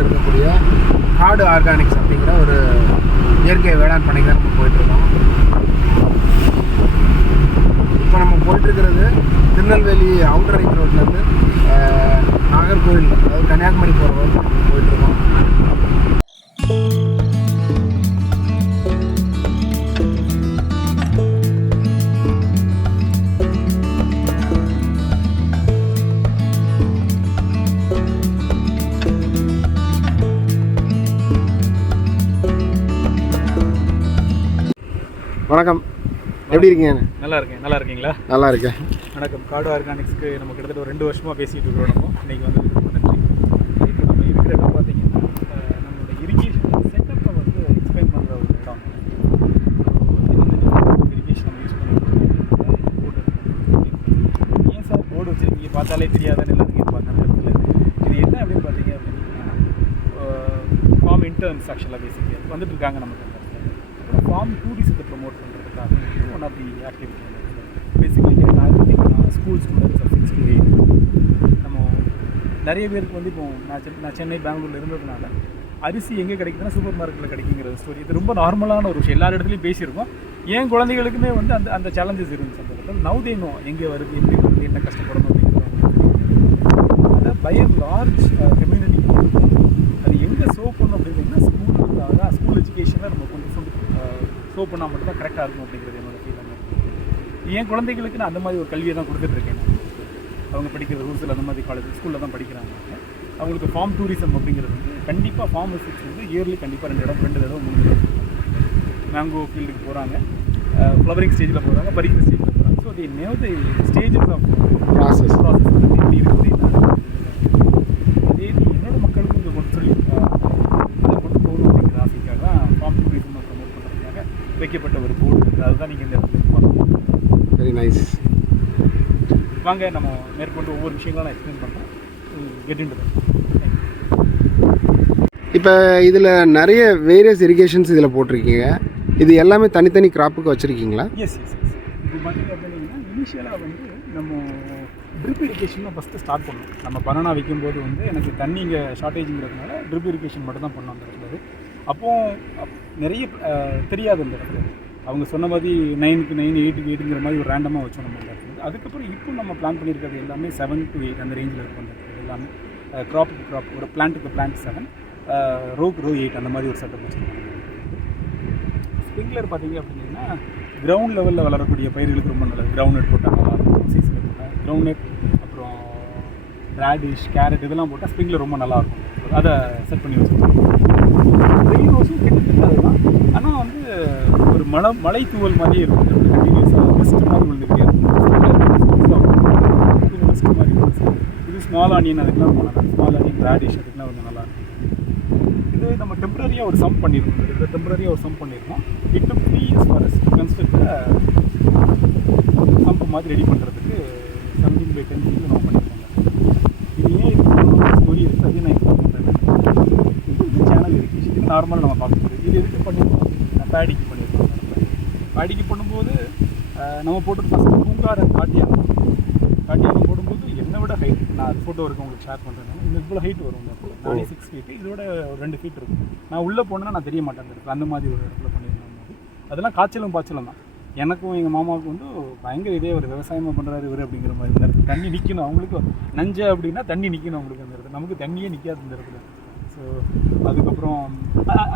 பக்கத்தில் இருக்கக்கூடிய காடு ஆர்கானிக்ஸ் அப்படிங்கிற ஒரு இயற்கை வேளாண் பண்ணைக்கு தான் நம்ம போயிட்டுருக்கோம். இப்போ நம்ம போயிட்டுருக்கிறது திருநெல்வேலி அவுட்டர் ரிங் ரோட்லேருந்து நாகர்கோவில், அதாவது கன்னியாகுமரி போகிற ரோடு நம்ம போயிட்டுருக்கோம். வணக்கம், எப்படி இருக்கீங்க? நல்லா இருக்கேன். நல்லா இருக்கீங்களா? நல்லா இருக்கேன். வணக்கம். காடு ஆர்கானிக்ஸ்க்கு நம்ம கிட்டத்தட்ட ஒரு 2 வருஷமாக பேசிகிட்டு இருக்கிறோம். நம்ம இன்றைக்கி வந்து ரொம்ப நன்றி. இப்போ நம்ம இருக்கிற இடம் பார்த்தீங்கன்னா நம்மளோட இரிகேஷன் செட்டப்பை வந்து எக்ஸ்பிளைன் பண்ணுற ஒரு இடம். என்னென்ன இரிகேஷன் நம்ம யூஸ் பண்ணுறோம், போர்டு ஏன் சார் போர்டு வச்சுருக்கீங்க, பார்த்தாலே தெரியாதான்னு எல்லாத்துக்கும் பார்க்குற இடத்துல இது என்ன அப்படின்னு பார்த்தீங்க அப்படின்னா ஃபார்ம் இன்டர்ன்ஸ் ஆக்சுவலாக பேசிக்க வந்துட்டு இருக்காங்க நமக்கு. அப்புறம் ஃபார்ம் டூரிசத்தை ப்ரமோட் பண்ணுறதுக்காக one of the activity basically school students of 6 to 8 நம்ம நிறைய பேருக்கு வந்து இப்போ நான் சென்னை பெங்களூரில் இருந்ததுனால அரிசி எங்கே கிடைக்குதுன்னா சூப்பர் மார்க்கெட்டில் கிடைக்குங்கிற ஸ்டோரி இது ரொம்ப நார்மலான ஒரு விஷயம். எல்லா இடத்துலையும் பேசியிருக்கோம். ஏன் குழந்தைகளுக்குமே வந்து அந்த சேலஞ்சஸ் இருந்துச்சு. அந்த இடத்துல நவ் தே நோ எங்கே வருது, எப்படி வருது, என்ன கஷ்டப்படணும் அப்படிங்கிறது. அதை பை அண்ட் லார்ஜ் கம்யூனிட்டி அது எங்கே சோ பண்ணணும் அப்படிங்கிறதுனா ஸ்கூல் எஜுகேஷனில் நம்ம கொஞ்சம் ஷோ பண்ணால் மட்டும் தான் கரெக்டாக இருக்கும் அப்படிங்கிறது என்னோட ஃபீலிங். என் குழந்தைகளுக்கு நான் அந்த மாதிரி ஒரு கல்வியை தான் கொடுத்துட்ருக்கேன். அவங்க படிக்கிற ரூல்ஸில் அந்த மாதிரி காலேஜ் ஸ்கூலில் தான் படிக்கிறாங்க. அவங்களுக்கு ஃபார்ம் டூரிசம் அப்படிங்கிறது வந்து கண்டிப்பாக ஃபார்ம் விசிட்ஸ் வந்து இயர்லி கண்டிப்பாக 2 தடவை 3 தடவை மேங்கோ ஃபீல்டுக்கு போகிறாங்க, ஃப்ளவரிங் ஸ்டேஜில் போகிறாங்க, பறிக்கிற ஸ்டேஜில் போகிறாங்க. So the know the stages of process வந்து எப்படி இருக்குது. அதே என்னோட மக்களுக்கும் இங்கே கொண்டு சொல்லி அதை கொண்டு போகணும் அப்படிங்கிற ஆசைக்காக தான் ஃபார்ம் டூரிசம் ப்ரமோட் பண்ணுறதுக்காக வைக்கப்பட்ட ஒரு போர்டு. அதுதான் நீங்கள் இந்த இடத்துல பார்க்கணும். Very nice. வாங்க நம்ம மேற்கொண்டு ஒவ்வொரு விஷயங்களும் நான் எக்ஸ்பிளைன் பண்ணுறேன். Get into that. இப்போ இதில் நிறைய வேரியஸ் இரிகேஷன்ஸ் இதில் போட்டிருக்கீங்க. இது எல்லாமே தனித்தனி கிராப்புக்கு வச்சுருக்கீங்களா? எஸ். இப்போ பார்த்தீங்க அப்படின்னா இனிஷியலாக வந்து நம்ம ட்ரிப் இரிகேஷன் தான் ஃபஸ்ட்டு ஸ்டார்ட் பண்ணோம். நம்ம பனானா வைக்கும்போது வந்து எனக்கு தண்ணி இங்கே ஷார்ட்டேஜுங்கிறதுனால ட்ரிப் இரிகேஷன் மட்டும் தான் பண்ணோம் அந்த இடத்துல. அப்போது நிறைய தெரியாது அந்த இடத்துல. அவங்க சொன்ன மாதிரி 9க்கு 9, 8க்கு 8ங்கிற மாதிரி ஒரு ரேண்டமாக வச்சோம் நம்ம அந்த இடத்துல. அதுக்கப்புறம் இப்போ நம்ம பிளான் பண்ணியிருக்கிறது எல்லாமே 7 to 8 அந்த ரேஞ்சில் இருக்கும். அந்த இடத்துல எல்லாமே க்ராப்புக்கு க்ராப், ஒரு பிளான்ட்டுக்கு பிளான்ட் 7, ரோக்கு ரோ 8 அந்த மாதிரி ஒரு செட்டப் வச்சுருக்காங்க. ஸ்ப்ரிங்க்லர் பார்த்தீங்க அப்படின்னா கிரவுண்ட் லெவலில் வளரக்கூடிய பயிர்களுக்கு ரொம்ப நல்லது. கிரவுண்ட் நட் போட்டால் நல்லாயிருக்கும். சீசனில் போட்டால் கிரவுண்ட் நட், அப்புறம் ரேடிஷ், கேரட் இதெல்லாம் போட்டால் ஸ்ப்ரிங்க்லர் ரொம்ப நல்லாயிருக்கும். அதை செட் பண்ணி வச்சுருக்கோம். ரெயின் ரோஸும் கிட்டத்தட்ட அதுதான். ஆனால் வந்து ஒரு மழை தூவல் மாதிரியே இருக்கும். கண்டினியூஸாக பெஸ்ட் மாதிரி விழுந்துருக்கே இருக்கும். பெஸ்ட் மாதிரி இருக்கும். இது ஸ்மால் ஆனியன், அதுக்கெலாம் ரொம்ப நல்லா. ஸ்மால் ஆனியன், ரேடிஷ் அதுக்கெலாம் கொஞ்சம் நல்லாயிருக்கும். இது நம்ம டெம்பரரியாக ஒரு சம் பண்ணியிருக்கோம். இதில் டெம்பரரியாக ஒரு சம் பண்ணியிருக்கோம். It took 3 years for us to construct sump மாதிரி ரெடி பண்ணுறதுக்கு 17 by 10 feet நம்ம பண்ணியிருக்கோங்க. இது ஏன் இது ஸ்டோரி இருக்குது, அதே நான் இப்போ பண்ணுறேன். இது சேனல் இரிகேஷன். இது நார்மலாக நம்ம பார்க்குறது. இது எதுக்கு பண்ணியிருக்கோம், பேடிக்கு பண்ணியிருக்கோம். பேடிக்கு பண்ணும்போது நம்ம போட்டு ஃபஸ்ட்டு பூங்காரன் காட்டியாகும் போடும்போது என்னை விட ஹைட், நான் அது ஃபோட்டோ இருக்குது உங்களுக்கு ஷேர் பண்ணுறேன். இந்த இவ்வளோ ஹைட் வரும். இந்த இடத்துல 96 feet, இதோட 2 feet இருக்கும். நான் உள்ளே போனேன்னா நான் தெரிய மாட்டேன் அந்த இடத்துல. அந்த மாதிரி ஒரு இடத்துல பண்ணியிருந்தோம் போது அதெல்லாம் காய்ச்சலும் பாய்ச்சலும் தான். எனக்கும் எங்கள் மாமாவுக்கும் வந்து பயங்கர இதே ஒரு விவசாயமாக பண்ணுறாரு இவர் அப்படிங்கிற மாதிரி. இந்த இடத்துல தண்ணி நிற்கணும். அவங்களுக்கு நஞ்சை அப்படின்னா தண்ணி நிற்கணும் அவங்களுக்கு அந்த இடத்துல. நமக்கு தண்ணியே நிற்காது இந்த இடத்துல. ஸோ அதுக்கப்புறம்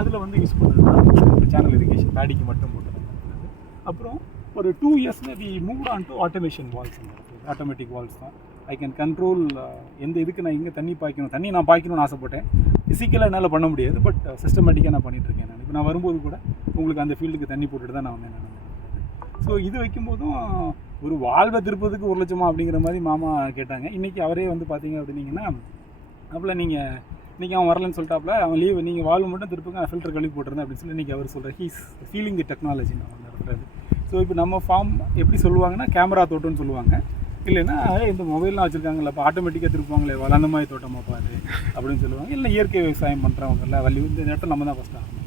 அதில் வந்து யூஸ் பண்ணுறது சேனல் இரிகேஷன் பேடிக்கு மட்டும் போட்டுருந்தாங்க. அப்புறம் ஒரு 2 years we move on to automation valves. அந்த இடத்துல ஆட்டோமேட்டிக் வால்ஸ் தான். ஐ கேன் கண்ட்ரோல் எந்த இதுக்கு நான் எங்கே தண்ணி பாய்க்கணும். தண்ணி நான் பாய்க்கணும்னு ஆசைப்பட்டேன். ஃபிசிக்கலாக என்னால் பண்ண முடியாது, பட் சிஸ்டமேட்டிக்காக நான் பண்ணிகிட்ருக்கேன். நான் இப்போ நான் வரும்போது கூட உங்களுக்கு அந்த ஃபீல்டுக்கு தண்ணி போட்டுட்டு தான் நான் வந்தேன். ஸோ இது வைக்கும்போதும் ஒரு வாழ்வை திருப்பதுக்கு 1 லட்சமா அப்படிங்கிற மாதிரி மாமா கேட்டாங்க. இன்றைக்கி அவரே வந்து பார்த்தீங்க அப்படின்னீங்கன்னா, அப்போல நீங்கள் இன்றைக்கி அவன் வரலன்னு சொல்லிட்டாப்புல, அவன் லீவ் நீங்கள் வாழ்வு மட்டும் திருப்புங்க, நான் ஃபில்டர் கழுவி போட்டுருந்தேன் அப்படின்னு சொல்லி இன்றைக்கி அவர் சொல்கிறார். ஹீஸ் ஃபீலிங் தி டெக்னாலஜி நான் வந்து இருக்கிறது. ஸோ இப்போ நம்ம ஃபார்ம் எப்படி சொல்லுவாங்கன்னா கேமரா தோட்டம்னு சொல்லுவாங்க. இல்லைன்னா இந்த மொபைல்லாம் வச்சுருக்காங்கல்ல, இப்போ ஆட்டோமேட்டிக்காக திருப்பாங்களே அந்த மாதிரி தோட்டமாக பாரு அப்படின்னு சொல்லுவாங்க. இல்லை இயற்கை விவசாயம் பண்ணுறவங்கல்ல வள்ளி இந்த நேரத்தில் நம்ம தான் ஃபஸ்ட் ஆகணும்.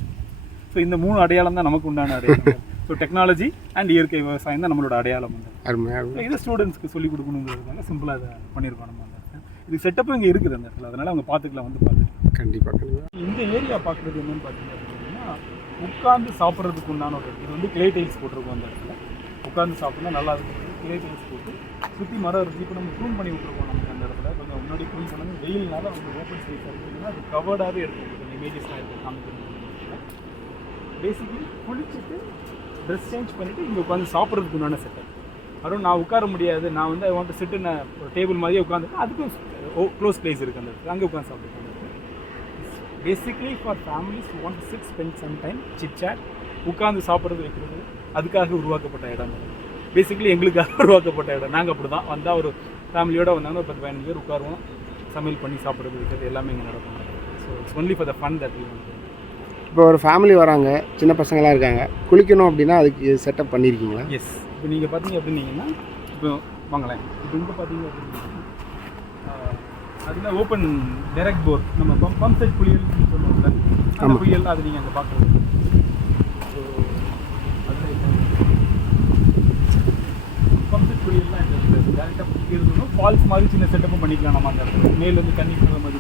ஸோ இந்த 3 அடையாளம் தான் நமக்கு உண்டான அடையாளம். ஸோ டெக்னாலஜி அண்ட் இயற்கை விவசாயம் தான் நம்மளோட அடையாளம். வந்து இதை ஸ்டூடெண்ட்ஸ்க்கு சொல்லிக் கொடுக்கணுங்கிறதுக்காக சிம்பிளாக அதை பண்ணியிருக்கோம் நம்ம. அந்த இது செட்டப்பும் இங்கே இருக்குது அந்த இடத்துல. அதனால் அவங்க பார்த்துக்கலாம், வந்து பார்த்து கண்டிப்பாக. இந்த ஏரியா பார்க்குறது என்னன்னு பார்த்தீங்க அப்படின்னா உட்காந்து சாப்பிட்றதுக்கு உண்டான ஒரு இது வந்து கிளே டைல்ஸ் போட்டிருக்கோம் அந்த இடத்துல. உட்காந்து சாப்பிட்னா நல்லா இருக்கும். கிளே டைல்ஸ் போட்டு சுற்றி மரம் இருக்குது. இப்போ நம்ம க்ளூன் பண்ணி விட்ருக்கோம் நமக்கு அந்த இடத்துல. கொஞ்சம் முன்னாடி க்ளூன் பண்ணி வெயில்னால வந்து ஓப்பன் ஸ்பேஸாக இருக்குதுன்னா அது கவர்டாகவே இருக்கும். கொஞ்சம் இமேஜஸ்லாம் இருக்குது காமிக்கிறது. பேசிக்கலி குளிச்சுட்டு ட்ரெஸ் சேஞ்ச் பண்ணிவிட்டு இங்கே உட்காந்து சாப்பிட்றதுக்கு உண்டான செட்டப். அதுவும் நான் உட்கார முடியாது, நான் வந்து I want to sit in table மாதிரியே உட்காந்துருக்கேன். அதுக்கும் க்ளோஸ் பிளேஸ் இருக்குது அந்த இடத்துல. அங்கே உட்காந்து சாப்பிட்டு basically for families who want to sit spend some time sit chat உட்காந்து சாப்பிட்றது வைக்கிறது அதுக்காக உருவாக்கப்பட்ட இடம். பேசிக்கலி எங்களுக்காக உருவாக்கப்பட்ட இடம். நாங்கள் அப்படி தான் வந்தால் ஒரு ஃபேமிலியோடு வந்தாங்க ஒரு 10-15 பேர் உட்காருவோம், சமையல் பண்ணி சாப்பிட்றது வைக்கிறது எல்லாமே இங்கே நடக்கும். So it's only for the fun that we want. இப்போ ஒரு ஃபேமிலி வராங்க, சின்ன பசங்களாம் இருக்காங்க, குளிக்கணும் அப்படின்னா அதுக்கு செட்டப் பண்ணியிருக்கீங்களா? எஸ். இப்போ நீங்கள் பார்த்தீங்க அப்படின்னீங்கன்னா இப்போ வாங்கலாம். இப்போ இங்கே பார்த்தீங்க அப்படின்னா அதில் ஓப்பன் டைரக்ட் போர் நம்ம பம்ப் செட் குளியல் சொல்லுவோம்ல, அந்த குளியல் அது நீங்கள் அங்கே பார்க்குறது. ஸோ அதில் பம்ப் செட் குளியல்லாம் இந்த டேரெக்டாக இருக்கணும். ஃபால்ஸ் மாதிரி சின்ன செட்டப்பும் பண்ணிக்கலாம் நம்ம அந்த இடத்துல. மேல் வந்து தண்ணி போகிற மாதிரி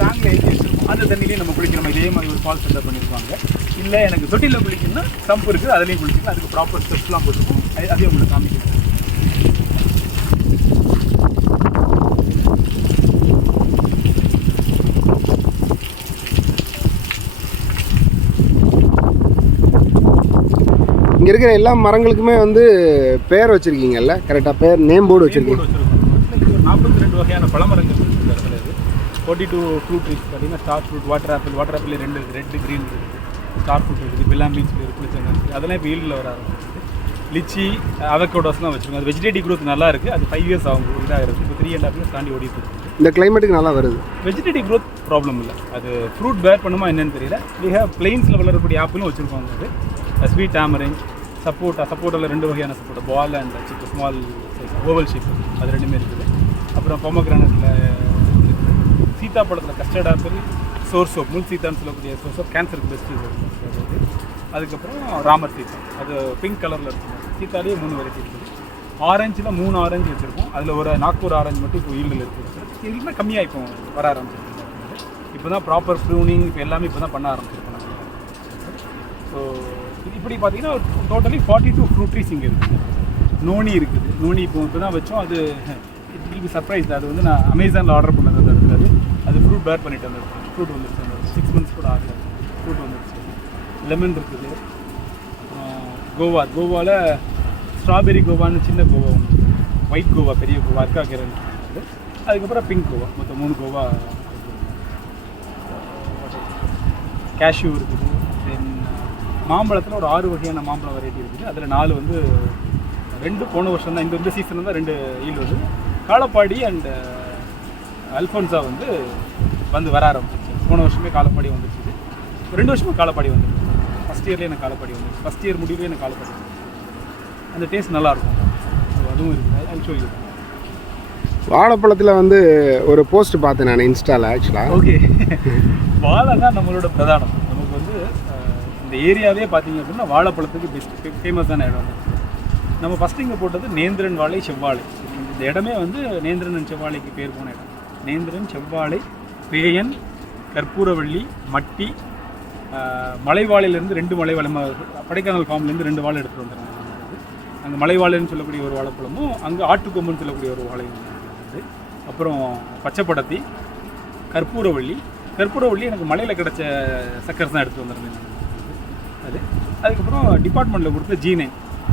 டேங்கில் ஏற்றி வச்சுருக்கோம். அந்த தண்ணியிலையும் நம்ம குளிக்கிறோம். இதே மாதிரி ஒரு ஃபால்ஸ் செட்டப் பண்ணியிருப்பாங்க. இல்லை எனக்கு தொட்டியில் குளிக்கணும்னா சம்ப் இருக்குது, அதுலேயும் குளிக்கணும். அதுக்கு ப்ராப்பர் ஸ்டெப்ஸ்லாம் போட்டுருக்கோம். அதையும் உங்களுக்கு காமிக்கிறேன். இங்கே இருக்கிற எல்லா மரங்களுக்குமே வந்து பேர் வச்சுருக்கீங்கல்ல, கரெக்டாக பேர் நேம் போர்டு வச்சுருக்கீங்க. 42 வகையான பழமரங்கள் இருக்குது. 42 ஃப்ரூட் ட்ரீஸ் பார்த்தீங்கன்னா ஸ்டார் ஃப்ரூட், வாட்டர் ஆப்பிள் 2 இருக்குது, ரெட் க்ரீன் இருக்குது, ஸ்டார் ஃப்ரூட் இருக்குது, பிலாம்பீன்ஸ் இருக்குது, புளிச்சங்காய், அதெல்லாம் இப்போ ஈல்டில் வர ஆரம்பிச்சிருக்கு. லிச்சி, அவகோடோஸ்லாம் வச்சுருக்கோம். அது வெஜிடேட்டிவ் க்ரோத் நல்லா இருக்குது. அது 5 இயர்ஸ் ஆகும் இதாக இருக்குது. இப்போ 3.5 இயர்ஸ் தாண்டி ஓடிட்டு இருக்குது. இந்த கிளைமேட்டுக்கு நல்லா வருது. வெஜிடேட்டிவ் க்ரோத் ப்ராப்ளம் இல்லை. அது ஃப்ரூட் பேர் பண்ணுமா என்னன்னு தெரியல. வி ஹேவ் பிளெயின்ஸில் வளரக்கூடிய ஆப்பிளும் வச்சுருக்கோம். அது ஸ்வீட் ஆமரேஞ்ச், சப்போட்டாவில் 2 வகையான சப்போட்டா, பால் அண்ட் சிப்பு ஸ்மால் சைஸ் ஓவல் ஷேப், அது 2மே இருக்குது. அப்புறம் பொமக்ரானட்டில் இருக்குது. சீத்தாப்பழத்தில் கஸ்டர்ட் ஆப்பிள், சோர்சோப், முள் சீத்தான்னு சொல்லக்கூடிய சோர்சோப் கேன்சருக்கு பெஸ்ட்டு அது. அதுக்கப்புறம் ராமர் சீத்தா, அது பிங்க் கலரில் இருக்கும். சீத்தாலேயே 3 வெரைட்டி இருக்குது. ஆரஞ்சில் 3 ஆரஞ்சு வச்சுருக்கோம். அதில் ஒரு நாக்பூர் ஆரஞ்சு மட்டும் இப்போ ஈல்டில் இருக்குது. ஈல்டுமே கம்மியாக இப்போ வர ஆரம்பிச்சிருக்கு. இப்போ தான் ப்ராப்பர் ப்ரூனிங் இப்போ எல்லாமே இப்போ தான் பண்ண ஆரம்பிச்சிருக்கோம். ஸோ இப்படி பார்த்தீங்கன்னா டோட்டலி 42 ஃப்ரூட் ட்ரீஸ் இங்கே இருக்குது. நோனி இருக்குது. நோனி இப்போ தான் வச்சோம். அது இட் வில் பி சர்ப்ரைஸ். அது வந்து நான் அமேசானில் ஆர்டர் பண்ணது அந்த இடத்துல. அது ஃப்ரூட் பேர் பண்ணிட்டு அந்த ஃப்ரூட் வந்துருச்சு. அந்த 6 months கூட ஆகல, ஃப்ரூட் வந்துருச்சு. லெமன் இருக்குது. கோவாவில் ஸ்ட்ராபெரி கோவான்னு சின்ன கோவா ஒன்று, ஒயிட் கோவா பெரிய கோவா, அர்க்காக்கிரன் இருக்குது. அதுக்கப்புறம் பிங்க் கோவா, மொத்தம் 3 கோவா. கேஷ்யூ இருக்குது. தென் மாம்பழத்தில் ஒரு 6 வகையான மாம்பழம் வெரைட்டி இருக்குது. அதில் 4 வந்து 2 போன வருஷம் தான், இந்த சீசனில் தான் 2 ஈல்டு வந்து. காலப்பாடி அண்ட் அல்ஃபோன்ஸா வந்து வர ஆரம்பிச்சிச்சு. போன வருஷமே காலப்பாடி வந்துச்சு. 2 வருஷமாக காலப்பாடி வந்துருக்கு. ஃபஸ்ட் இயர்லேயே எனக்கு காலப்பாடி வந்துருக்கு. ஃபஸ்ட் இயர் முடிவுலேயே எனக்கு காலப்பாடி வந்துருக்கு. அந்த டேஸ்ட் நல்லாயிருக்கும். ஸோ அதுவும் இருக்குது. ஆக்சுவலி வாழைப்பழத்தில் வந்து ஒரு போஸ்ட் பார்த்தேன் நான் இன்ஸ்டாவில். ஆக்சுவலாக ஓகே, வாழை தான் நம்மளோட பிரதானம். நமக்கு வந்து இந்த ஏரியாவே பார்த்தீங்க அப்படின்னா வாழைப்பழத்துக்கு பெஸ்ட் ஃபேமஸான இடம். நம்ம ஃபஸ்ட்டு இங்கே போட்டது நேந்திரன் வாழை, செவ்வாழை. இந்த இடமே வந்து நேந்திரன் அண்ட் செவ்வாழைக்கு பேர் போன இடம். நேந்திரன், செவ்வாழை, பேயன், கற்பூரவள்ளி, மட்டி, மலைவாழையிலேருந்து 2 மலைவாழை, படைக்கானல் ஃபார்ம்லேருந்து 2 வாழை எடுத்துகிட்டு வந்துடுறாங்க. அங்கே மலைவாழைன்னு சொல்லக்கூடிய ஒரு வாழைப்பழமும், அங்கே ஆட்டுக்கொம்புன்னு சொல்லக்கூடிய ஒரு வாழையும் இருக்குது. அப்புறம் பச்சைப்படத்தி, கற்பூரவள்ளி எனக்கு மலையில் கிடச்ச சக்கர்ஸ் தான் எடுத்துகிட்டு வந்துருந்தேன் அது. அதுக்கப்புறம் டிபார்ட்மெண்ட்டில் கொடுத்த G9,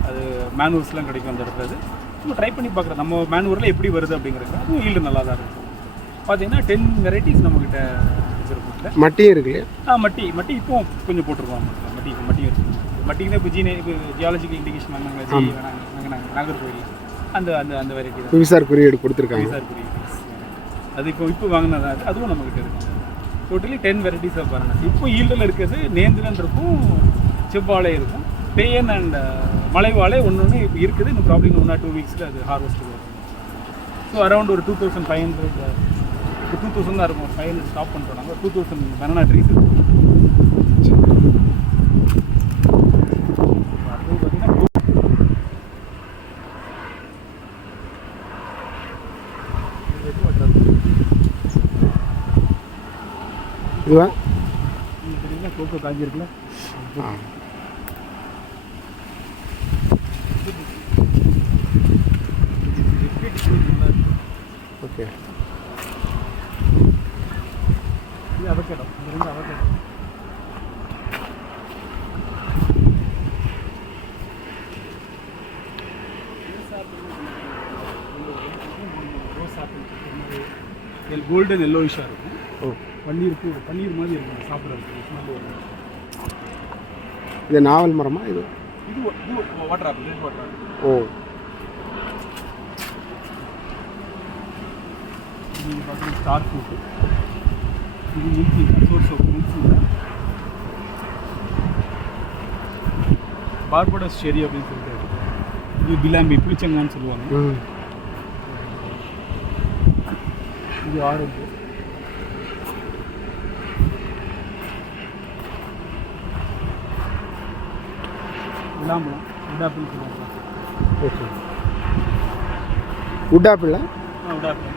அது மேனுவல்ஸ்லாம் கிடைக்கும் அந்த இடத்துல. அது நம்ம ட்ரை பண்ணி பார்க்குறோம் நம்ம மேனுவரில் எப்படி வருது அப்படிங்கிறது. அதுவும் ஈல்டு நல்லா தான் இருக்கும். பார்த்தீங்கன்னா 10 வெரைட்டிஸ் நம்மக்கிட்ட வச்சுருக்கோம். இல்லை மட்டியும் இருக்கு இல்லையா? மட்டி இப்போ கொஞ்சம் போட்டிருக்கோம். மட்டியும் இருக்குது. மட்டிக்கு தான் இப்போ இப்போ ஜியாலஜிக்கல் இண்டிகேஷன் வாங்கினாங்க. நாகர்கோவில் அந்த அந்த அந்த வெரைட்டி தான் புவிசார் குறியீடு கொடுத்துருக்காங்க. புவிசார் குறியீடு அது இப்போ வாங்கினதா. அதுவும் நம்மக்கிட்ட இருக்குது. Totally 10 varieties of bananas. இப்போ ஈல்டில் இருக்கிறது நேந்திரன் இருக்கும், செவ்வாழை இருக்கும், பேயன் அண்ட் மலைவாழை ஒன்று இப்போ இருக்குது. இன்னும் ப்ராப்ளம் 1 or 2 வீக்ஸில் அது ஹார்வெஸ்ட் வரும். ஸோ அரௌண்ட் ஒரு 2500 2000 தான் இருக்கும். 500 ஸ்டாப் பண்ணிட்டு வராங்க. 2000 பனானா ட்ரீஸ் இருக்கும். இதுவா? தெரியுங்களா கோகோ காஞ்சி இருக்குல்ல. ஆ ஓகே. இது அவகேடோ. இது ரெண்டு அவகேடோ. ரோஸ் ஆப்பிள் இது கோல்டன் எல்லோயிஷாக இருக்கும். ஓ பன்னீர் மாதிரி இருக்கும் சாப்பிட்றதுக்கு. ஸ்மெல் வரும். இது நாவல் மரமா இது? இது water apple, red water apple. ஓ நீங்கள் பார்த்தீங்கன்னா ஸ்டார் ஃப்ரூட்டு. இது milky source of milky. Barbados cherry அப்படின்னு சொல்லிட்டு இது பிலாம்பி புளிச்சங்கான்னு சொல்லுவாங்க. இது ஆரஞ்சு. விளாம்பழம் உட் ஆப்பிள் சொல்லுவாங்க. Okay. Wood apple? Wood apple.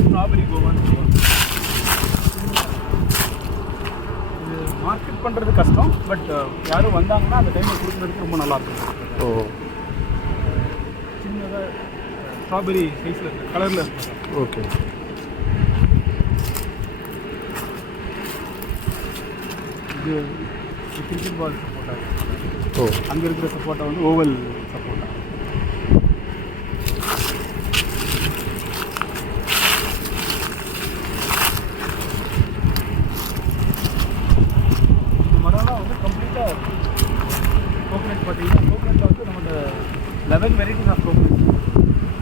Strawberry கோவான்னு சொல்லுவாங்க. இது மார்க்கெட் பண்ணுறது கஷ்டம். பட் யாரும் வந்தாங்கன்னா அந்த டைமில் கொடுக்குறதுக்கு ரொம்ப நல்லாயிருக்கும். ஓ சின்னதாக ஸ்ட்ராபெரி சைஸில் இருக்குது, கலரில் இருக்குது. ஓகே. இது கிரிக்கெட் பால் சப்போட்டா. ஓ அங்கே இருக்கிற சப்போட்டா வந்து ஓவல் சப்போட்டா. இந்த மரம்லாம் வந்து கம்ப்ளீட்டாக கோகனட் பார்த்தீங்கன்னா கோகனட்டில் வந்து நம்மளோட 11 வெரைட்டிஸ் ஆஃப் கோகனட்.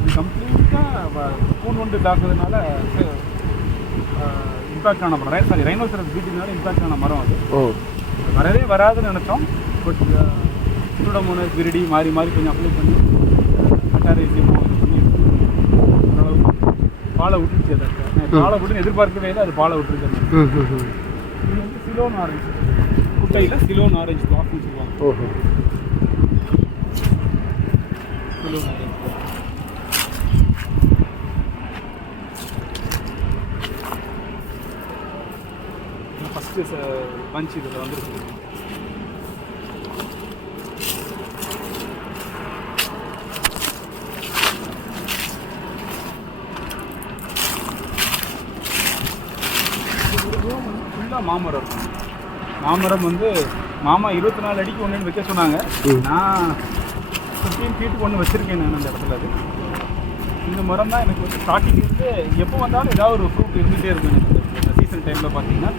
இது கம்ப்ளீட்டாக கூன் ஒன்று தாக்குறதுனால இம்பாக்ட் ஆன மரம். சாரி, ரைனோசரஸ் பீட்டினால இம்பாக்ட் ஆன மரம் அது. ஓ வரவே வராதுன்னு நினச்சோம். பட் சூடோமோனஸ் விரிடி மாறி மாறி கொஞ்சம் அப்ளை பண்ணி கட்டாரேசியமோ இது பண்ணி ஓரளவுக்கு பாலை விட்டுருச்சு. அதை பாலை விட்டுன்னு எதிர்பார்க்கவே இல்லை, அது பாலை விட்டுருக்கு. இது வந்து சிலோன் ஆரஞ்சு. குட்டையில் சிலோன் ஆரஞ்சு பிளாக்னு சொல்லுவாங்க. ஓஹோ. சிலோன் ஆரஞ்சு ஃபஸ்ட்டு பஞ்ச் இதில் வந்துருக்கு. ஃபுல்லாக மாமரம் இருக்கும். மாமரம் வந்து மாமா 24 அடிக்கு ஒன்று வைக்க சொன்னாங்க. நான் 15 ஃபீட்டுக்கு ஒன்று வச்சுருக்கேன் நான் அந்த இடத்துல. அது இந்த மரம் தான் எனக்கு வந்து ஸ்டார்டிங்லேருந்து எப்போ வந்தாலும் ஏதாவது ஒரு ஃப்ரூட் இருந்துகிட்டே இருக்கும். எனக்கு இந்த சீசன் டைமில் பார்த்தீங்கன்னா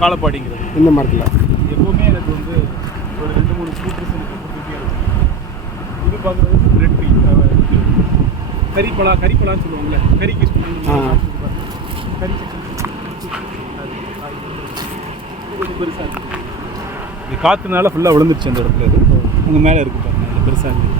காலப்பாடிங்கிறது இந்த மரத்தில் எப்போவுமே எனக்கு வந்து ஒரு 2-3 ஃப்ரூட்ஸ் எனக்கு கொடுத்துட்டே இருக்கும். இது பார்க்குறது ரெட் ட்ரீ, கறிப்பழான்னு சொல்லுவாங்கள்ல, கறிக்கு கறி கொஞ்சம் பெருசாக இருக்குது. இது காற்றுனால ஃபுல்லாக விழுந்துருச்சு அந்த இடத்துல. இது உங்கள் மேலே இருக்குது பாருங்கள், அதில் பெருசாக இருக்குது.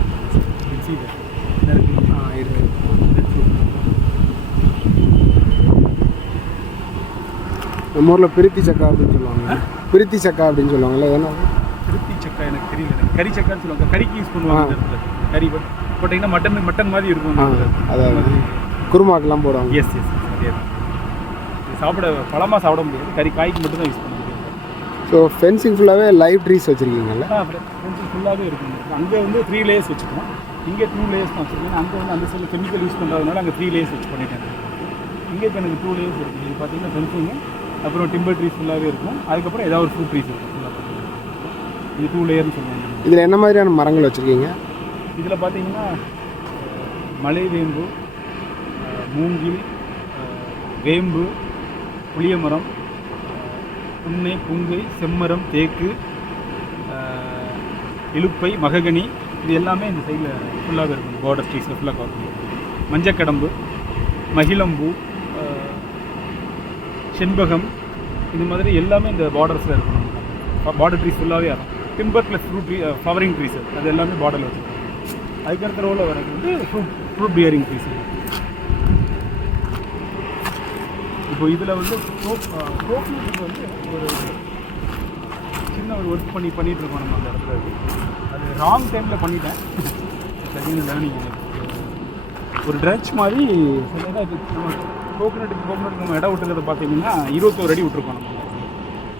நம்ம ஊரில் பிரித்தி சக்கா அப்படின்னு சொல்லுவாங்க. பிரித்தி சக்கா அப்படின்னு சொல்லுவாங்கல்ல, ஏன்னா பிரித்தி சக்கா எனக்கு தெரியல. எனக்கு கறி சக்கான்னு சொல்லுவாங்க. கறிக்கு யூஸ் பண்ணுவாங்க அந்த இடத்துல. கறி போட்டிங்கன்னா மட்டன் மாதிரி இருக்கும். அதாவது குருமாக்கெல்லாம் போடுவாங்க. எஸ் அதே தான். சாப்பிட பழமாக சாப்பிட முடியாது, கறி காய்க்கு மட்டும் தான் யூஸ் பண்ண முடியாது. ஸோ ஃபென்சிங் ஃபுல்லாகவே லைவ் ட்ரீஸ் வச்சுருக்கீங்கல்ல? ஃபென்சிங் ஃபுல்லாகவே இருக்கும். அங்கே வந்து 3 லேயர்ஸ் வச்சுக்கணும். இங்கே 2 லேயர்ஸ் தான் வச்சுருக்கேன். அங்கே வந்து அந்த சைடில் கெமிக்கல் யூஸ் பண்ணுறதுனால அங்கே 3 லேயர்ஸ் வச்சு பண்ணிட்டேன். இங்கே இப்போ எனக்கு 2 லேயர்ஸ் இருக்குது. இது பார்த்தீங்கன்னா ஃபென்சிங்கு, அப்புறம் டிம்பர் ட்ரீஸ் ஃபுல்லாகவே இருக்கும். அதுக்கப்புறம் ஏதாவது ஒரு ஃப்ரூட் ட்ரீஸ் இருக்கும். இது 2 லேயர்னு சொல்லுவாங்க. இதில் என்ன மாதிரியான மரங்கள் வச்சுருக்கீங்க? இதில் பார்த்தீங்கன்னா மலை வேம்பு, மூங்கில், வேம்பு, புளியமரம், புன்னை, புங்கை, செம்மரம், தேக்கு, இலுப்பை, மககனி, இது எல்லாமே இந்த சைடில் ஃபுல்லாகவே இருக்கும். பார்டர் ட்ரீஸில் ஃபுல்லாக கவர் பண்ணுவோம். மஞ்சக்கடம்பு, மகிழம்பூ, செண்பகம், இந்த மாதிரி எல்லாமே இந்த பார்டர்ஸில் இருக்கும். பார்டர் ட்ரீஸ் ஃபுல்லாகவே ஆகும். Timber plus fruit tree, flowering trees, அது எல்லாமே பார்டரில் வச்சுருக்கோம். அதுக்கடுத்த ரோவில் வரது வந்து ஃப்ரூட் பியரிங் ட்ரீஸ். இப்போ இதில் வந்து கோகனட்டுக்கு வந்து ஒரு சின்ன ஒரு ஒர்க் பண்ணிகிட்டு இருக்கோம் நம்ம அந்த இடத்துல. அது ராங் டைமில் பண்ணிட்டேன். சரியான லேர்னிங் எனக்கு. ஒரு ட்ரெச் மாதிரி சின்னதாக இது கோகனட்டுக்கு நம்ம இடம் விட்டுக்கிறத பார்த்தீங்கன்னா 21 அடி விட்டுருக்கோம் நம்ம.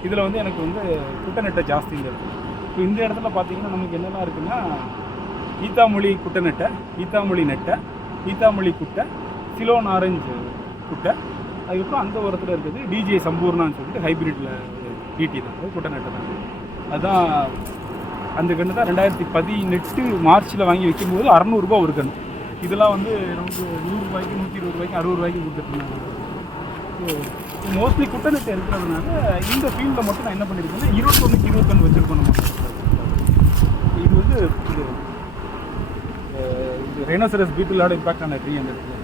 இதில் வந்து எனக்கு வந்து குட்டை நெட்டை ஜாஸ்தி இந்த இடத்துல. இப்போ இந்த இடத்துல பார்த்தீங்கன்னா நமக்கு என்னெல்லாம் இருக்குன்னா ஈத்தாமொழி குட்டை நெட்டை, ஈத்தாமொழி நெட்டை, ஈத்தாமொழி குட்டை, சிலோன் ஆரஞ்சு குட்டை, அதுக்கப்புறம் அந்த ஓரத்தில் இருக்குது டிஜே சம்பூர்ணான்னு சொல்லிட்டு ஹைப்ரிட்டில் டிடி தான் குட்டை நெட்டை தான். அதுதான் அந்த கன்று தான் 2018 மார்ச்சில் வாங்கி வைக்கும்போது 600 ரூபா ஒரு கன்று. இதெல்லாம் வந்து நமக்கு 100 ரூபாய்க்கு 120 ரூபாய்க்கு 60 ரூபாய்க்கு கொடுத்துருந்தாங்க. ஸோ மோஸ்ட்லி குட்டை நெட்டை இருக்கிறதுனால இந்த ஃபீல்டில் மட்டும் நான் என்ன பண்ணியிருக்கேன்னா 21க்கு 21 வச்சுருக்கோம் நம்ம. இது வந்து இது ரைனோசரஸ் பீட்டிலோட இம்பாக்ட் ஆன ட்ரீ அந்த இடத்துல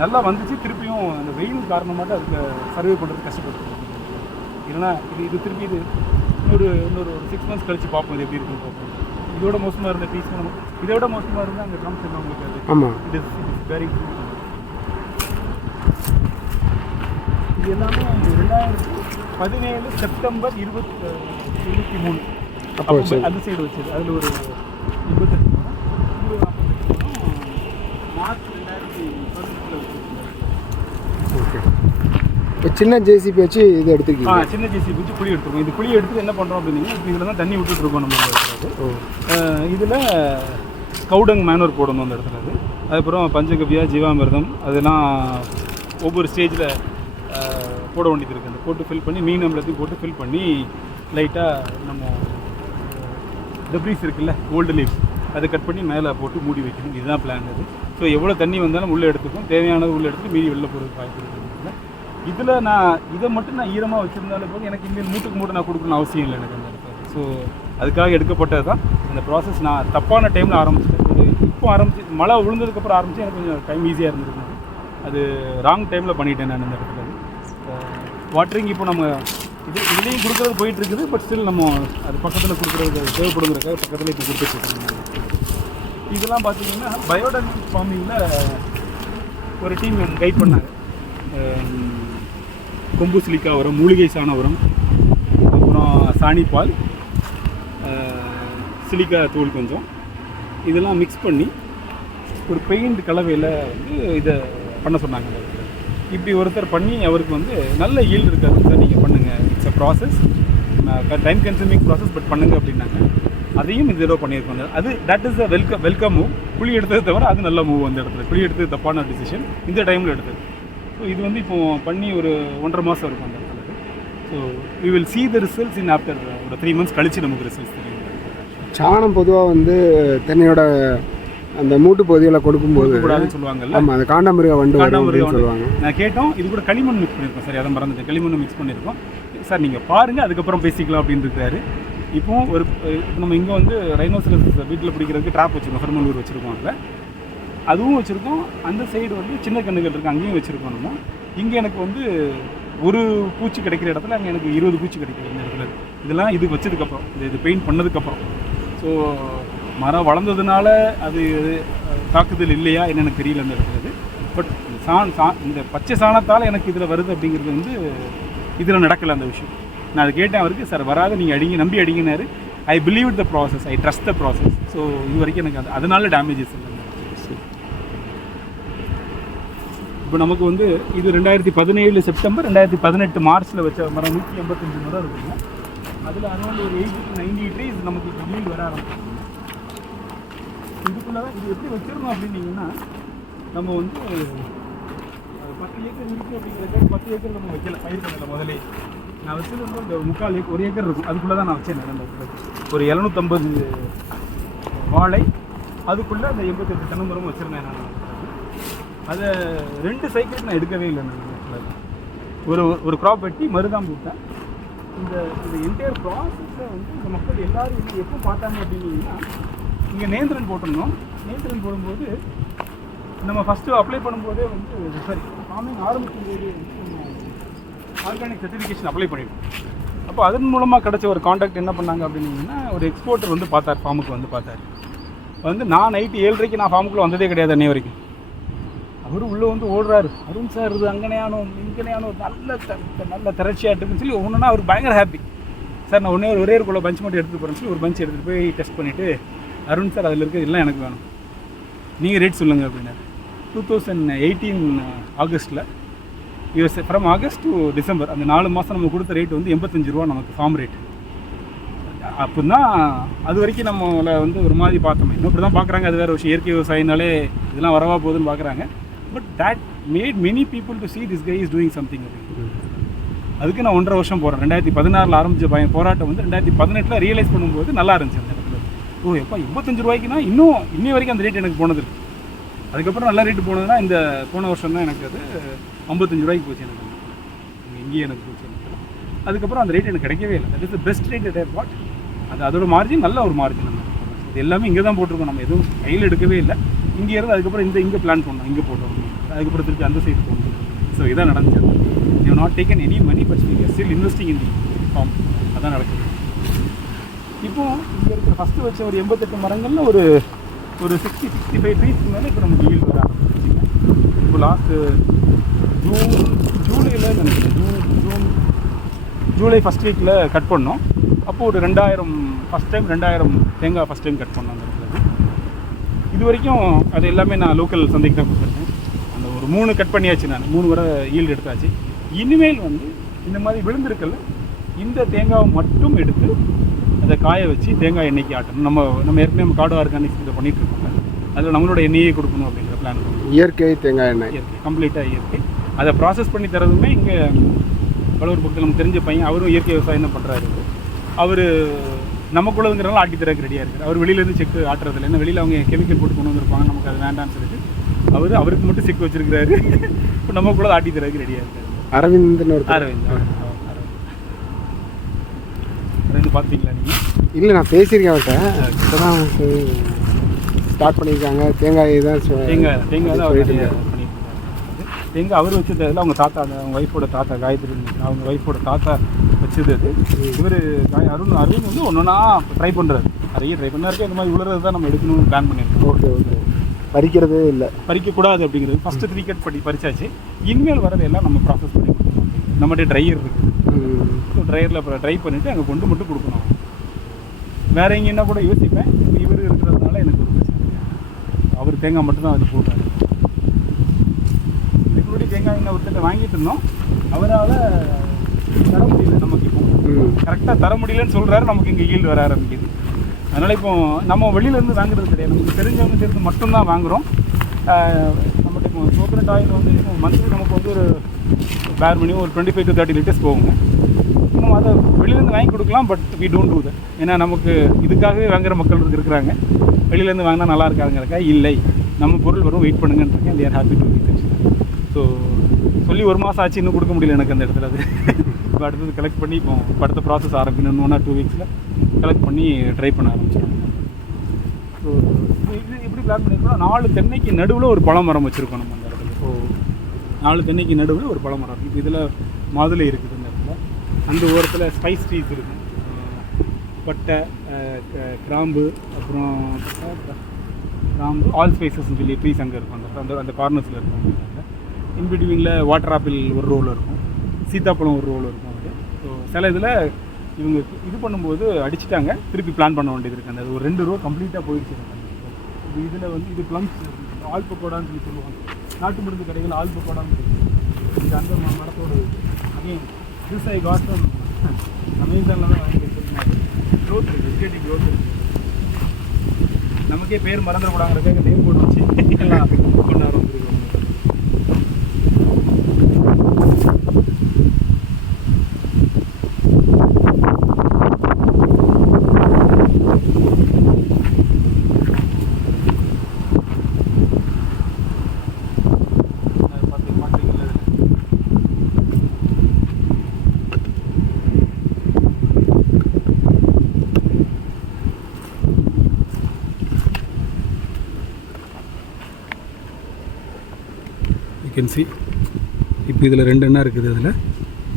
நல்லா வந்துச்சு. திருப்பியும் அந்த வெயில் காரணமாக அதுக்கு சர்வே பண்ணுறது கஷ்டப்பட்டு. இல்லைன்னா இது திருப்பி இது இன்னொரு 6 months கழிச்சு பார்ப்போம் இது எப்படி இருக்குன்னு பார்ப்போம். இதோட மோசமாக இருந்த பீஸ் நம்ம இதோட மோசமாக இருந்தால் அங்கே ட்ரம்ஸ் உங்களுக்கு அது. ஆமாம், இது வெரி இது எல்லாமே 2017 செப்டம்பர் 23 அப்போ அந்த சைடு வச்சது. அதில் ஒரு 28 மார்ச் 2018 வச்சுருக்கேன். ஓகே. இப்போ சின்ன ஜேசிபி வச்சு இது எடுத்துருக்கீங்க? சின்ன ஜேசிபி வச்சு குழி எடுத்துருக்கோம். இது குழி எடுத்து என்ன பண்ணுறோம் அப்படின்னா இப்போ இதில் தான் தண்ணி விட்டுட்ருக்கோம் நம்ம. இதில் கவுடங் மேனூர் போடணும் அந்த இடத்துல. அதுக்கப்புறம் பஞ்சகவ்யா, ஜீவாமிர்தம் அதெல்லாம் ஒவ்வொரு ஸ்டேஜில் போட வேண்டியது இருக்குது. அந்த போட்டு ஃபில் பண்ணி மீன் அம்பளத்தையும் போட்டு ஃபில் பண்ணி லைட்டாக நம்ம டெப்ரீஸ் இருக்குல்ல ஓல்டு லீவ்ஸ் அதை கட் பண்ணி மேலே போட்டு மூடி வைக்கணும். இதுதான் பிளான். அது ஸோ எவ்வளோ தண்ணி வந்தாலும் உள்ளே எடுத்துக்கும், தேவையானது உள்ளே எடுத்து மீதி வெளில போகிறதுக்கு வாய்ப்பு இருக்குது. இதில் நான் இதை மட்டும் நான் ஈரமாக வச்சுருந்தாலே போது எனக்கு இங்கே மூட்டுக்கு மூட்டை நான் கொடுக்கணும்னு அவசியம் இல்லை எனக்கு அந்த இடத்துல. ஸோ அதுக்காக எடுக்கப்பட்டது தான் அந்த ப்ராசஸ். நான் தப்பான டைமில் ஆரம்பிச்சிட்டேன். இப்போ ஆரம்பிச்சு மழை விழுந்ததுக்கப்புறம் ஆரம்பித்து எனக்கு கொஞ்சம் டைம் ஈஸியாக இருந்திருக்கும். அது ராங் டைமில் பண்ணிட்டேன் நான் அந்த இடத்துல. வாட்டரிங் இப்போ நம்ம இதுலேயும் கொடுக்குறது போயிட்டுருக்குது. பட் ஸ்டில் நம்ம அது பக்கத்தில் கொடுக்குறது தேவைப்படுங்கிறக்காக பக்கத்தில் இப்போ கொடுத்துட்ருக்கோம். இதெல்லாம் பார்த்தீங்கன்னா பயோடைனமிக் ஃபார்மிங்கில் ஒரு டீம் கைட் பண்ணாங்க. கொம்பு சிலிக்கா உரம், மூலிகை சாண உரம், அப்புறம் சாணிப்பால், சிலிக்கா தூள் கொஞ்சம் இதெல்லாம் மிக்ஸ் பண்ணி ஒரு பெயிண்ட் கலவையில் வந்து இதை பண்ண சொன்னாங்க. இப்படி ஒருத்தர் பண்ணி அவருக்கு வந்து நல்ல ஈல்டு இருக்காது சார், நீங்கள் பண்ணுங்கள், it's a process, time consuming process, but பண்ணுங்கள் அப்படின்னாங்க. அதையும் இந்த தடவை பண்ணியிருக்கோம். அது that is a welcome move. குழி எடுத்தது தவிர அது நல்ல மூவ். அந்த இடத்துல குழி எடுத்தது தப்பான டிசிஷன் இந்த டைமில் எடுத்தது. ஸோ இது வந்து இப்போ பண்ணி ஒரு 1.5 மாதம் இருக்கும் அந்த இடத்துல. So we will see the results in after ஒரு 3 months கழிச்சு நமக்கு ரிசல்ட்ஸ் தெரியும். சாணம் பொதுவாக வந்து தென்னையோட அந்த மூட்டு பகுதியில் கொடுக்கும்போது கூடாதுன்னு சொல்லுவாங்கல்ல. ஆமாம், அந்த காண்டாமிருக வண்டு சொல்லுவாங்க. நான் கேட்டோம், இது கூட களிமண் மிக்ஸ் பண்ணியிருக்கோம் சார், அதை மறந்துட்டேன். களிமண் மிக்ஸ் பண்ணியிருக்கோம் சார், நீங்கள் பாருங்கள் அதுக்கப்புறம் பேசிக்கலாம் அப்படின்னு இருக்காரு. இப்போ நம்ம இங்கே வந்து ரைனோசரஸ் வீட்டில் பிடிக்கிறதுக்கு ட்ராப் வச்சுருக்கோம், பெருமலூர் வச்சுருக்கோம். அதில் அதுவும் வச்சுருக்கோம். அந்த சைடு வந்து சின்ன கண்ணுகள் இருக்குது, அங்கேயும் வச்சுருக்கோம். நம்ம இங்கே எனக்கு வந்து ஒரு பூச்சி கிடைக்கிற இடத்துல அங்கே எனக்கு 20 பூச்சி கிடைக்கிது இந்த இடத்துல. இதெல்லாம் இது வச்சதுக்கப்புறம், இது பெயிண்ட் பண்ணதுக்கப்புறம். ஸோ மரம் வளர்ந்ததுனால அது தாக்குதல் இல்லையா என்ன எனக்கு தெரியல அந்த இடத்துல. பட் இந்த பச்சை சாணத்தால் எனக்கு இதில் வருது அப்படிங்கிறது வந்து இதில் நடக்கலை அந்த விஷயம். நான் அதை கேட்டேன் அவருக்கு, சார் வராது, நீங்கள் அடிங்க, நம்பி அடிங்கினாரு. I believe the process, I trust the process. So இது வரைக்கும் எனக்கு அதனால டேமேஜஸ் இல்லை. இப்போ நமக்கு வந்து இது 2017 செப்டம்பர் 2018 மார்ச்சில் வச்ச மரம் 185 மரம் இருக்குங்க. அதில் அரௌண்ட் ஒரு 80 to 90 ட்ரீஸ் நமக்கு இப்போ மீன் வர ஆரம்பிச்சு. இதுக்குள்ளே தான் இது எப்படி வச்சிடணும் அப்படின்னீங்கன்னா, நம்ம வந்து 10 ஏக்கர் இருக்குது அப்படிங்கிறத 10 ஏக்கர் நம்ம வைக்கல, பயிர் பண்ணல. முதலே நான் வச்சது வந்து அந்த 3/4 ஏக்கர், 1 ஏக்கர் இருக்கும். அதுக்குள்ளே தான் நான் வச்சேன். ஒரு 750 வாழை, அதுக்குள்ளே அந்த 88 தென்னை மரம் வச்சுருந்தேன் நான். அதை 2 சைக்கிளுக்கு நான் எடுக்கவே இல்லை. நான் ஒரு க்ராப் வெட்டி மருதாம் போட்டேன். இந்த என்டையர் ப்ராசஸை வந்து இந்த மக்கள் எல்லோரும் வந்து எப்போ பார்த்தாங்க அப்படின்னீங்கன்னா, இங்கே நேந்திரன் போட்டிருந்தோம். நேந்திரன் போடும்போது நம்ம ஃபஸ்ட்டு அப்ளை பண்ணும்போதே வந்து ஃபார்மிங் ஆரம்பிக்கும்போது வந்து நம்ம ஆர்கானிக் சர்டிஃபிகேஷன் அப்ளை பண்ணிட்டோம். அப்போ அதன் மூலமாக கிடச்ச ஒரு காண்டாக்ட் என்ன பண்ணாங்க அப்படின்னீங்கன்னா, ஒரு எக்ஸ்போர்ட்டர் வந்து பார்த்தார், ஃபார்முக்கு வந்து பார்த்தார். வந்து நான் நைட்டு 7:30 நான் ஃபார்முக்குள்ளே வந்ததே கிடையாது அன்னை வரைக்கும். அவரும் உள்ளே வந்து ஓடுறாரு, அருண் சார் இது அங்கனையானோ இங்கனையானோ நல்ல திரட்சியாட்டுன்னு சொல்லி ஒன்றுனா அவர் பயங்கர ஹாப்பி. சார் நான் ஒரே ஒரு பஞ்ச் மட்டும் எடுத்துகிட்டு போகிறேன்னு சொல்லி ஒரு பஞ்ச் எடுத்துகிட்டு போய் டெஸ்ட் பண்ணிவிட்டு, அருண் சார் அதில் இருக்கிறது எல்லாம் எனக்கு வேணும், நீங்கள் ரேட் சொல்லுங்கள் அப்படின்னாரு. 2018 ஆகஸ்ட்டில் USA from August to December அந்த 4 மாதம் நம்ம கொடுத்த ரேட் வந்து 85 ரூபா நமக்கு ஃபார்ம் ரேட். அப்போ தான் அது வரைக்கும் நம்மளை வந்து ஒரு மாதிரி பார்த்தோமே, இன்னும் இப்படி தான் பார்க்குறாங்க. அது வேறு விஷயம், இயற்கை விவசாயினாலே இதெல்லாம் வரவா போகுதுன்னு பார்க்குறாங்க. But that mat many people to see this guy is doing something. அதுக்கு நான் 1.5 வருஷம் போகிறேன். 2016 ஆரம்பித்த போராட்டம் வந்து 2018 ரியலைஸ் பண்ணும்போது நல்லா இருந்துச்சு அந்த இடத்துல. ஓ எப்போ 85 ரூபாய்க்குன்னா இன்னி வரைக்கும் அந்த ரேட் எனக்கு போனது. அதுக்கப்புறம் நல்ல ரேட்டு போனதுன்னா இந்த போன வருஷம் தான் எனக்கு அது 55 ரூபாய்க்கு போச்சு. எனக்கு இங்கேயே எனக்கு போச்சு. அதுக்கப்புறம் அந்த ரேட் எனக்கு கிடைக்கவே இல்லை. That is the best rate at what. அதோட மார்ஜின் நல்ல ஒரு மார்ஜின். இது எல்லாமே இங்கே தான் போட்டிருக்கோம், நம்ம எதுவும் கையில் எடுக்கவே இல்லை. இங்கே இருந்து அதுக்கப்புறம் இங்கே பிளான் பண்ணோம், இங்கே போட்டோம், அதுக்கப்புறம் திருப்பி அந்த சைடு போகணும். ஸோ இதான் நடந்துச்சு. You not taken any money but you still investing in the farm. அதான் நடக்குது. இப்போது இங்கே இருக்கிற ஃபஸ்ட்டு வச்ச ஒரு 88 மரங்களில் ஒரு 60-65 ட்ரீஸ்க்கு மேலே இப்போ நமக்கு ஈல்டு வர ஆரம்பிச்சிங்க. இப்போ லாஸ்ட்டு ஜூலையில் நினைக்கிறேன், ஜூலை ஃபஸ்ட் வீக்கில் கட் பண்ணோம். அப்போது ஒரு 2000 ஃபஸ்ட் டைம் 2000 தேங்காய் ஃபஸ்ட் டைம் கட் பண்ணோம். அந்த இடத்துல இது வரைக்கும் அது எல்லாமே நான் லோக்கல் சந்தைக்கு தான் கொடுத்துருக்கேன். அந்த ஒரு 3 கட் பண்ணியாச்சு, நான் 3 வரை ஈல்டு எடுத்தாச்சு. இனிமேல் வந்து இந்த மாதிரி விழுந்திருக்கல இந்த தேங்காவை மட்டும் எடுத்து அதை காய வச்சு தேங்காய் எண்ணெய்க்கு ஆட்டணும். நம்ம ஏற்கனவே நம்ம காடு ஆர்கானிக்ஸ் இதை பண்ணிகிட்டு இருக்கோங்க. அதில் நம்மளோட எண்ணெயே கொடுக்கணும் அப்படிங்கிற பிளான். இயற்கை தேங்காய் எண்ணெய், இயற்கை, கம்ப்ளீட்டாக இயற்கை. அதை ப்ராசஸ் பண்ணி தரதுமே இங்கே பலூர் பக்கத்தில் நமக்கு தெரிஞ்ச பையன், அவரும் இயற்கை விவசாயம் தான் பண்ணுறாரு. அவர் நமக்குள்ளதுங்கிறனால ஆட்டி தரக்கு ரெடியாக இருக்குது. அவர் வெளியிலேருந்து செக்கு ஆட்டுறதில்ல. ஏன்னா வெளியில் அவங்க கெமிக்கல் போட்டு கொண்டு வந்திருப்பாங்க, நமக்கு அது வேண்டாம்னு சொல்லிட்டு அவருக்கு மட்டும் செக் வச்சிருக்கிறாரு. இப்போ நமக்குள்ளது ஆட்டி தரக்கு ரெடியாக இருக்காரு. அரவிந்த் பார்த்தீங்களா நீங்கள்? இல்லை, நான் பேசியிருக்கேன் அவர்கிட்ட. இப்போ தான் ஸ்டார்ட் பண்ணியிருக்காங்க. தேங்காய் தான் தான் அவர் பண்ணிட்டு இருக்காரு. தேங்காய் அவர் வச்சதில் அவங்க தாத்தா, அவங்க ஒய்ஃபோட தாத்தா காயத்ரி, அவங்க ஒய்ஃபோட தாத்தா வச்சது அது. இவர் அருண் வந்து ஒன்றுனா ட்ரை பண்ணுறாரு. நிறைய ட்ரை பண்ணாருக்கு. இந்த மாதிரி உலர்றது தான் நம்ம எடுக்கணும்னு பிளான் பண்ணியிருக்கோம். ஓகே. பறிக்கிறதே இல்லை, பறிக்கக்கூடாது அப்படிங்கிறது. ஃபஸ்ட்டு 3 கட் பறிச்சாச்சு. இனிமேல் வரதெல்லாம் நம்ம ப்ராசஸ் பண்ணி கொடுக்கணும். நம்மகிட்ட ட்ரையர் இருக்குது. ஸோ ட்ரையரில் அப்புறம் ட்ரை பண்ணிவிட்டு அங்கே கொண்டு மட்டும் கொடுக்கணும். வேறு எங்கேன்னா கூட யோசிப்பேன். இப்போ இவர் இருக்கிறதுனால எனக்கு ஒரு பிரச்சனை இல்லை. அவர் தேங்காய் மட்டும்தான் அதில் போட்டார். இதுக்கு முன்னாடி தேங்காய் எண்ணெய் ஒருத்தட்ட வாங்கிட்டு இருந்தோம். அவரால் தர முடியல. நமக்கு இப்போ கரெக்டாக தர முடியலன்னு சொல்கிறாரு. நமக்கு இங்கே ஈல்டு வர ஆரம்பிக்குது. அதனால் இப்போ நம்ம வெளியிலேருந்து வாங்குறது கிடையாது. நமக்கு தெரிஞ்சவங்க சேர்ந்து மட்டும்தான் வாங்குகிறோம். நம்மகிட்ட இப்போ கோகனட் ஆயில் வந்து மந்த்லி நமக்கு வந்து ஒரு பேர் மினிமம் ஒரு 25 to 30 லிட்டர்ஸ் போகுங்க. நம்ம அதை வெளியிலேருந்து வாங்கி கொடுக்கலாம். But we don't do that. ஏன்னா நமக்கு இதுக்காகவே வாங்குகிற மக்கள் இருக்கிறாங்க. வெளியிலேருந்து வாங்கினா நல்லா இருக்காதுங்கிறக்கா இல்லை, நம்ம பொருள் வரும், வெயிட் பண்ணுங்கன்னு they are happy to eat it. So சொல்லி 1 மாதம் ஆச்சு, இன்னும் கொடுக்க முடியல எனக்கு அந்த இடத்துல. அது இப்போ அடுத்தது கலெக்ட் பண்ணி இப்போ அடுத்த ப்ராசஸ் ஆரம்பிக்கணும். 1 or 2 வீக்ஸில் கலெக்ட் பண்ணி ட்ரை பண்ண ஆரம்பிச்சிடணும். ஸோ இது எப்படி பிளான் பண்ணியிருக்கோம், 4 தென்னைக்கு நடுவில் ஒரு பழமரம் வச்சுருக்கோம் நம்ம அந்த இடத்துல. ஸோ 4 தென்னைக்கு நடுவில் ஒரு பழமரம் இருக்குது. இப்போ இதில் மாதுளை இருக்குது அந்த இடத்துல. அந்த ஓரத்தில் ஸ்பைஸ் ட்ரீஸ் இருக்குது, பட்டை, கிராம்பு, அப்புறம் கிராம்பு, ஆல் ஸ்பைசஸ்ன்னு சொல்லி ட்ரீஸ் அங்கே இருக்கும். அந்த கார்னர்ஸில் இருக்கும். இன்பிட்வீனில் வாட்டர் ஆப்பிள் ஒரு ரோல் இருக்கும், சீத்தாப்பழம் ஒரு ரோல் இருக்கும். ஸோ சில இதில் இவங்க இது பண்ணும்போது அடிச்சுட்டாங்க, திருப்பி பிளான் பண்ண வேண்டியது இருக்குது. அந்த ஒரு 2 ரோ கம்ப்ளீட்டாக போயிடுச்சு. இதில் வந்து இது ப்ளம்ஸ், ஆல் பக்கோடான்னு சொல்லி சொல்லுவாங்க. நாட்டு மருந்து கடைகள் ஆல் பக்கோடான்னு இருக்குது. இது அந்த மரத்தோடு அகைன் விவசாய காஸ்டம் அமேசானில் தான் வாங்கி வச்சுருக்காங்க. க்ரோத் இருக்குது, வெஜிடேட்டிவ் க்ரோத் இருக்குது. நமக்கே பேர் மறந்துடக்கூடாங்கிறதுக்காக நேம் போட்டு வச்சு எல்லாம் கொண்டு ஆரம்பிச்சிருக்கோம். கேன் சி இப்போ இதில் 2 எண்ணெய் இருக்குது. அதில்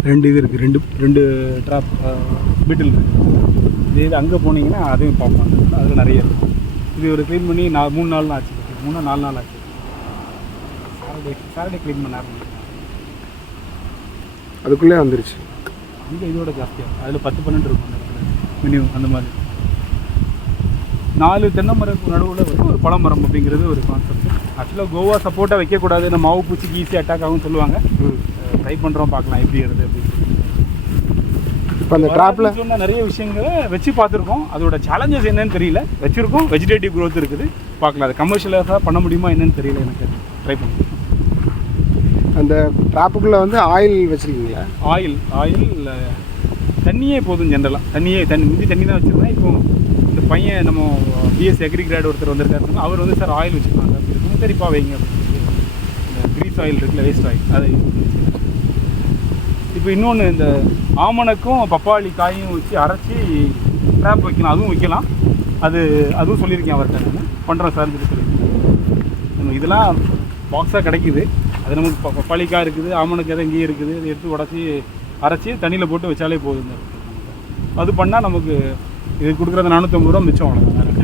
2 இது இருக்குது, 2 ட்ராப் பீட்டில் இருக்குது. இது அங்கே போனீங்கன்னா அதையும் பார்ப்போம். அதில் நிறைய இருக்கும். இது ஒரு க்ளீன் பண்ணி 3 நாள் ஆச்சு, 3 or 4 நாள் ஆச்சு. சாட்டர்டே க்ளீன் பண்ண ஆரம்பிச்சேன். அதுக்குள்ளே வந்துருச்சு. அங்கே இதோட ஜாஸ்தியாக அதில் 10-12 இருக்கும் மினிமம். அந்த மாதிரி 4 தென்னை மரத்துக்கு நடுவில் வந்து ஒரு பழமரம் அப்படிங்கிறது ஒரு கான்செப்ட். ஆக்சுவலாக கோவா சப்போர்ட்டாக வைக்கக்கூடாது, நம்ம மாவு பூச்சிக்கு ஈஸியாக அட்டாக் ஆகும்னு சொல்லுவாங்க. ட்ரை பண்ணுறோம், பார்க்கலாம் எப்படி வருது அப்படின்னு. இப்போ அந்த ட்ராப்பில் சொன்ன நிறைய விஷயங்களை வச்சு பார்த்துருக்கோம். அதோட சேலஞ்சஸ் என்னன்னு தெரியல. வச்சுருக்கோம், வெஜிடேட்டிவ் க்ரோத் இருக்குது, பார்க்கலாம். அது கமர்ஷியலாக பண்ண முடியுமா என்னன்னு தெரியல எனக்கு. ட்ரை பண்ணுவோம். அந்த ட்ராப்புக்குள்ளே வந்து ஆயில் வச்சுருக்கீங்களா? ஆயில் தண்ணியே போதும். ஜென்ரலாக தண்ணி தான் வச்சுருந்தேன். இப்போ இந்த பையன் நம்ம பிஎஸ்சி அக்ரி கிராட் ஒருத்தர் வந்திருக்காரு. அவர் வந்து சார் ஆயில் வச்சுருக்காங்க அப்படின்னு. சரிப்பா வைங்க அப்படின்னு. இந்த கிரீஸ் ஆயில் இருக்குல்ல, வேஸ்ட் ஆயில், அதை இப்போ இன்னொன்று இந்த ஆமணக்கும் பப்பாளி காயும் வச்சு அரைச்சி ட்ராப் வைக்கலாம், அதுவும் வைக்கலாம். அதுவும் சொல்லியிருக்கேன் அவர்கிட்ட. நான் பண்ணுறேன் சார்னு சொல்லியிருக்கேன். நம்ம இதெல்லாம் பாக்ஸாக கிடைக்குது. அது நமக்கு பப்பாளிக்காய் இருக்குது, ஆமணக்கு எதை இங்கேயே இருக்குது. அதை எடுத்து உடச்சி அரைச்சி தண்ணியில் போட்டு வச்சாலே போதுங்க. அது பண்ணால் நமக்கு இது கொடுக்குறது 450 ரூபா மிச்சம். அவ்வளோதான்.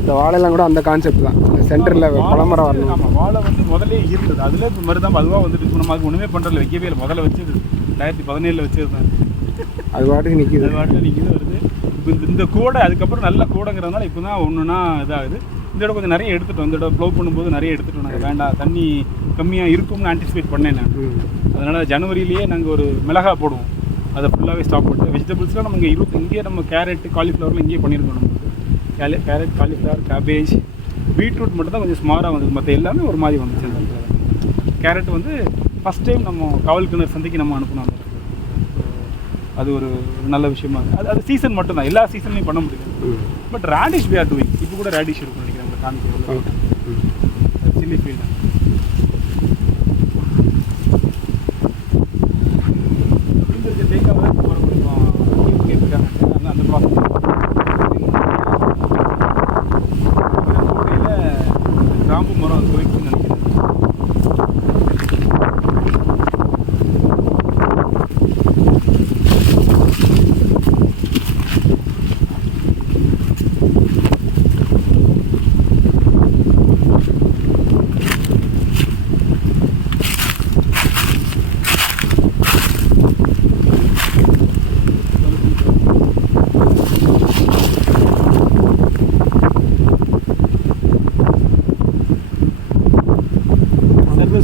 இந்த வாழைலாம் கூட அந்த கான்செப்ட் தான். சென்டரில் பழமரம் வரணும். ஆமாம், வாழை வந்து முதல்ல இருந்தது. அதில் இப்போ மருதான் அதுவாக வந்துட்டு இப்போ நம்ம அதுக்கு ஒன்றுமே பண்ணுறதில்ல, வைக்கவே இல்லை. முதல்ல வச்சது 2017 வச்சுருந்தேன். அது பாட்டுக்கு நிற்கிது. வருது. இப்போ இந்த கூடை அதுக்கப்புறம் நல்ல கூடைங்கிறதுனால இப்போ தான் ஒன்றுனா இதாகுது. இந்த இடம் கொஞ்சம் நிறைய எடுத்துட்டோம். இந்த இடம் ப்ளோ பண்ணும்போது நிறைய எடுத்துட்டோம். நாங்கள் வேண்டாம், தண்ணி கம்மியாக இருக்கும்னு ஆன்டிசிபேட் பண்ணேன் நான். அதனால் ஜனவரியிலேயே நாங்கள் ஒரு மிளகாய் போடுவோம். அதை ஃபுல்லாகவே ஸ்டாப் பண்ணிட்டு வெஜிடபிள்ஸ்லாம் நம்ம இங்கேயே நம்ம கேரட்டு காலிஃப்ளவர்லாம் இங்கேயே பண்ணியிருக்கோம். நம்ம கேரட், காலிஃப்ளவர், கேபேஜ், பீட்ரூட் மட்டும் தான் கொஞ்சம் ஸ்மாராக வந்தது. மற்ற எல்லாமே ஒரு மாதிரி வந்துச்சு. அந்த கேரட் வந்து ஃபஸ்ட் டைம் நம்ம காவல்கிணறு சந்தைக்கு நம்ம அனுப்பணும். அது ஒரு நல்ல விஷயமா இருக்குது. அது சீசன் மட்டும்தான், எல்லா சீசன்லையும் பண்ண முடியாது. But radish we are doing. இப்போ கூட ரேடிஷ் இருக்கும் நினைக்கிறேன் உங்கள் காமிக்க. சில்லி ஃபீல்டு இந்த தேங்காவை போகிற கொஞ்சம் கேட்டுருக்காங்க. அந்த ப்ராசஸ் கோடையில் கிராம்பு மரம் அது போயிடுச்சுன்னு நினைக்கிறேன்.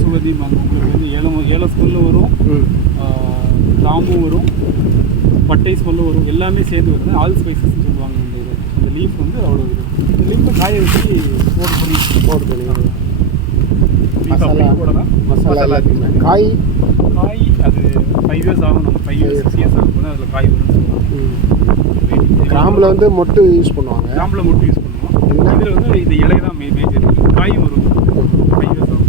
சுகதிம்பாங்க. உங்களுக்கு வந்து ஏல ஸ்மெல்லு வரும், கிராம்பும் வரும், பட்டை ஸ்மெல்லு வரும், எல்லாமே சேர்ந்து வருது. ஆல் ஸ்பைசஸ்ன்னு சொல்லுவாங்க. இந்த லீஃப் வந்து அவ்வளோ இது. இந்த லீஃபை காய வச்சு போட்டு பண்ணி போடலாம். மசாலா காய் அது 5 years ஆகும். நம்ம 5 years 6 years ஆகும் போது அதில் காய் வரும்னு சொல்லுவாங்க. கிராம்பில் வந்து மொட்டு யூஸ் பண்ணுவாங்க. கிராம்பில் மொட்டு யூஸ் பண்ணுவோம். இதில் வந்து இந்த இலை தான் மேஜர். காயும் வரும். 5 years ஆகும்.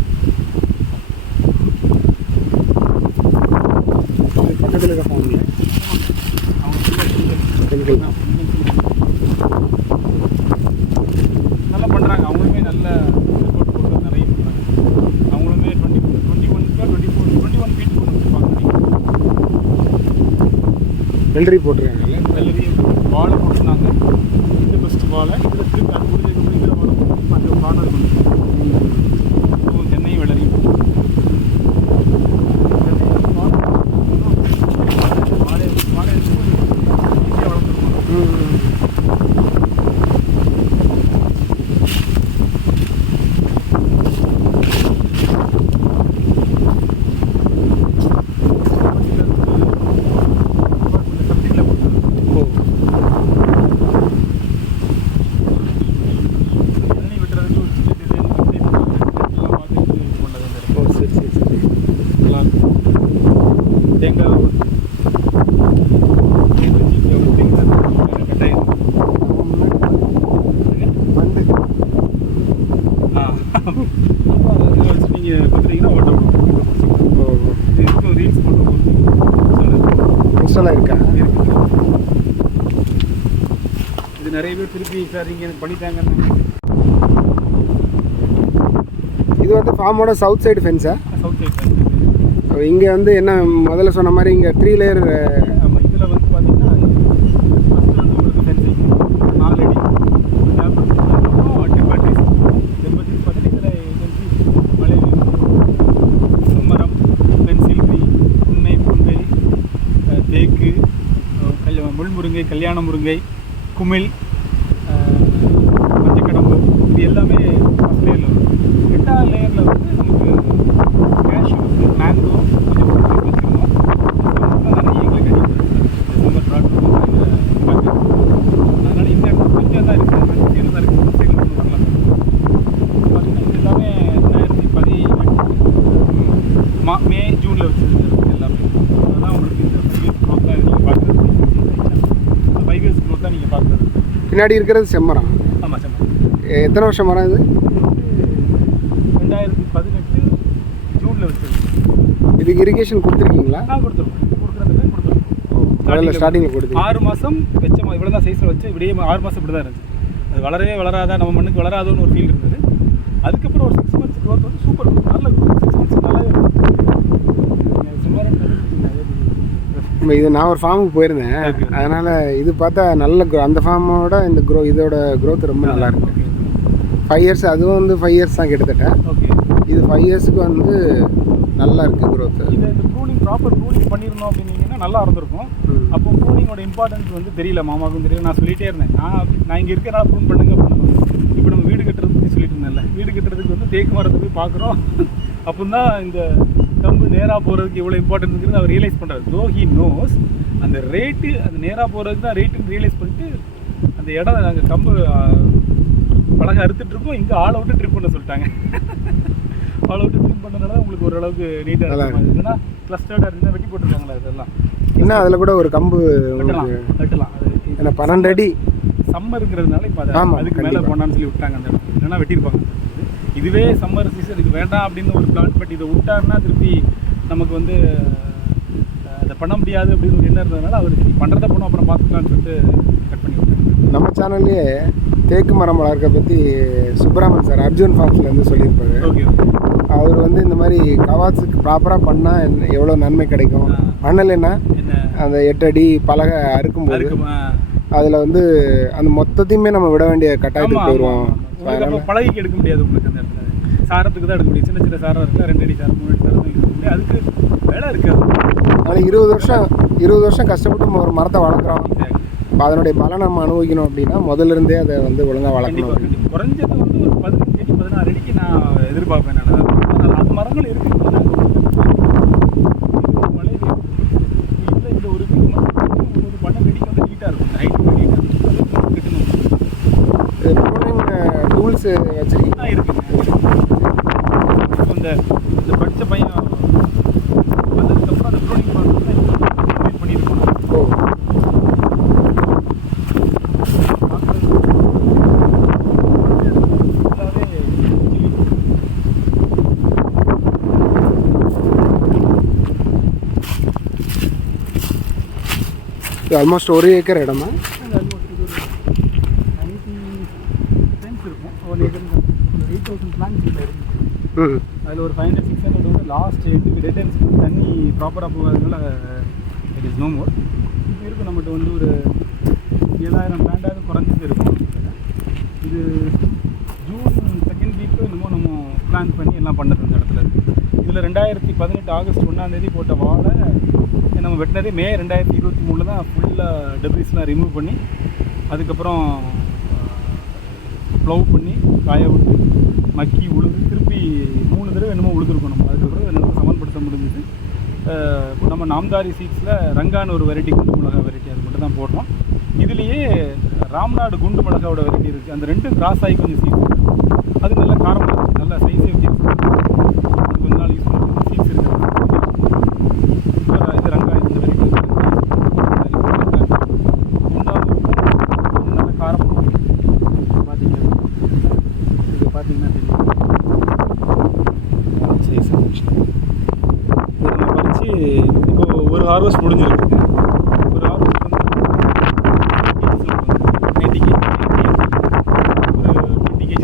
பக்கத்தில் இருக்க ஃபோனில் நல்லா பண்ணுறாங்க. அவங்களுமே நல்ல ரிப்போர்ட் போட்டு நிறைய பண்ணுறாங்க. அவங்களுமே 21 ஃபீட் போட்டுருப்பாங்க. வெள்ளரி போட்டிருக்காங்கல்ல. வெள்ளரி வாழை போட்டுருந்தாங்க. இது ஃபஸ்ட்டு வாழை. இதில் திருப்பி அது முடிஞ்சதுக்கப்புறம் இதில் வாழை போட்டு அந்த கார்னர் பண்ணுவோம். தென்னை வெள்ளரி நீங்கள் பார்த்துட்டீங்கன்னா ஓட்ட ரீல்ஸ் போட்டு இன்ஸ்டாலாக இருக்கா? இது நிறைய பேர் திருப்பி சார் நீங்கள் எனக்கு பண்ணிட்டாங்கன்னு. இது வந்து ஃபார்மோட சவுத் சைடு ஃபென்ஸா? South side fence. இங்கே வந்து என்ன முதல்ல சொன்ன மாதிரி இங்கே 3 லேயர். ஆமாம், இதில் வந்து பார்த்தீங்கன்னா ஃபஸ்ட்டு வந்து உங்களுக்கு ஃபென்சிங் முருங்கை, கல்யாண முருங்கை, குமிழ், மஞ்சக்கடம்பு, இது எல்லாமே ஃபஸ்ட் லேயரில் வரும். 2வது லேயரில் வந்து நமக்கு கேஷ்யூஸ், மேங்கோ கொஞ்சம் வச்சுருந்தோம். நிறைய எங்களுக்கு அடிக்கிறது சம்மர் ப்ராடக்ட் அதனால் இந்த இடத்துல கொஞ்சம் தான் இருக்குது, அந்த சைடில் தான் இருக்குது, சைடில் ஒன்று வரலாம். பார்த்தீங்கன்னா இது எல்லாமே 2018 மே ஜூனில் வச்சுருந்தது எல்லாமே. அதுதான் உங்களுக்கு இந்த 5 இயர்ஸ் க்ரோத் தான் நீங்கள் பார்க்குறது. 5 இயர்ஸ் க்ரோத் தான் நீங்கள் பார்க்குறது. பின்னாடி இருக்கிறது செம்மரம். ஆமாம் செம்மரம். எத்தனை வருஷம் மரம் இது? 2018 ஜூனில் வச்சது. இதுக்கு இரிகேஷன் கொடுத்துருக்கீங்களா? கொடுத்துருக்கோம். ஸ்டார்டிங்கில் கொடுத்து 6 மாதம் வச்ச இவ்வளோ தான் சைஸில் வச்சு இப்படியே 6 மாதம் இப்படி தான் இருந்துச்சு. அது வளரவே வளராதா, நம்ம மண்ணுக்கு வளராதோன்னு ஒரு ஃபீல் இருந்தது. அதுக்கப்புறம் ஒரு 6 மந்த்ஸ் க்ரோத் வந்து சூப்பர், நல்ல க்ரோத். 6 மந்த்ஸ் நல்லாவே சுமார். இது நான் ஒரு ஃபார்முக்கு போயிருந்தேன், அதனால் இது பார்த்தா நல்ல அந்த ஃபார்மோட இந்த இதோட க்ரோத் ரொம்ப நல்லா இருக்கு. 5 இயர்ஸ், அதுவும் வந்து 5 இயர்ஸ் தான் கிட்டத்தட்ட. ஓகே, இது 5 இயர்ஸ்க்கு வந்து நல்லா இருக்குது க்ரோத். இது இந்த ப்ரூனிங் ப்ராப்பர் ப்ரூனிங் பண்ணியிருந்தோம் அப்படின்னீங்கன்னா நல்லா இருந்திருக்கும். அப்போ ப்ரூனிங்கோட இம்பார்ட்டன்ஸ் வந்து தெரியல, மாமாவுக்கும் தெரியல. நான் சொல்லிகிட்டே இருந்தேன், நான் இங்கே இருக்கிறனால ப்ரூன் பண்ணுங்க பண்ணணும். இப்போ நம்ம வீடு கட்டுறது பற்றி சொல்லிட்டு இருந்தேன்ல, வீடு கட்டுறதுக்கு வந்து தேக்கு மரத்தை போய் பார்க்குறோம். அப்போ தான் இந்த கம்பு நேராக போகிறதுக்கு எவ்வளோ இம்பார்ட்டன்ஸுங்கிறது அவர் ரியலைஸ் பண்ணுறாரு. தோ ஹி நோஸ் அந்த ரேட்டு, அந்த நேராக போகிறதுக்கு தான் ரேட்டுன்னு ரியலைஸ் பண்ணிட்டு அந்த இடம் நாங்கள் கம்பு பழக அறுத்துட்ருக்கோம். இங்கே ஆள் அவுட்டு ட்ரிப் பண்ண சொல்லிட்டாங்க. ஆள் அவுட்டு ட்ரிப் பண்ணனால தான் உங்களுக்கு ஓரளவுக்கு நீட்டாக இருக்கும். இல்லைன்னா கிளஸ்டர்டாக இருந்தால் வெட்டி போட்டுருக்காங்களா இதெல்லாம். இன்னும் அதில் கூட ஒரு கம்பு வெட்டலாம். ஏன்னா 12 அடி சம்மர் இருக்கிறதுனால இப்போ அதுக்கு மேலே போனான்னு சொல்லி விட்டாங்க. அந்த இடத்துல இல்லைன்னா வெட்டியிருப்பாங்க. இதுவே சம்மர் சீசன் இது வேண்டாம் அப்படின்னு ஒரு பிளான். பட் இதை விட்டாருன்னா திருப்பி நமக்கு வந்து அதை பண்ண முடியாது அப்படின்னு ஒரு எண்ணம் இருந்ததுனால அவர் பண்ணுறத பண்ணோம், அப்புறம் பார்த்துக்கலான்னு சொல்லிட்டு கட் பண்ணி விட்டாங்க. நம்ம சேனல்லையே தேக்கு மரம் வளர்க்க பற்றி சுப்ரமன் சார் அர்ஜுன் ஃபார்ம்ஸ்லேருந்து சொல்லியிருப்பாரு. ஓகே, அவர் வந்து இந்த மாதிரி கவாஸுக்கு ப்ராப்பராக பண்ணால் எவ்வளோ நன்மை கிடைக்கும். மணல்னா அந்த 8 அடி பலகை அறுக்கும்போது அதில் வந்து அந்த மொத்தத்தையுமே நம்ம விட வேண்டிய கட்டாயத்துக்கு போயிடுவோம். பழகிக்கு எடுக்க முடியாது உங்களுக்கு. அந்த இடத்துல சாரத்துக்கு தான் எடுக்க முடியும். சின்ன சின்ன சாரம் இருக்குது, 2 அடி சாரம் 3 அடி சாரம் எடுக்க முடியாது. அதுக்கு வேலை இருக்காது. ஆனால் 20 வருஷம் கஷ்டப்பட்டு நம்ம ஒரு மரத்தை வளர்க்குறோம். அதனுடைய பலனை நம்ம அனுபவிக்கணும் அப்படின்னா முதல்ல இருந்தே அதை வந்து ஒழுங்காக வளர்க்கணும். குறைஞ்சது வந்து ஒரு 15 அடி 16 அடிக்கு நான் எதிர்பார்ப்பேன். நான் அது மரங்கள் இருக்குது. மழை இல்லை, இந்த ஒரு பண்ண வெடிக்கு வந்து நீட்டாக இருக்கும். ஹைட் நீட்டாக கிட்டணும். டூல்ஸ் வச்சுருக்கீங்களா? இருக்குங்க. இந்த படித்த பையன் வந்ததுக்கப்புறம் அந்த ப்ரூனிங் ப்ராசஸ் பண்ணியிருக்கோம். ஆல்மோஸ்ட் 1 ஏக்கர் இடமா? ஆல்மோஸ்ட் இது ஒரு 90 பிளான்ஸ் இருக்கும். ஒரு 8000 பிளான்ஸ் இதில் இருந்துச்சு. அதில் ஒரு 500-600 வந்து லாஸ்ட் டெட் டைம்ஸ் தண்ணி ப்ராப்பராக போகாதனால இட் இஸ் நோ மோர். இப்போ இருக்கும் நம்மகிட்ட வந்து ஒரு 7000 பிளான்டாவது குறைஞ்சிட்டு இருக்கும். இது ஜூன் 2nd வீக்கு என்னமோ நம்ம பிளான் பண்ணி எல்லாம் பண்ணது இந்த இடத்துல இருக்குது. இதில் 2018 ஆகஸ்ட் 1 போட்ட வாழை நம்ம வெட்டினதே மே 2023 தான் ஃபுல்லாக டெப்ரிஸ்லாம் ரிமூவ் பண்ணி அதுக்கப்புறம் ப்ளவ் பண்ணி காய விட்டு மக்கி உழுது திருப்பி 3 தடவை என்னமோ உழுதுருக்கோம். நம்ம அதுக்கப்புறம் நிலத்தை சமன்படுத்த முடிஞ்சுது. நம்ம நாம்தாரி சீட்ஸில் ரங்கான்னு ஒரு வெரைட்டி குண்டு மிளகா வெரைட்டி அது மட்டும் தான் போடுறோம். இதுலேயே ராம்நாடு குண்டு மிளகாவோட வெரைட்டி இருக்குது. அந்த 2 கிராஸ் ஆகி கொஞ்சம் சீட்ஸ் அது நல்ல காரம் இருக்குது, நல்ல சைஸே வித்தியாசம். கொஞ்ச நாள் யூஸ் பண்ணுறது சீட்ஸ் இருக்குது. இது ரங்கா இந்த வெரைட்டி நல்ல காரம் பார்த்தீங்கன்னா இது பார்த்தீங்கன்னா தெரியும். சரி சரி இது நம்ம பறித்து இப்போ ஒரு ஹார்வெஸ்ட் முடிஞ்சிருக்கு. ஒரு ஹார்வெஸ்ட் வந்து 90 kg ஒரு 20 kg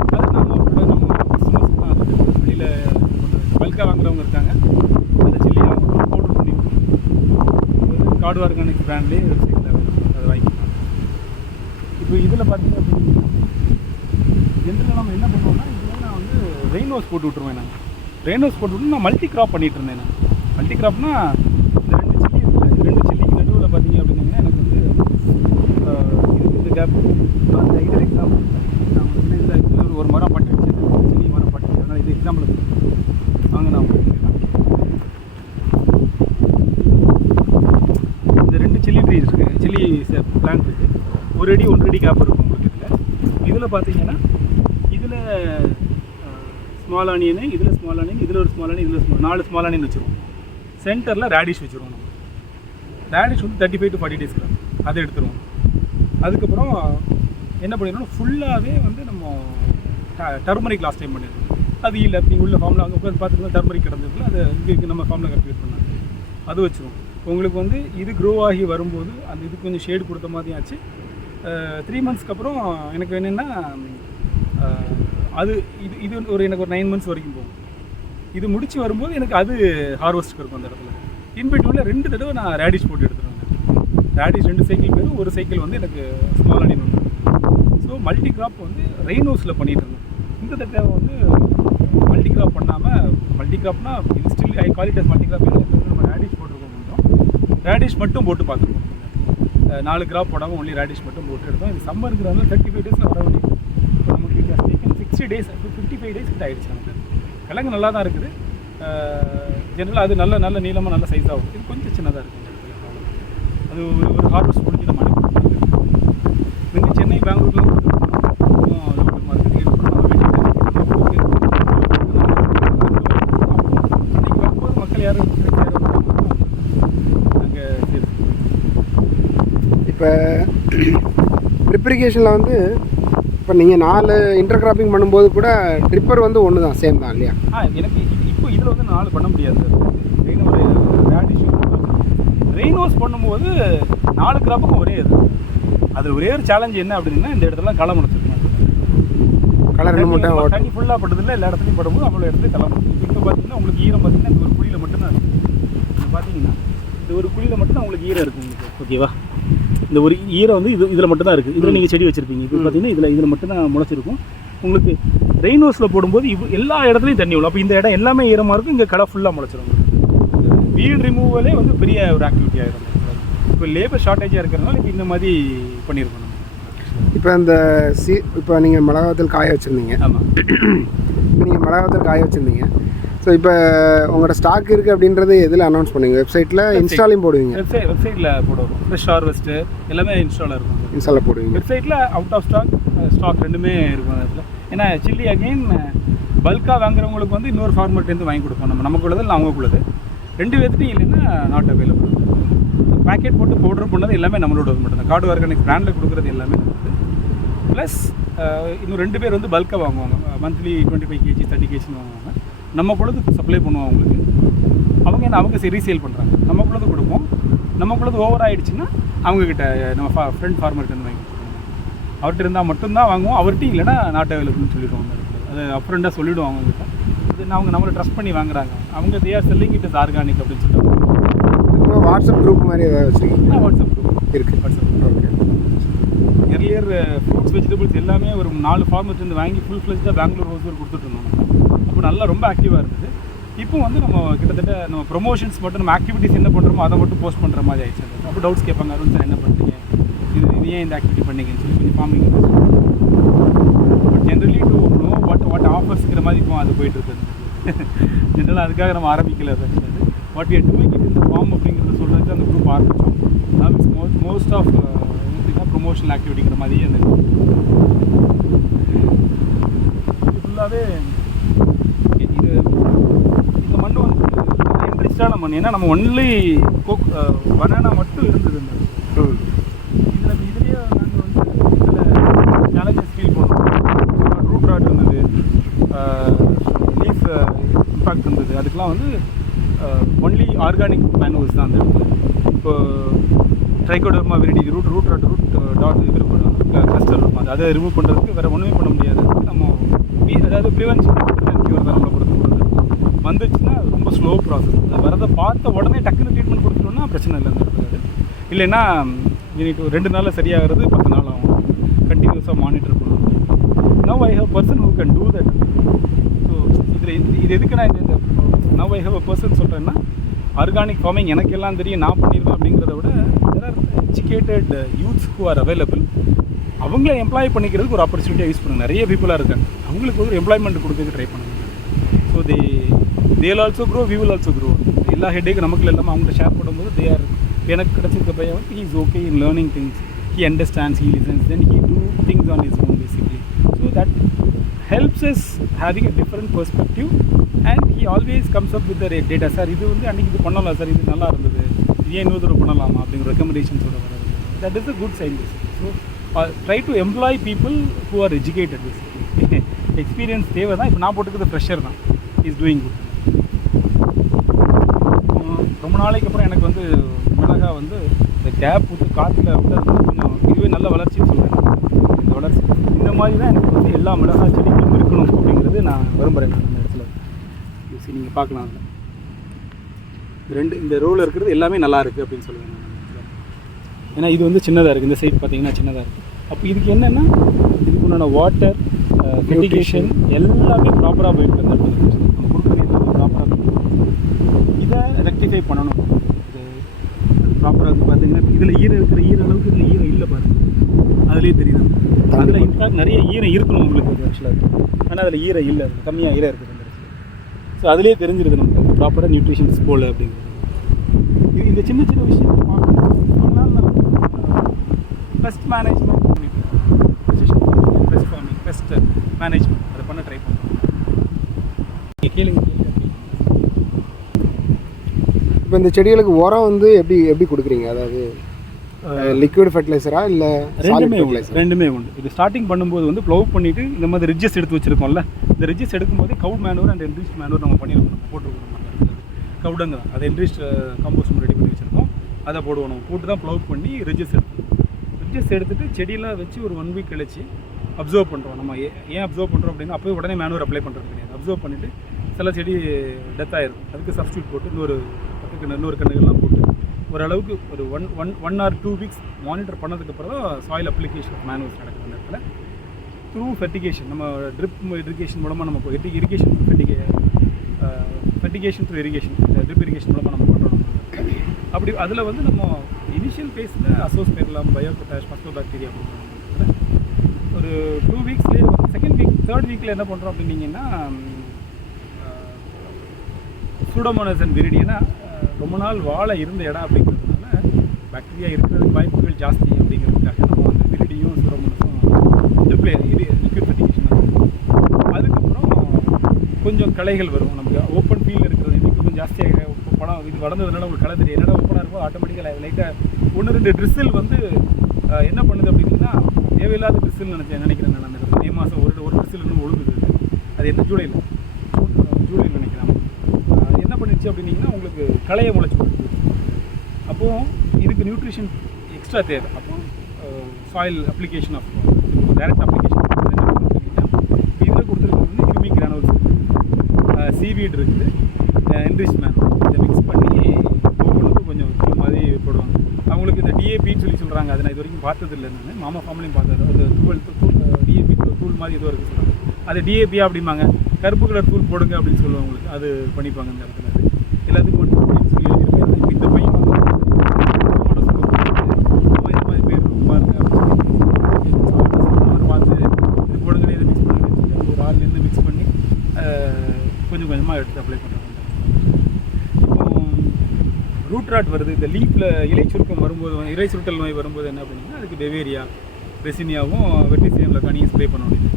பக்கத்தில் அது நம்ம கஸ்டமர்ஸ் தான். அது வெளியில் பல்காக வாங்குறவங்க இருக்காங்க. அந்த சில்லியாக பவுடர் பண்ணி ஒரு காடு ஆர்கானிக் பிராண்ட்லேயே வெப்சைட்டில் அதை வாங்கிக்கலாம். இப்போ இதில் பார்த்தீங்க அப்படின்னா ஜென்ரலாக நம்ம என்ன பண்ணுவோம்னா இதில் நான் வந்து ரெயின் ஹவுஸ் போட்டு விட்ருவேன். நான் ரெயின் ஹவுஸ் போட்டு விட்டு நான் மல்டி கிராப் பண்ணிகிட்டு இருந்தேன். நான் மல்டி கிராப்னா இந்த 2 கேப் அந்த இது எக்ஸாம்பிள் நான் வந்து இதில் ஒரு மரம் பட்டு வச்சுருக்கேன், சில்லி மரம் பட்டு வச்சு, அதனால் இது எக்ஸாம்பிள் வாங்க நான் உங்களுக்கு இந்த 2 சில்லி ட்ரீஸ் இருக்குது, சில்லி பிளான்ட் இருக்குது. 1 அடி 1 அடி கேப் இருக்கும் உங்களுக்கு. இதில் பார்த்தீங்கன்னா இதில் ஸ்மால் ஆனியனு, இதில் ஸ்மால் ஆனியன், இதில் ஒரு ஸ்மால் ஆனியன், இதில் 4 ஸ்மால் ஆனியன் வச்சுருவோம். சென்டரில் ரேடிஷ் வச்சுருவோம். நம்ம ரேடிஷ் வந்து 35 to 40 days அதை எடுத்துருவோம். அதுக்கப்புறம் என்ன பண்ணிடணும், ஃபுல்லாகவே வந்து நம்ம டர்மரிக் லாஸ்ட் டைம் பண்ணிடுவோம். அது இல்லை நீங்கள் உள்ள ஃபார்மில் அங்கே உட்காந்து பார்த்துட்டு டர்மரிக் கிடந்ததுல அதை இங்கே நம்ம ஃபார்மில் கல்டிவேட் பண்ணாங்க, அது வச்சுருவோம். உங்களுக்கு வந்து இது க்ரோ ஆகி வரும்போது அந்த இது கொஞ்சம் ஷேடு கொடுத்த மாதிரி ஆச்சு. 3 monthsக்கு அப்புறம் எனக்கு என்னென்னா அது இது இது ஒரு எனக்கு ஒரு 9 months வரைக்கும் போகும். இது முடிச்சு வரும்போது எனக்கு அது ஹார்வெஸ்ட்டுக்கு இருக்கும். அந்த இடத்துல இன்பிட்வீனில் 2 தடவை நான் ரேடிஷ் போட்டு எடுத்துருவேன். ரேடிஷ் 2 சைக்கிள் பேரும், ஒரு சைக்கிள் வந்து எனக்கு ஸ்மால் ஆனியன் வந்து. ஸோ மல்டி கிராப் வந்து ரெயின் ஹவுஸில் பண்ணிட்டு இருந்தேன். இந்த தடவை வந்து மல்டி கிராப் பண்ணாமல், மல்டி கிராப்னா இது still I call it as multi crop. நம்ம ரேடிஷ் போட்டிருக்கோம், கொஞ்சம் ரேடிஷ் மட்டும் போட்டு பார்த்துருக்கோம். 4 கிராப் போடாமல் ஒன்லி ரேடிஷ் மட்டும் போட்டு எடுத்தோம். இது சம்மருங்கிறதுனால 35 days வர வேண்டியது. இப்போ நமக்கு 60 days 55 days கிட்ட ஆகிடுச்சு. நமக்கு கிழங்கு நல்லா தான் இருக்குது. ஜென்ரலாக அது நல்ல நல்ல நீளமாக நல்ல சைஸாகும். இது கொஞ்சம் சின்னதாக இருக்குது. அது ஒரு ஹார்வெஸ்ட் முடிஞ்சு நம்ம அனுப்பி நீங்கள் சென்னை பெங்களூர்லாம் லோக்கல் மார்க்கெட்டுக்கு இன்றைக்கி வரும்போது மக்கள் யாரும் அங்கே சரி. இப்போ ட்ரிப் இரிகேஷனில் வந்து இப்போ நீங்கள் 4 இன்டர் கிராப்பிங் பண்ணும்போது கூட ட்ரிப்பர் வந்து ஒன்று தான், சேம் தான் இல்லையா? எனக்கு இப்போ இதில் வந்து 4 பண்ண முடியாது. ரெயின் ஹவுஸ் பண்ணும்போது 4 கிராப்புக்கும் ஒரே இது. அதில் ஒரே ஒரு சேலஞ்ச் என்ன அப்படின்னா, இந்த இடத்துல களை முளைச்சிருக்கணும். கலர் மட்டும் தண்ணி ஃபுல்லாக பட்டதில்லை, எல்லா இடத்துலையும் படும்போது அவ்வளோ இடத்துல களை முளைச்சிருக்கு. இப்போ பார்த்தீங்கன்னா உங்களுக்கு ஈரம் பார்த்தீங்கன்னா இந்த ஒரு குழியில் மட்டும்தான் இருக்குது. இப்போ பார்த்தீங்கன்னா இந்த ஒரு குழியில் மட்டும்தான் உங்களுக்கு ஈரம் இருக்குது உங்களுக்கு. ஓகேவா? இந்த ஒரு ஈரம் வந்து இதில் மட்டும்தான் இருக்குது. இதில் நீங்கள் செடி வச்சுருப்பீங்க. இப்போ பார்த்தீங்கன்னா இதில் மட்டும்தான் முளைச்சிருக்கும். உங்களுக்கு ரெயின் ஹவுஸில் போடும்போது எல்லா இடத்துலையும் தண்ணி விடும். அப்போ இந்த இடம் எல்லாமே ஈரமாக இருக்கும், இங்கே களை ஃபுல்லாக முளைச்சிரும். வீடு ரிமூவலே வந்து பெரிய ஒரு ஆக்டிவிட்டி ஆகிடும். இப்போ லேபர் ஷார்ட்டேஜாக இருக்கிறதுனால இப்போ இந்த மாதிரி பண்ணியிருக்கோம். இப்போ இந்த இப்போ நீங்கள் மிளகாத்தூள் காய வச்சுருந்தீங்க. ஆமாம், நீங்கள் மிளகாத்தூள் காய வச்சுருந்தீங்க. ஸோ இப்போ உங்களோட ஸ்டாக் இருக்குது அப்படின்றது எதில் அனௌன்ஸ் பண்ணுவீங்க? வெப்சைட்டில் இன்ஸ்டாலையும் போடுவீங்க? வெப்சைட்டில் போடுவோம். ஃப்ரெஷ் ஹார்வெஸ்ட்டு எல்லாமே இன்ஸ்டாலில் இருக்கும். இன்ஸ்டாலில் போடுவீங்க. வெப்சைட்டில் அவுட் ஆஃப் ஸ்டாக் ரெண்டுமே இருக்கும் அதில். ஏன்னா சில்லி அகெயின் பல்காக வாங்குறவங்களுக்கு வந்து இன்னொரு ஃபார்மர்ட்டேருந்து வாங்கி கொடுப்போம். நமக்குள்ளது இல்லை அவங்களுக்குள்ளது 2 பேர்த்துட்டையும் இல்லைன்னா நாட் அவைலபிள். பேக்கெட் போட்டு பவுடர் பண்ணது எல்லாமே நம்மளோட மட்டும்தான். காடு ஆர்கானிக்ஸ் பிராண்டில் கொடுக்குறது எல்லாமே இருக்குது. ப்ளஸ் இன்னும் 2 பேர் வந்து பல்காக வாங்குவாங்க. மந்த்லி 25 kg 30 kg வாங்குவாங்க. நம்ம பொழுது சப்ளை பண்ணுவோம் அவங்களுக்கு. அவங்க ரீசேல் பண்ணுறாங்க. நம்ம பொழுது கொடுப்போம். நம்ம பொழுது ஓவர் ஆகிடுச்சுன்னா அவங்கக்கிட்ட நம்ம ஃப்ரெண்ட் ஃபார்மர்கிட்ட வாங்கி கொடுக்கணும். அவர்கிட்ட இருந்தால் மட்டும்தான் வாங்குவோம். அவர்கிட்டையும் இல்லைன்னா நாட் அவைலபிள்னு சொல்லிடுவாங்க. அது அப்ரெண்டாக சொல்லிவிடுவோம் அவங்ககிட்ட. இது அவங்க நம்மளை ட்ரஸ்ட் பண்ணி வாங்குறாங்க. அவங்க they are selling it is organic அப்படின்னு சொல்லிட்டு. இப்போ வாட்ஸ்அப் குரூப் மாதிரி ஏதாவது வச்சுருக்கீங்களா? வாட்ஸ்அப் குரூப் இருக்குது. WhatsApp group earlier fruits vegetables எல்லாமே ஒரு 4 ஃபார்மர்ஸ் வந்து வாங்கி ஃபுல் ஃப்ளெஜ்டாக பெங்களூர் ஹவுஸ் கொடுத்துட்டு இருந்தோம். அப்போ நல்லா ரொம்ப ஆக்டிவாக இருந்தது. இப்போ வந்து நம்ம கிட்டத்தட்ட நம்ம ப்ரொமோஷன்ஸ் மட்டும் நம்ம ஆக்டிவிட்டிஸ் என்ன பண்ணுறோமோ அதை மட்டும் போஸ்ட் பண்ணுற மாதிரி ஆயிடுச்சு. அப்போ டவுட்ஸ் கேட்பாங்க, அருண் சார் என்ன பண்ணுறீங்க, இது ஏன் இந்த ஆக்டிவிட்டி பண்ணிங்கன்னு சொல்லி கொஞ்சம் farming. But generally to know what ஆஃபர்ஸ்ங்கிற மாதிரி இப்போ அது போயிட்டு இருக்குது. ஜென்ரலாக அதுக்காக நம்ம ஆரம்பிக்கல. What we are doing it இந்த ஃபார்ம் அப்படிங்கிறத சொல்கிறதுக்கு அந்த குரூப் ஆரம்பித்தோம். நான் இட்ஸ் மோஸ்ட் ஆஃப் ப்ரொமோஷனல் ஆக்டிவிட்டிங்கிற மாதிரி அந்த ஃபுல்லாகவே இது இந்த மண் வந்து இன்ட்ரெஸ்டான மண். ஏன்னா நம்ம ஒன்லி பனானா மட்டும் இருந்தது. இதுலேயே நாங்கள் வந்து இதில் சேலஞ்சஸ் ஃபீல் பண்ணோம். ரூட் ராட் இருந்தது, லீஃப் இம்பாக்ட் இருந்தது. அதுக்கெலாம் வந்து ஒன்லி ஆர்கானிக் மேனுவல்ஸ் தான் அந்த இடத்துல. இப்போ ட்ரைகோடர்மா வெரிடி ரூட் டாட் இது இருக்கும், கிளஸ்டர் இருக்கும். அதை ரிமூவ் பண்ணுறதுக்கு வேறு ஒன்றுமே பண்ண முடியாது. நம்ம அதாவது ப்ரிவென்ஷன் க்யூர் தான் நம்மளை பொறுத்தவரை. வந்துச்சுன்னா ரொம்ப ஸ்லோ ப்ராசஸ். அது வரதை பார்த்த உடனே டக்குன்னு ட்ரீட்மெண்ட் கொடுத்துட்டோம்னா பிரச்சனை இல்லை. அந்த இடத்துல இல்லைன்னா இன்னைக்கு 2 நாளில் சரியாகிறது 10 நாள் ஆகும். கண்டினியூஸாக மானிட்டர் பண்ணணும். Now I have person who can do that. So இது எதுக்கு நான் இந்த now I have a person சொல்கிறேன்னா, ஆர்கானிக் ஃபார்மிங் எனக்கு எல்லாம் தெரியும் நான் பண்ணிடுவேன் அப்படிங்கிறத விட there are educated youths who are available. அவங்கள எம்ப்ளாய் பண்ணிக்கிறதுக்கு ஒரு ஆப்பர்ச்சுனிட்டியாக யூஸ் பண்ணுங்க. நிறைய பீப்புளாக இருக்காங்க, அவங்களுக்கு ஒரு எம்ப்ளாய்மெண்ட் கொடுக்கறதுக்கு ட்ரை பண்ணுங்க. So they'll also grow, we will also grow. எல்லா ஹெட்டேக்கு நமக்கு இல்லாமல் அவங்கள்ட்ட ஷேர் பண்ணும்போது எனக்கு கிடச்சிருக்க பையன் வந்து he is okay in learning things, he understands, he listens, then he do things on his own basically. So that helps is having a different perspective and he always comes up with data. Sir இது வந்து அன்றைக்கி இது பண்ணலாம் sir, இது நல்லா இருந்தது, இது ஏன் இன்னொரு தடவை பண்ணலாமா அப்படிங்கிற ரெக்கமெண்டேஷன்ஸோட வர்றது. That is a good sign basically. So try to employ people who are educated basically. Experience தேவை தான். இப்போ நான் போட்டுக்கிறது ஃப்ரெஷர் தான், இஸ் டூயிங் குட். ரொம்ப நாளைக்கு அப்புறம் எனக்கு வந்து மிளகா வந்து இந்த கேப் விட்டு காற்றுல விட்டு அது வந்து கொஞ்சம் இதுவே நல்ல வளர்ச்சின்னு சொல்கிறேன். இந்த வளர்ச்சி இந்த மாதிரி தான் எனக்கு வந்து எல்லா மிளகா செடிகளும் இருக்கணும் அப்படிங்கிறது நான் விரும்புகிறேன். நான் அந்த இடத்துல சரி நீங்கள் பார்க்கலாம். அதில் இந்த ரோவில் இருக்கிறது எல்லாமே நல்லா இருக்குது அப்படின்னு சொல்லுவேன் நான். ஏன்னா இது வந்து சின்னதாக இருக்குது, இந்த சைடு பார்த்தீங்கன்னா சின்னதாக இருக்குது. அப்போ இதுக்கு என்னென்னா இதுக்கு உண்டான வாட்டர் ஃபெர்டிகேஷன் எல்லாமே ப்ராப்பராக போயிட்டு வந்து நம்ம கொடுக்குறது எல்லாமே ப்ராப்பராக போயிட்டு இதை ரெக்டிஃபை பண்ணணும். அது ப்ராப்பராக வந்து பார்த்தீங்கன்னா இதில் ஈரம் இருக்கிற அளவுக்கு இதில் ஈரம் இல்லை பாருங்கள், அதுலேயே தெரியுது. அதில் இன்ஃபேக்ட் நிறைய ஈரம் இருக்கணும் உங்களுக்கு ஆக்சுவலாக, ஆனால் அதில் ஈரம் இல்லை, அதில் கம்மியாக ஈரம் இருக்குது அந்த இடத்துல. ஸோ அதிலே தெரிஞ்சிருது நமக்கு அது ப்ராப்பராக நியூட்ரிஷன்ஸ் போல் அப்படிங்கிறது. இந்த சின்ன சின்ன விஷயம் அதனால் நான் பெஸ்ட் மேனேஜ்மெண்ட் பண்ணிட்டு பெஸ்ட் ஃபார்மிங், பெஸ்ட் மேனேஜ்மெண்ட் அதை பண்ண ட்ரை பண்ணுறேன். கேளுங்க. இப்போ இந்த செடிகளுக்கு உரம் வந்து எப்படி கொடுக்குறீங்க? அதாவது லிக்விட் ஃபர்டிலைசரா இல்லை ரெண்டுமே உண்டு. இது ஸ்டார்டிங் பண்ணும்போது வந்து ப்ளவ் பண்ணிவிட்டு இந்த மாதிரி ரிட்ஜஸ் எடுத்து வச்சுருக்கோம்ல, இந்த ரிட்ஜஸ் எடுக்கும்போது கவு மேனூர் அண்ட் என்ரிச்ட் மேனூர் நம்ம பண்ணியிருக்கோம், போட்டுருக்கோம். கவுடங்க தான் அதை என்ரிச்ட் கம்போஸ்ட் ரெடி பண்ணி வச்சுருக்கோம், அதை போடுவோம். நம்ம போட்டு தான் ப்ளவ் பண்ணி ரிட்ஜஸ் எடுத்துகிட்டு செடியெல்லாம் வச்சு ஒரு 1 வீக் கழிச்சு அப்சர்வ் பண்ணுறோம். நம்ம ஏன் அப்சர்வ் பண்ணுறோம் அப்படின்னா அப்போயே உடனே மேனூர் அப்ளை பண்ணுறது கிடையாது. அப்சர்வ் பண்ணிவிட்டு சில செடி டெத் ஆகிருக்கும், அதுக்கு சப்ஸ்டியூட் போட்டு இன்னொரு கண்ணுகள்லாம் போட்டு ஓரளவுக்கு ஒரு 1 or 2 வீக்ஸ் மானிட்டர் பண்ணதுக்கப்புறம் தான் சாயில் அப்ளிகேஷன் மேனுவல்ஸ் நடக்குது. அந்த இடத்துல த்ரூ ஃபெர்டிகேஷன் நம்ம ட்ரிப் இரிகேஷன் மூலமாக நம்ம irrigation fertigation through irrigation drip irrigation மூலமாக நம்ம பண்ணுறோம். அப்படி அதில் வந்து நம்ம இனிஷியல் ஃபேஸில் அசோஸ்பெர்லம், பயோ பொட்டாஷ், பாக்டீரியா பண்ணுறோம். ஒரு 2 வீக்ஸ்லேயே வந்து செகண்ட் வீக் 3rd வீக்கில் என்ன பண்ணுறோம் அப்படின்னீங்கன்னா சூடோமோனாஸ் அண்ட் விரிடி. ஏன்னா ரொம்ப நாள் வாழை இருந்த இடம் அப்படிங்கிறதுனால பாக்டீரியா இருக்கிறதுக்கு வாய்ப்புகள் ஜாஸ்தி அப்படிங்கிறதுக்காக நம்ம அந்த விரிடியும் சூடோமோனாஸும் லிக்விட் ஃபெர்டிகேஷன். அதுக்கப்புறம் கொஞ்சம் களைகள் வரும், நமக்கு ஓப்பன் ஃபீல்டில் இருக்கிறது இன்னைக்கு கொஞ்சம் ஜாஸ்தியாக படம் இது வளர்ந்ததுனால உங்களுக்கு களை தெரியும். என்னடா ஓப்பனாக இருக்கும் ஆட்டோமேட்டிக்காக லைட்டாக 1-2 ட்ரிசில் வந்து என்ன பண்ணுது அப்படின்னா தேவையில்லாத ட்ரிசில் நினைக்கிறேன் நான். அந்த மே மாதம் ஒரு ட்ரிசில் இன்னும் ஒழுங்குது. அது என்ன ஜூலையில் நினைக்கிறேன். என்ன பண்ணிடுச்சு அப்படின்னீங்கன்னா உங்களுக்கு களையை முளைச்சி கொடுத்து. அப்போது இதுக்கு நியூட்ரிஷன் எக்ஸ்ட்ரா தேவை. அப்போது soil application of direct application இதில் கொடுத்துருக்கிறது வந்து கிருமி கிரானுவல்ஸ் இருக்குது, சீவீட் இருக்குது, என்ரிச் மேனுவல். இதை மிக்ஸ் பண்ணி ஒவ்வொன்றுக்கும் கொஞ்சம் தூள் மாதிரி போடுவாங்க. அவங்களுக்கு இந்த டிஏபின்னு சொல்கிறாங்க, அதை நான் இது வரைக்கும் பார்த்ததில்லை. நான் மாமா ஃபார்ம்லையும் பார்த்தது ஒரு டிஏபி தூள் மாதிரி ஏதோ இருக்குது சொல்கிறாங்க. அது டிஏபியா அப்படிம்பாங்க. கருப்பு கலர் தூள் போடுங்க அப்படின்னு சொல்லுவாங்க. உங்களுக்கு அது பண்ணிப்பாங்க இந்த இடத்துல. அது எல்லாத்துக்கும் மட்டும் அப்படின்னு சொல்லி எழுதியிருப்பேன். இப்போ இந்த பையன் வந்து இந்த மாதிரி பேர் பாருங்க அப்படின்னு பார்த்து இது போடுங்க, இதை மிக்ஸ் பண்ணி வச்சுட்டு ஒரு ஆள் நின்று மிக்ஸ் பண்ணி கொஞ்சம் கொஞ்சமாக எடுத்து அப்ளை பண்ணுறாங்க. இப்போ ரூட் ராட் வருது, இந்த லீஃபில் இலை சுருக்கம் வரும்போது, இலை சுருட்டல் நோய் வரும்போது என்ன அப்படின்னா அதுக்கு பெவேரியா, ரெசினியாவும் வெட்டிசியம் லக்கானியும் ஸ்ப்ரே பண்ண முடியும்.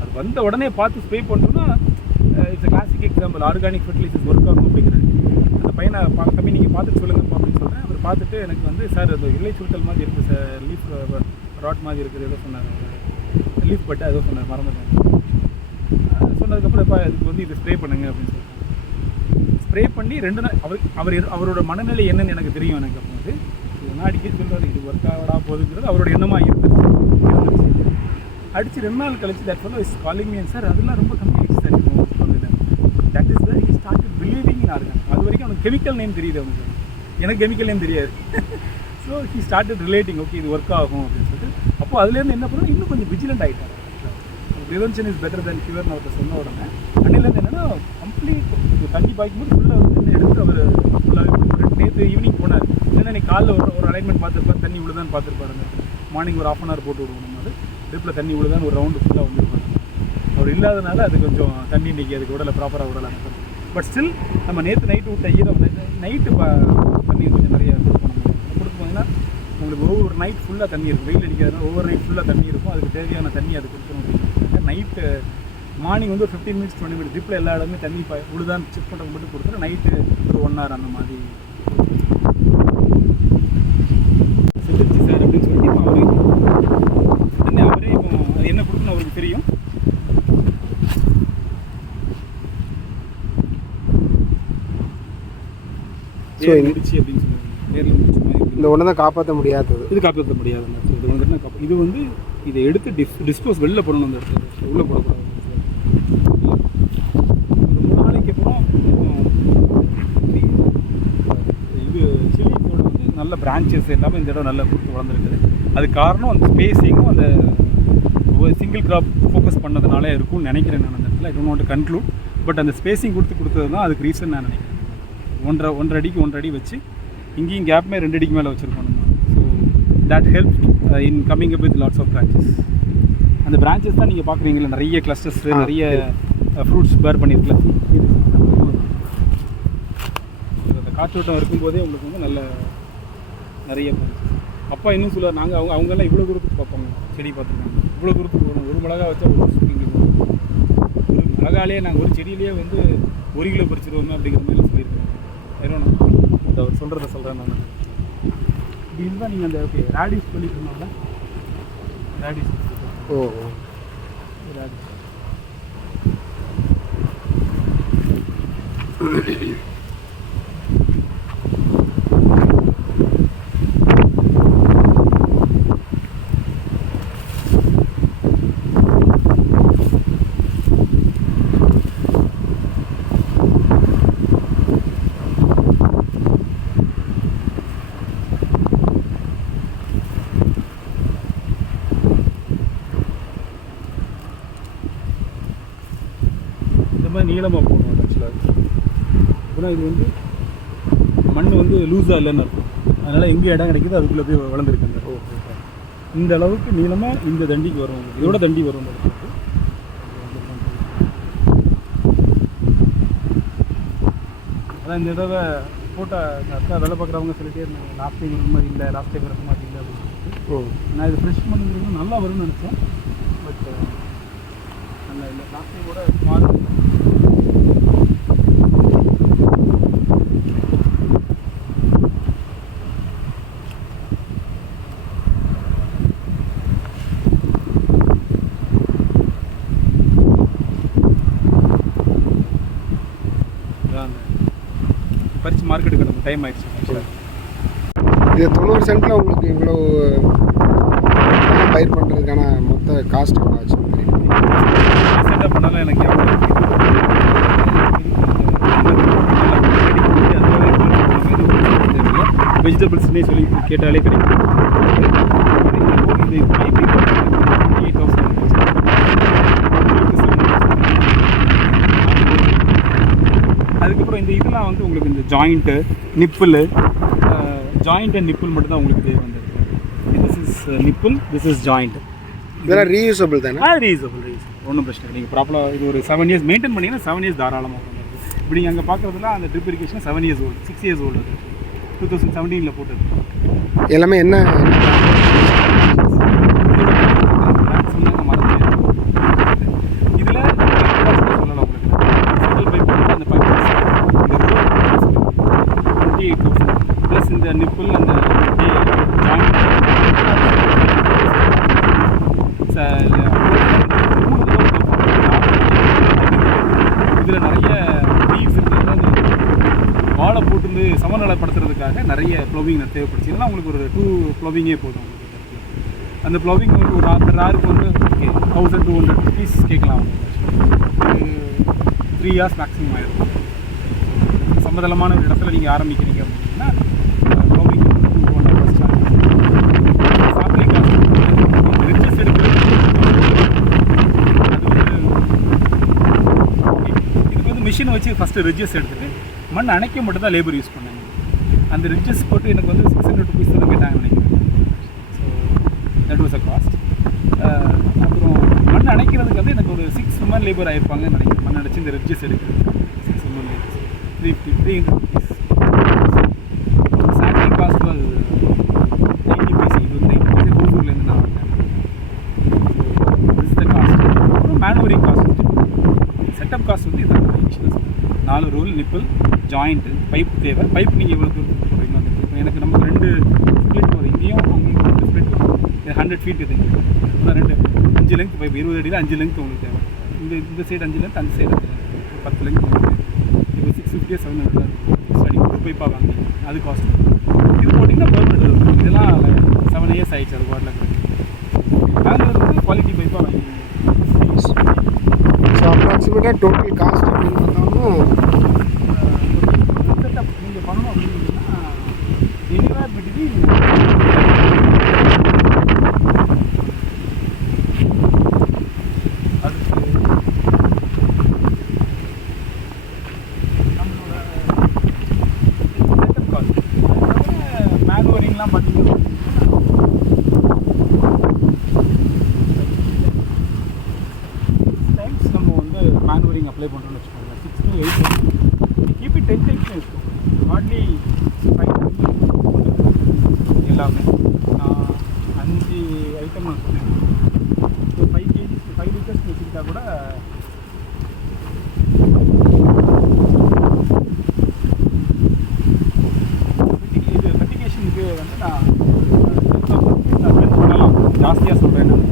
அது வந்த உடனே பார்த்து ஸ்ப்ரே பண்ணுறோன்னா it's classic example. Organic fertilisers work ஆகும் அப்படிங்கிறது. அந்த பையனை தம்பி நீங்கள் பார்த்துட்டு சொல்லுங்கள் அப்படின்னு சொல்கிறேன். அவர் பார்த்துட்டு எனக்கு வந்து சார் அது இலை சுருட்டல் மாதிரி இருக்குது சார், லீஃப் ராட் மாதிரி இருக்குது ஏதோ சொன்னார், லீஃப் பட்டை ஏதோ சொன்னார், மறந்துட்டேன். சொன்னதுக்கப்புறம் இப்போ அதுக்கு வந்து இது ஸ்ப்ரே பண்ணுங்க அப்படின்னு சொல்லிட்டு ஸ்ப்ரே பண்ணி 2 நாள் அவரோட மனநிலை என்னன்னு எனக்கு தெரியும். எனக்கு அப்போ வந்து இதெல்லாம் அடிக்க சொல்கிறார், இது ஒர்க் ஆகடா போகுதுங்கிறது அவரோட எண்ணமாக இருந்துச்சு. அடித்து 2 நாள் கழிச்சு that fellow is calling me sir, அதெல்லாம் ரொம்ப கம்மி ஆகிடுச்சு சார் இப்போ வந்து. That is the he started believing in argon. அது வரைக்கும் அவனுக்கு கெமிக்கல் நேம் தெரியுது அவனுக்கு, எனக்கு கெமிக்கல் நேம் தெரியாது. So he started relating, okay இது ஒர்க் ஆகும் அப்படின்னு சொல்லிட்டு. அப்போது அதுலேருந்து என்ன பண்ணணும், இன்னும் கொஞ்சம் விஜிலண்ட் ஆகிட்டார். ப்ரிவென்ஷன் இஸ் பெட்டர் தேன் கியூர்னு அவர்கிட்ட சொன்ன உடனே அன்னிலேருந்து என்னென்னா கம்ப்ளீட் தண்ணி பாய்க்கும்போது ஃபுல்லாக வந்து எடுத்து அவர் ஃபுல்லாகவே நேற்று ஈவினிங் போனார். இல்லைன்னா நீ காலைல ஒரு அலைன்மெண்ட் பார்த்துருப்பார், தண்ணி விழுதான்னு பார்த்துருப்பாருங்க. மார்னிங் ஒரு 1/2 hour போட்டு விடுவோம். நம்ம அது ட்ரிப்பில் தண்ணி விழுதான்னு ஒரு ரவுண்டு ஃபுல்லாக வந்துருப்பாங்க. அவர் இல்லாதனால அது கொஞ்சம் தண்ணி இன்றைக்கி அதுக்கு விடலை, ப்ராப்பராக விடலாம். பட் ஸ்டில் நம்ம நேற்று நைட்டு விட்ட ஈரம் நைட்டு தண்ணி கொஞ்சம் நிறைய கொடுக்கணும். கொடுக்கும்போதுன்னா உங்களுக்கு ஒவ்வொரு நைட் ஃபுல்லாக தண்ணி இருக்கும். வெயில் அடிக்காதுன்னா ஒவ்வொரு நைட் ஃபுல்லாக தண்ணி இருக்கும். அதுக்கு தேவையான தண்ணி அது கொடுக்கணும் அப்படின்னா நைட்டு மார்னிங் வந்து 15 minutes 20 minutes ட்ரிப்பில் எல்லா இடமே தண்ணி உழுதான்னு செக் பண்ணுறது மட்டும் கொடுத்துட்டு நைட்டு ஒரு 1 hour அந்த மாதிரி செத்துருச்சு சார் அப்படின்னு சொல்லிட்டு இப்போ அவரே இப்போ அது என்ன கொடுக்கணும் அவருக்கு தெரியும். முடிச்சு அப்படின்னு சொல்லுவாங்க. நேரில் முடிச்ச மாதிரி இந்த ஒன்று தான் காப்பாற்ற முடியாதது. இது காப்பாற்ற முடியாது. இது வந்துட்டு இது வந்து இதை எடுத்து டிஸ்போஸ் வெளில போடணும். அந்த இடத்துல உள்ளே போடக்கூடாது. ஒரு 3 நாளைக்கு அப்புறம் இது சில்லி தோடு வந்து நல்ல பிரான்ச்சஸ் எல்லாமே இந்த இடம் நல்லா கொடுத்து வளர்ந்துருக்குது. அது காரணம் அந்த ஸ்பேஸிங்கும் அந்த சிங்கிள் கிராப் ஃபோக்கஸ் பண்ணதுனால இருக்கும்னு நினைக்கிறேன் நான். அந்த இடத்துல I don't want to conclude. But அந்த ஸ்பேஸிங் கொடுத்தது தான் அதுக்கு ரீசன் நான் நினைக்கிறேன். 1.5 அடிக்கு 1 அடி வச்சு இங்கேயும் கேப்மே 2 அடிக்கு மேலே வச்சுருக்கோம் நம்ம. So that help in coming up with lots of branches. அந்த பிரான்ச்சஸ் தான் நீங்கள் பார்க்குறீங்களா, நிறைய கிளஸ்டர்ஸ், நிறைய ஃப்ரூட்ஸ் பேர் பண்ணியிருக்கல. அந்த காற்றோட்டம் இருக்கும்போதே உங்களுக்கு வந்து நல்ல நிறைய அப்பா இன்னும் சொல்லுவார், நாங்கள் அவங்கெல்லாம் இவ்வளோ தூரத்துக்கு பார்ப்பாங்க, செடி பார்த்துருக்காங்க. இவ்வளோ தூரத்துக்கு வரும், ஒரு மிளகா வச்சா ஒரு வருஷத்துக்கு இங்கே வரும். ஒரு மிளகாலே நாங்கள் ஒரு செடியிலேயே வந்து 1 கிலோ பறிச்சிருவோமே அப்படிங்கிற மாதிரி சொல்லியிருக்கோம். வேணும் அவர் சொல்கிறத சொல்கிறேன் நான். இதுதான் நீங்கள் அந்த ரேடிஸ் சொல்லிட்டு இருந்தோம்ல, ரேடிஸ். ஓ ரேடிஸ் நீளமாக போகணும் ஆக்சுவலாக. அப்படின்னா இது வந்து மண் வந்து லூஸாக இல்லைன்னு இருக்கும். அதனால் எங்கே இடம் கிடைக்குது அதுக்குள்ளே போய் வளர்ந்துருக்கு. அந்த இந்த அளவுக்கு நீளமாக இந்த தண்டிக்கு வரும், இதோட தண்டி வரும். அதான் இந்த தடவை ஃபோட்டோ அக்கா வேலை பார்க்குறவங்க சொல்லிட்டே இருந்தாங்க, லாஸ்ட் டைம் வர மாதிரி இல்லை, லாஸ்ட் டைம் வர மாதிரி இல்லை அப்படின்னு சொல்லிட்டு. நான் இது ஃப்ரெஷ் பண்ணுறது நல்லா வரும்னு நினச்சேன். பட் நல்லா இல்லை, லாஸ்ட் டைமோட ஸ்மால். பறிச்சு மார்க்கெட்டுக்கு நம்ம டைம் ஆயிடுச்சு. இது 90 சென்ட்டில் உங்களுக்கு இவ்வளோ பயிர் பண்ணுறதுக்கான மொத்த காஸ்ட் எவ்வளோ ஆச்சு? செட்டப் பண்ணாலும் எனக்கு வெஜிடபிள்ஸ்னே சொல்லி கேட்டாலே கிடைக்கும். இது 8,000. அதுக்கப்புறம் இந்த இதெல்லாம் வந்து உங்களுக்கு இந்த joint nibble, joint and nibble மட்டும் தான் உங்களுக்கு வந்துருக்கு. This is nibble, this is joint. இதெல்லாம் ரீயூசபிள் தானே? ரீயூசபிள் ஒன்றும் பிரச்சனை இல்லை. நீங்கள் ப்ராப்பராக இது ஒரு 7 years மெயின்டைன் பண்ணிங்கன்னா 7 years தாராளமாக வந்துருக்கு. இப்படி நீங்கள் அங்கே பார்க்குறதுலாம் அந்த drip irrigation 7 years old, 6 years old. 2017 போட்டது எல்லாமே. என்ன இதில் சொல்லலாம் உங்களுக்கு சிங்கிள் பைப் அந்த பைப் 28,000 ப்ளஸ் இந்த நிப்பிள் அந்த ஜாயிண்ட் இதில் நிறைய லீவ்ஸ் இருக்கிறது வாழை போட்டு சமநிலைப்படுத்துறதுக்காக நிறைய ப்ளோவிங் தேவைப்படுச்சு. இல்லைன்னா உங்களுக்கு ஒரு 2 ப்ளோவிங்கே போதும். அந்த ப்ளோவிங் வந்து ஒரு ஆருக்கு வந்து 1,200 rupees கேட்கலாம். 3 years மேக்ஸிமம் ஆகிடும். சமதளமான ஒரு இடத்துல நீங்கள் ஆரம்பிக்கிறீங்க அப்படின்னா ப்ளோவிங் வந்து 200 ஸ்டார்ட். சாப்பிளிங் காசு ரிச்சஸ் எடுக்கிறது அது வந்து இதுக்கு வந்து மிஷின் வச்சு ஃபஸ்ட்டு ரிட்ஜஸ் எடுத்துகிட்டு மண் அணைக்க மட்டும் தான் லேபர் யூஸ் பண்ணாங்க. அந்த ரிட்ஜஸ் போட்டு எனக்கு வந்து 600 rupees தான் கேட்டாங்க நினைக்கிறேன். So that was a cost. அப்புறம் மண் அணைக்கிறதுக்கு வந்து எனக்கு ஒரு 6 women லேபர் ஆகிருப்பாங்கன்னு நினைக்கிறேன். மண் அடைச்சி இந்த ரிட்ஜஸ் எடுக்கிறது 6 women labours, 300 rupees. Salary cost was 90 paisa. இது வந்து 90 பைசா ஊர்லேருந்து நான் வந்தேன். This is the cost. அப்புறம் மேனுவரிங் காஸ்ட், செட்டப் காஸ்ட் வந்து இதான் initial. 4 roll nipple joint, pipe தேவை. பைப் நீங்கள் எவ்வளோ தூரத்துக்கு போடுறீங்க வந்து இப்போ எனக்கு நமக்கு 2 ஸ்ப்ளிட் வரும், இங்கேயும் அங்கேயும் 2 ஸ்ப்ளிட் வரும். 100 ஃபீட் இது. அப்புறம் 5 லெங்க் பைப், 20 அடியில் 5 லெங்க் உங்களுக்கு தேவை. இந்த சைடு 5 லெங்க், அந்த சைடு 5 லெங்க், 10 லெங்க் உங்களுக்கு தேவை. இப்போ 650 700 ஸ்டடி ஒரு பைப்பாக வாங்கினீங்க, அது காஸ்ட். இது போட்டிங்கன்னா பெர்மனெண்ட் இருக்கும். இதெல்லாம் 7 இயர்ஸ் ஆகிடுச்சு அது வாட்டில் கிடைக்கும். நாங்கள் வந்து குவாலிட்டி பைப்பாக வாங்கினீங்க. ஸோ அப்ராக்சிமேட்டாக டோட்டல் காஸ்ட் அப்படின்னு பார்த்தாலும் செட்டப் நீங்கள் பண்ணணும் அப்படின்னா எனிவேர் பிட்வீன் அதுக்கு நம்மளோட செட்டப் காஸ்ட். மேனுவரிங்லாம் பார்த்தீங்கன்னா டைம்ஸ் நம்ம வந்து மேனுவரிங் அப்ளை பண்ணுறோம்னு வச்சுக்கோங்களேன். 6 to 8 கீப் இட் 10 டைம்ஸ் இருக்கும். ஹார்ட்லி 5 எல்லாமே. நான் 5 ஐட்டம் நான் சொன்னேன். ஸோ 5 kg 5 liters வச்சுக்கிட்டா கூட இது ஃபெர்டிகேஷனுக்கு வந்து நான் 10,000 நான் ஸ்பெண்ட் பண்ணலாம். ஜாஸ்தியாக சொல்கிறேன் நான்.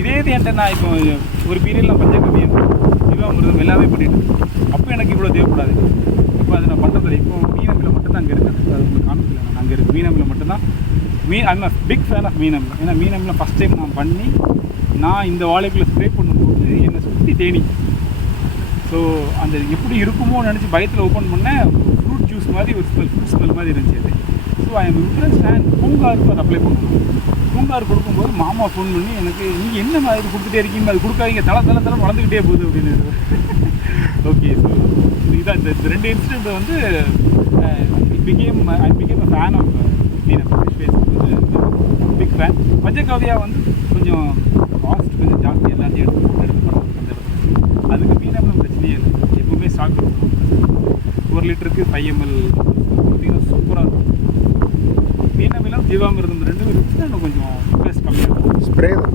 இதே இது என்கிட்ட நான் இப்போ ஒரு பீரியடில் பஞ்சகவியம் ஜீவாமிர்தம் எல்லாமே பண்ணிட்டு அப்போ எனக்கு இவ்வளோ தேவைப்படாது. இப்போ அதை நான் பண்ணுறதில்ல. இப்போ மீனமில் மட்டும்தான் அங்கே இருக்குது. அது உங்களுக்கு காமிக்கல, நான் அங்கே இருக்குது மீனமில் மட்டும்தான். I'm a big fan of மீனமில். ஏன்னா மீனமில் ஃபஸ்ட் டைம் நான் பண்ணி நான் இந்த வாழைக்குள்ளே ஸ்ப்ரே பண்ணும்போது என்னை சுற்றி தேனி. ஸோ அந்த எப்படி இருக்குமோன்னு நினச்சி பயத்தில் ஓப்பன் பண்ணேன். ஃப்ரூட் ஜூஸ் மாதிரி ஒரு ஃப்ரூட் ஸ்மெல் மாதிரி இருந்துச்சு அது. So I am impressed. And பூங்காருக்கு அதை அப்ளை பண்ணணும். பூங்கார் கொடுக்கும்போது மாமா ஃபோன் பண்ணி எனக்கு நீங்கள் என்ன மாதிரி கொடுத்துட்டே இருக்கீங்க, அது கொடுக்காதீங்க, தலை வளர்ந்துக்கிட்டே போகுது அப்படின்னு. ஓகே, ஸோ இதுதான் இந்த 2 இன்சிடென்ட் வந்து I became a fan of மீனம். Big fan. பஞ்சகாவியா வந்து கொஞ்சம் காஸ்ட் கொஞ்சம் ஜாஸ்தி, எல்லாத்தையும் எடுத்து பண்ணணும் அந்த இடத்துல. அதுக்கு மீனமில் பிரச்சனையே இல்லை. எப்பவுமே ஸ்டாக் இருக்கும். 1 லிட்டருக்கு 5 ml பார்த்தீங்கன்னா சூப்பராக இருக்கும். மீனமிலும் ஜீவாமிர்தம் 2 இருந்துச்சுன்னா இன்னும் கொஞ்சம் இன்வெஸ்ட் கம்மியாக இருக்கும். ஸ்ப்ரே தான்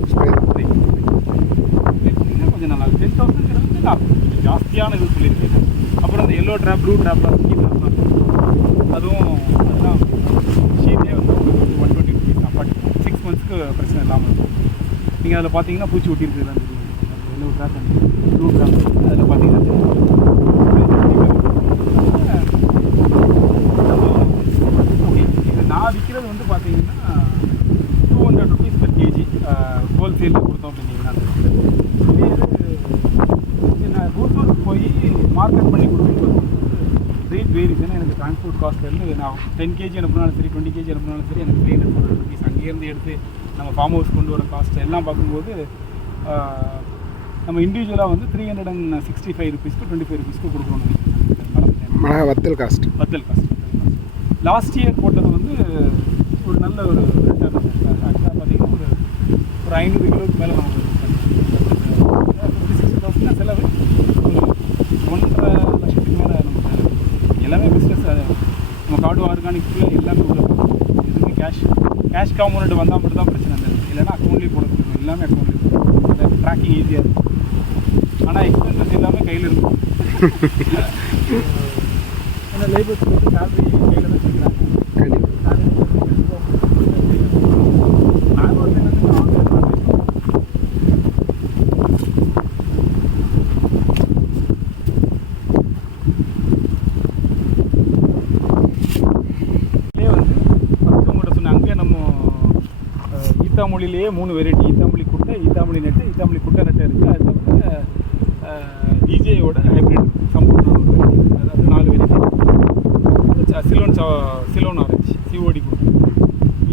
இன்னும் கொஞ்சம் நல்லா இருக்கும். 10,000 நான் கொஞ்சம் ஜாஸ்தியான இது சொல்லியிருக்கேன். அப்புறம் அந்த எல்லோ ட்ராப், ப்ளூ ட்ராப்லாம் அதுவும் அதெல்லாம் ஷீட்டே வந்து உங்களுக்கு 120 rupees தான். 6 monthsக்கு பிரச்சனை இல்லாமல் இருக்கும். நீங்கள் அதில் பார்த்தீங்கன்னா பூச்சி ஒட்டியிருக்குது தான் தெரியும். Yellow drop and blue drop அதில் பார்த்தீங்கன்னா இது நான் விற்கிறது வந்து பார்த்தீங்கன்னா 200 rupees per kg ஹோல்சேலில் கொடுத்தோம் அப்படின்னீங்கன்னா. நான் ஹோல்சேலுக்கு போய் மார்க்கெட் பண்ணி கொடுக்கும்போது ரேட் வேரிஸ். ஏன்னா எனக்கு ட்ரான்ஸ்போர்ட் காஸ்ட்லேருந்து நான் 10 kg அனுப்புனாலும் சரி, 20 kg அனுப்புனாலும் சரி, எனக்கு 300 rupees அங்கேருந்து எடுத்து நம்ம ஃபார்ம் ஹவுஸ் கொண்டு வர காஸ்ட் எல்லாம் பார்க்கும்போது நம்ம இண்டிவிஜுவலாக வந்து 365 rupees to 25 rupees கொடுக்குறோம். வத்தல் காஸ்ட் லாஸ்ட் இயர் போட்டது வந்து ஒரு நல்ல ஒரு ரிட்டர்ன். ஆக்சுவலாக பார்த்தீங்கன்னா ஒரு 500 கிலோவுக்கு மேலே நமக்கு 56,000 செலவு, ஒரு 1.5 லட்சத்துக்கு மேலே நமக்கு செலவு. எல்லாமே பிஸ்னஸ். நம்ம காடு ஆர்கானிக்கில் எல்லாமே உள்ள எதுவுமே கேஷ் காம்பனண்ட் வந்தால் மட்டும் தான் பிரச்சனை இருந்தது. இல்லைன்னா அக்கௌண்ட்லேயே போட முடியும். எல்லாமே அக்கௌண்ட்லேயே போடும். ட்ராக்கிங் ஈஸியாக இருக்கும். ஆனால் எக்ஸ்பென்சஸ் எல்லாமே கையில் இருக்கும். ஏன்னா லேபர்ஸ் வந்து சேலரி கையில் தான் வச்சுக்கிறாங்க. நாங்கள் வந்து என்னன்னா ஈத்தாமொழியிலேயே 3 வெரைட்டி. ஈத்தாமொழி குட்டை, ஈத்தாமொழி நெட்டு, ஈத்தாமொழி குட்டை நெட்டு இருக்குது. அது தவிர டிஜேயோட ஹைப்ரிட் சம்பூர்ணான ஒரு வெரைட்டி. அதாவது 4 வெரைட்டி. சிலோன் ஆரஞ்சு, சிஓடி குட்டை.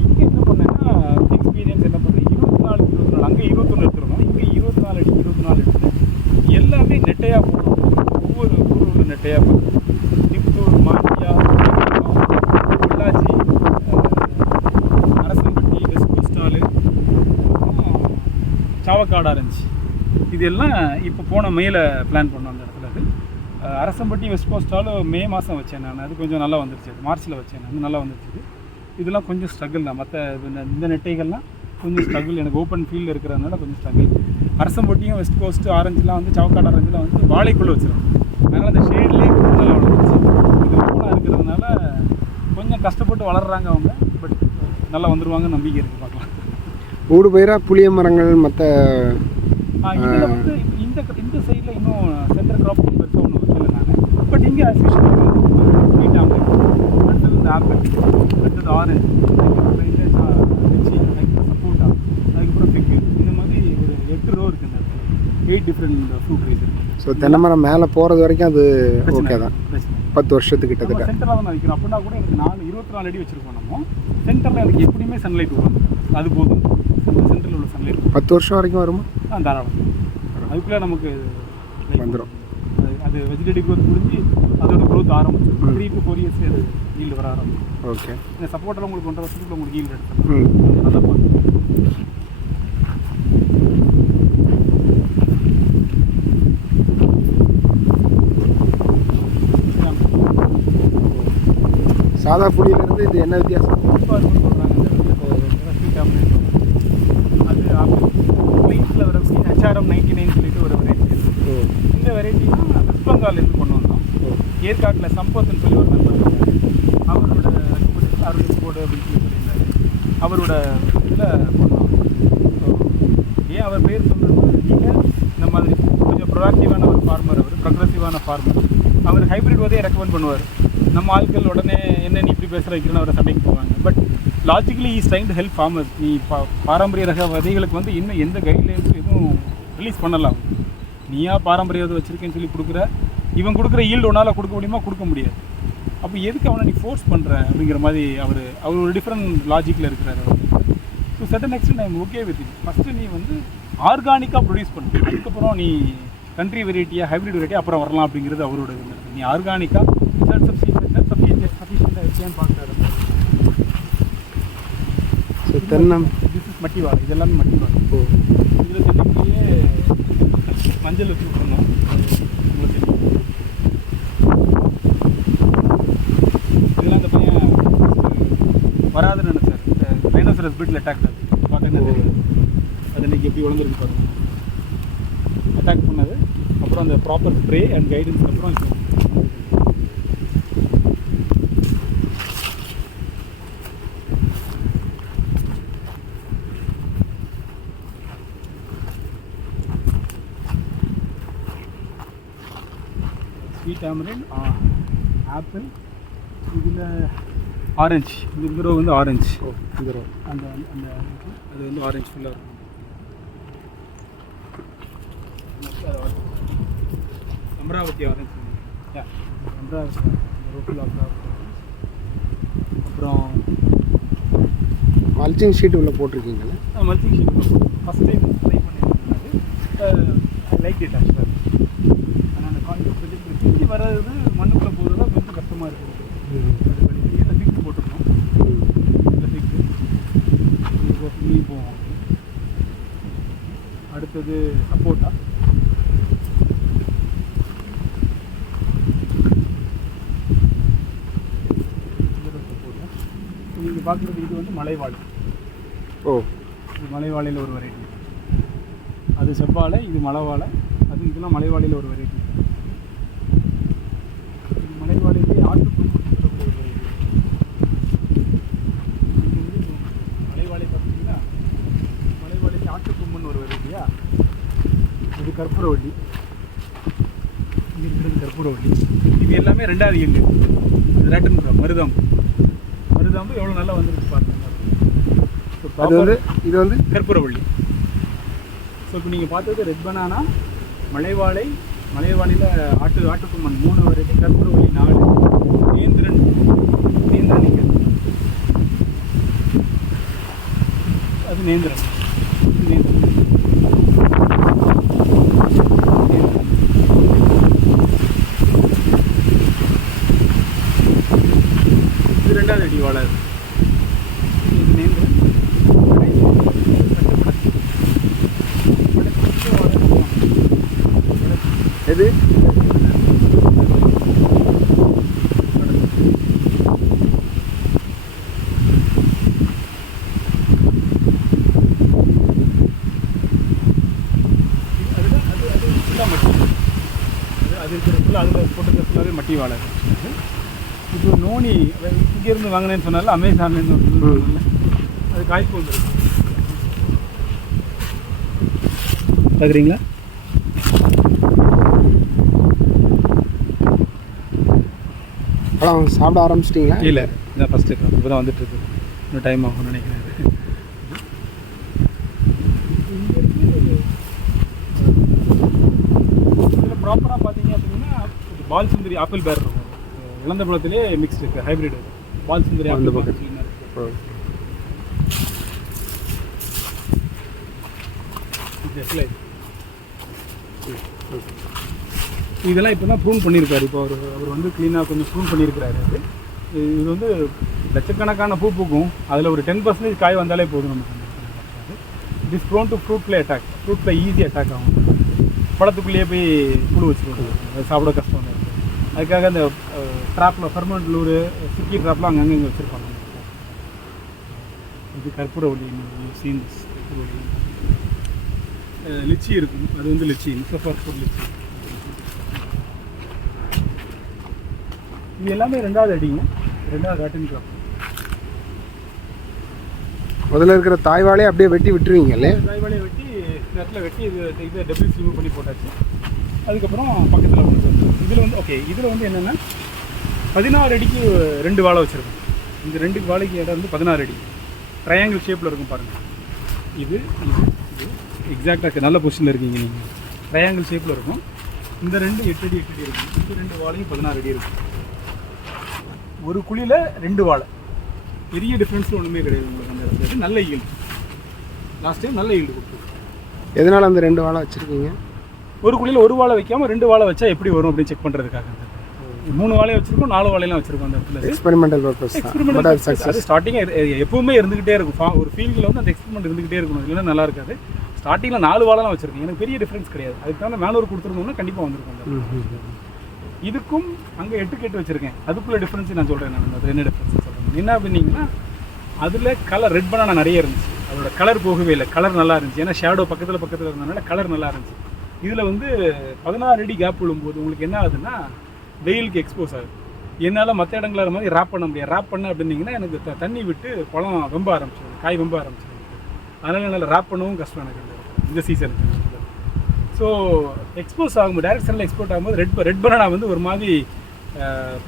இங்கே என்ன பண்ணேன்னா எக்ஸ்பீரியன்ஸ் என்ன பண்ணேன், 24 அங்கே 21 எடுத்துருந்தோம். இங்கே 24 எடுத்து எல்லாமே நெட்டையாக போகணும். ஒவ்வொரு ஊரோட நெட்டையாக போகணும். Tiruppur, Mandya, Pollachi, Arasampatti, west coastal, Chavakkad orange. இது எல்லாம் இப்போ போன மேல பிளான் பண்ணோம் அந்த இடத்துல. அது அரசம்பட்டி வெஸ்ட் கோஸ்ட்டாலும் மே மாதம் வச்சேன் நான். அது கொஞ்சம் நல்லா வந்துருச்சு. அது மார்ச்சில் வச்சேன் நான், நல்லா வந்துருச்சு. இதெல்லாம் கொஞ்சம் ஸ்ட்ரகிள் தான். மற்ற இந்த நெட்டைகள்லாம் கொஞ்சம் ஸ்ட்ரகிள். எனக்கு ஓப்பன் ஃபீல்டு இருக்கிறதுனால கொஞ்சம் ஸ்ட்ரகிள். அரசம்பட்டியும் வெஸ்ட் கோஸ்ட் ஆரஞ்சுலாம் வந்து சவக்காடு ஆரஞ்சுலாம் வந்து வாழைக்குள்ளே வச்சிருக்கோம். அதனால் அந்த ஷேட்லேயே நல்லா வளர்ந்துச்சு. இது ஓப்பனாக இருக்கிறதுனால கொஞ்சம் கஷ்டப்பட்டு வளர்கிறாங்க அவங்க. பட் நல்லா வந்துடுவாங்க, நம்பிக்கை இருக்குது. பார்க்கலாம். ஊடு பயிரா புளிய மரங்கள் மற்ற இதில் வந்து இந்த சைடில் இன்னும் சென்டர் கிராப் பெருசாக ஒன்று வைக்கல நான். பட் இங்கே ஸ்வீட் ஆம்பிள், அடுத்தது இந்த ஆப்பிள், அடுத்தது ஆரஞ்சு, சப்போட்டா, அதுக்கப்புறம் ஃபிக், இந்த மாதிரி ஒரு 8 ரோ இருக்குது. இந்த 8 டிஃப்ரெண்ட் ஃப்ரூட் ட்ரீஸ் இருக்குது. ஸோ தென்னை மரம் மேலே போகிறது வரைக்கும் அது ஓகே தான். பிரச்சனை 10 வருஷத்துக்கு கிட்டத்தட்ட சென்டராக தான் வைக்கிறோம். அப்படின்னா கூட எனக்கு 24 அடி வச்சுருக்கோம் நம்ம. சென்டரில் எனக்கு எப்படியுமே சன்லைட் வரும். அது போதும். சென்டரில் உள்ள சன்லைட் 10 வருஷம் வரைக்கும் வருமா? தாராளம். அதுக்குள்ளே நமக்கு வந்துடும். அது வெஜிடேட்டிவ் க்ரோத் முடிஞ்சு அதோட க்ரோத் ஆரம்பிச்சிடும். 3 to 4 இயர்ஸ் அது ஈல்டு வர ஆரம்பிக்கும். ஓகே. இந்த சப்போர்ட்டில் உங்களுக்கு 1.5 வருஷத்துக்குள்ள உங்களுக்கு ஈல்டு எடுத்துடும். நல்லா பார்த்து சாதா புளியிலேருந்து இது என்ன வித்தியாசம்? சொல்கிறாங்க. அது ஆப்பிள் குயின்ஸில் வர HRM 99 சொல்லிட்டு ஒரு வெரைட்டி இருக்குது. இந்த வெரைட்டினா வெஸ்ட் பெங்கால்லேருந்து கொண்டு வந்தோம். ஏற்காட்டில் சம்பத்துன்னு சொல்லி ஒரு நண்பர் இருக்காரு. அவரோட அருள்போடு அப்படின்னு சொல்லி சொல்லியிருந்தாரு. அவரோட இதில் கொண்டோம். ஏன் அவர் பேர் சொன்னது, நீங்கள் இந்த மாதிரி கொஞ்சம் ப்ரொஆக்டிவான ஒரு ஃபார்மர், அவர் ப்ரொக்ரெசிவான ஃபார்மர். அவர் ஹைப்ரிட் வதையை ரெக்கமெண்ட் பண்ணுவார். நம்ம ஆட்கள் உடனே என்ன நீ இப்படி பேசுகிற வைக்கிறேன்னு அவரை சண்டைக்கு போவாங்க. But logically is trying to help farmers. நீ பாரம்பரிய ரக விதைகளுக்கு வந்து இன்னும் எந்த கைட்லைன்ஸும் எதுவும் ரிலீஸ் பண்ணலாம். நீயா பாரம்பரிய விதை வச்சுருக்கேன்னு சொல்லி கொடுக்குற, இவன் கொடுக்குற ஈல்டு ஒன்றால் கொடுக்க முடியுமா? கொடுக்க முடியாது. அப்போ எதுக்கு அவனை நீ ஃபோர்ஸ் பண்ணுற அப்படிங்கிற மாதிரி அவர் ஒரு டிஃப்ரெண்ட் லாஜிக்கில் இருக்கிறார். So certain extent I'm okay with it. First நீ வந்து ஆர்கானிக்காக ப்ரொடியூஸ் பண்ணு, அதுக்கப்புறம் நீ கண்ட்ரி வெரைட்டியாக ஹைப்ரிட் வெரைட்டியாக அப்புறம் வரலாம் அப்படிங்கிறது அவரோட இது. நீ ஆர்கானிக்காக சஃபிஷியண்டாக இருக்கியான்னு பார்க்குறாரு. தென்னம் திஸ் இஸ் மட்டி வாழை. இதெல்லாம் மட்டி வாழை. இதில் தென்னைக்குள்ளேயே மஞ்சள் வச்சு விட்டுருந்தோம். இதெல்லாம் இந்த பையன் வராதுன்னு நினைச்சார். இந்த ரைனோசரஸ் பீட்டில் அட்டாக் பார்த்தீங்கன்னா அது இன்றைக்கி எப்படி வளர்ந்துருக்கு பாருங்கள். அட்டாக் பண்ணது அப்புறம் அந்த ப்ராப்பர் ஸ்ப்ரே அண்ட் கைடன்ஸ்க்கு அப்புறம் இப்போ ஸ்வீட் ஆமரண்ட், ஆப்பிள், இதில் ஆரஞ்சு. இந்த ரோ வந்து ஆரஞ்சு. இந்த ரோ அந்த அந்த அது வந்து ஆரஞ்சு ஃபுல்லாக இருக்கும். அமராவதி ஆரஞ்சு. அமராவதி ரோட்டில் அமராவதி. அப்புறம் மல்ச்சிங் ஷீட் உள்ள போட்டிருக்கீங்களா? மல்ச்சிங் ஷீட் உள்ள போட்டு ஃபஸ்ட் டைம் ட்ரை பண்ணியிருக்காரு. லைக் இட் ஆக்சுவலாக. ஆனால் அந்த கான்செப்ட் பிரிஞ்சு வர்றது மண்ணுக்குள்ளே போகிறது தான் கொஞ்சம் கஷ்டமாக இருக்குது. அது பண்ணி இதில் ஃபிக்ஸ் போட்டுருக்கோம். இதில் ஃபிக்ஸ் மீன் போவோம். அடுத்தது சப்போட்டா. நீங்கள் பார்க்குறது இது வந்து மலைவாழை. இது மலைவாழையில் ஒரு வெரைட்டி. அது செவ்வாழை, இது மலைவாழை. அது இதெல்லாம் மலைவாழையில் ஒரு வெரைட்டி. இது மலைவாழையிலே ஆட்டுக்கும்புன்னு சொல்லக்கூடிய ஒரு வெரைட்டி. இது வந்து மலைவாழை பார்த்தீங்கன்னா மலைவாழையிலே ஆட்டுக்கும்புன்னு ஒரு வெரைட்டியா. இது கற்பூரவள்ளி. இங்கே இருக்கிறது கற்பூரவள்ளி. இது எல்லாமே 2வது ஈல்டு. அது ரேட்டன் மருதாம்பு. மருதாம்பு எவ்வளோ நல்லா வந்துருக்கு பாருங்க. அது வந்து இது வந்து கற்பூரவள்ளி. ஸோ இப்போ நீங்கள் பார்த்தது ரெட் பனானா, மலைவாழை, மலைவாழையில் ஆட்டுக்கும்மன் 3 வெரைட்டி, கற்பூரவள்ளி 4, நேந்திரன் நீங்கள் அது நேந்திரன். இது 2வது அடி வாழை. இது நேந்திரன். எது அது இருக்கிற அதில் போட்டு ஃபுல்லாகவே மட்டி வாழை. இப்போ நோனி இங்கேருந்து வாங்கினேன்னு சொன்னால அமேசான்லேருந்து அது காய்ப்பு வந்துருக்கு பார்க்குறீங்களா? பழம் சாப்பிட ஆரம்பிச்சிட்டிங்களா? இல்லை, இதான் ஃபஸ்ட்டு இப்போ தான் வந்துட்டுருக்கு. இன்னும் டைம் ஆகும்னு நினைக்கிறேன். இதில் ப்ராப்பராக பார்த்தீங்க அப்படின்னா பால் சுந்தரி ஆப்பிள் பேர் இருக்கும். இளந்த பழத்திலே மிக்ஸ்டு இருக்குது, ஹைப்ரிட் பால் சுந்தரி ஆப்பிள் பக்கம். இதெல்லாம் இப்போ தான் ப்ரூன் பண்ணியிருக்காரு. இப்போ அவர் வந்து க்ளீனாக கொஞ்சம் ப்ரூன் பண்ணியிருக்கிறாரு. இது வந்து லட்சக்கணக்கான பூ பூக்கும். அதில் ஒரு 10% காய் வந்தாலே போதும் நமக்கு. It is prone to fruit fly attack. Fruit fly easy attack ஆகும். பழத்துக்குள்ளேயே போய் புழு வச்சுருக்கோம், அது சாப்பிட கஷ்டம் இருக்குது. அதுக்காக அந்த ட்ராப்பில் ஃபெர்மெண்ட் லூரு சிக்கி ட்ராப்பில் அங்கங்கே இங்கே வச்சுருப்பாங்க. இது கற்பூரவள்ளி சீன்ஸ். கற்பூரவள்ளி லிச்சி இருக்கும், அது வந்து லிச்சி முசஃபர் ஃபுட் லிச்சி. இது எல்லாமே 2வது அடிங்க, 2வது காட்டன் கிராப். முதல்ல இருக்கிற தாய்வாலே அப்படியே வெட்டி விட்டுருவீங்க இல்லையா? தாய்வாலையை வெட்டி இந்த இடத்துல வெட்டி இதை டபுள்ஸ் ரிமூவ் பண்ணி போட்டாச்சு. அதுக்கப்புறம் பக்கத்தில் ஒன்று இதில் வந்து ஓகே, இதில் வந்து என்னென்னா 16 அடிக்கு 2 வாழை வச்சுருக்கோம். இந்த 2 வாழைக்கு இடம் வந்து 16 அடி ட்ரையாங்கிள் ஷேப்பில் இருக்கும் பாருங்கள். இது இது இது எக்ஸாக்டாக நல்ல பொசிஷனில் இருக்கீங்க நீங்கள். ட்ரையாங்கிள் ஷேப்பில் இருக்கும். இந்த 2 8 அடி 8 அடி இருக்கும். இந்த 2 வாழையும் 16 அடி இருக்கும். ஒரு குழியில் 2 வாழை, பெரிய டிஃப்ரென்ஸ் ஒன்றுமே கிடையாது உங்களுக்கு. அந்த இடத்துல நல்ல ஈல்டு, லாஸ்ட் டைம் நல்ல ஈல்டு கொடுத்து. எதனால் அந்த 2 வாழை வச்சுருக்கீங்க? ஒரு குழியில் 1 வாழை வைக்காமல் 2 வாழை வச்சா எப்படி வரும் அப்படின்னு செக் பண்ணுறதுக்காக. 3 வாழையும் வச்சுருக்கோம், 4 வாழையெல்லாம் வச்சுருக்கோம். அந்த இடத்துல எக்ஸ்பெரிமெண்டல் பர்பஸ். அது ஸ்டார்டிங்காக எப்பவுமே இருந்துகிட்டே இருக்கும். ஒரு ஃபீல்டில் வந்து அந்த எக்ஸ்பெரிமெண்ட் இருந்துகிட்டே இருக்கணும், இல்லைன்னா நல்லா இருக்காது. ஸ்டார்டிங்கில் 4 வாழைலாம் வச்சுருக்கேன். எனக்கு பெரிய டிஃப்ரென்ஸ் கிடையாது. அதுக்கு தான் மேனூர் கொடுத்துருந்தோம்னா கண்டிப்பாக வந்திருக்கும். இதுக்கும் அங்கே 8 கேட்டு வச்சுருக்கேன். அதுக்குள்ளே டிஃப்ரென்ஸ் நான் சொல்கிறேன். நான் அது என்ன டிஃப்ரென்ஸ் சொல்கிறேன் என்ன அப்படின்னீங்கன்னா, அதில் கலர் ரெட் பனானா நிறைய இருந்துச்சு. அதோட கலர் போகவே இல்லை, கலர் நல்லா இருந்துச்சு. ஏன்னா ஷேடோ பக்கத்தில் இருந்ததுனால கலர் நல்லா இருந்துச்சு. இதில் வந்து 16 அடி கேப் விழும்போது உங்களுக்கு என்ன ஆகுதுன்னா வெயிலுக்கு எக்ஸ்போஸ் ஆகுது. என்னால் மற்ற இடங்களில் மாதிரி ரேப் பண்ண முடியாது. ரேப் பண்ண அப்படின்னீங்கன்னா எனக்கு தண்ணி விட்டு பழம் வெம்ப ஆரம்பிச்சிடும், காய் வெம்ப ஆரம்பிச்சிடும். அதனால் என்னால் ரேப் பண்ணவும் கஷ்டம் எனக்கு இந்த சீசனுக்கு. ஸோ எக்ஸ்போஸ் ஆகும்போது டைரக்ட் சன்ல எக்ஸ்போர்ட் ஆகும்போது ரெட் பனானா வந்து ஒரு மாதிரி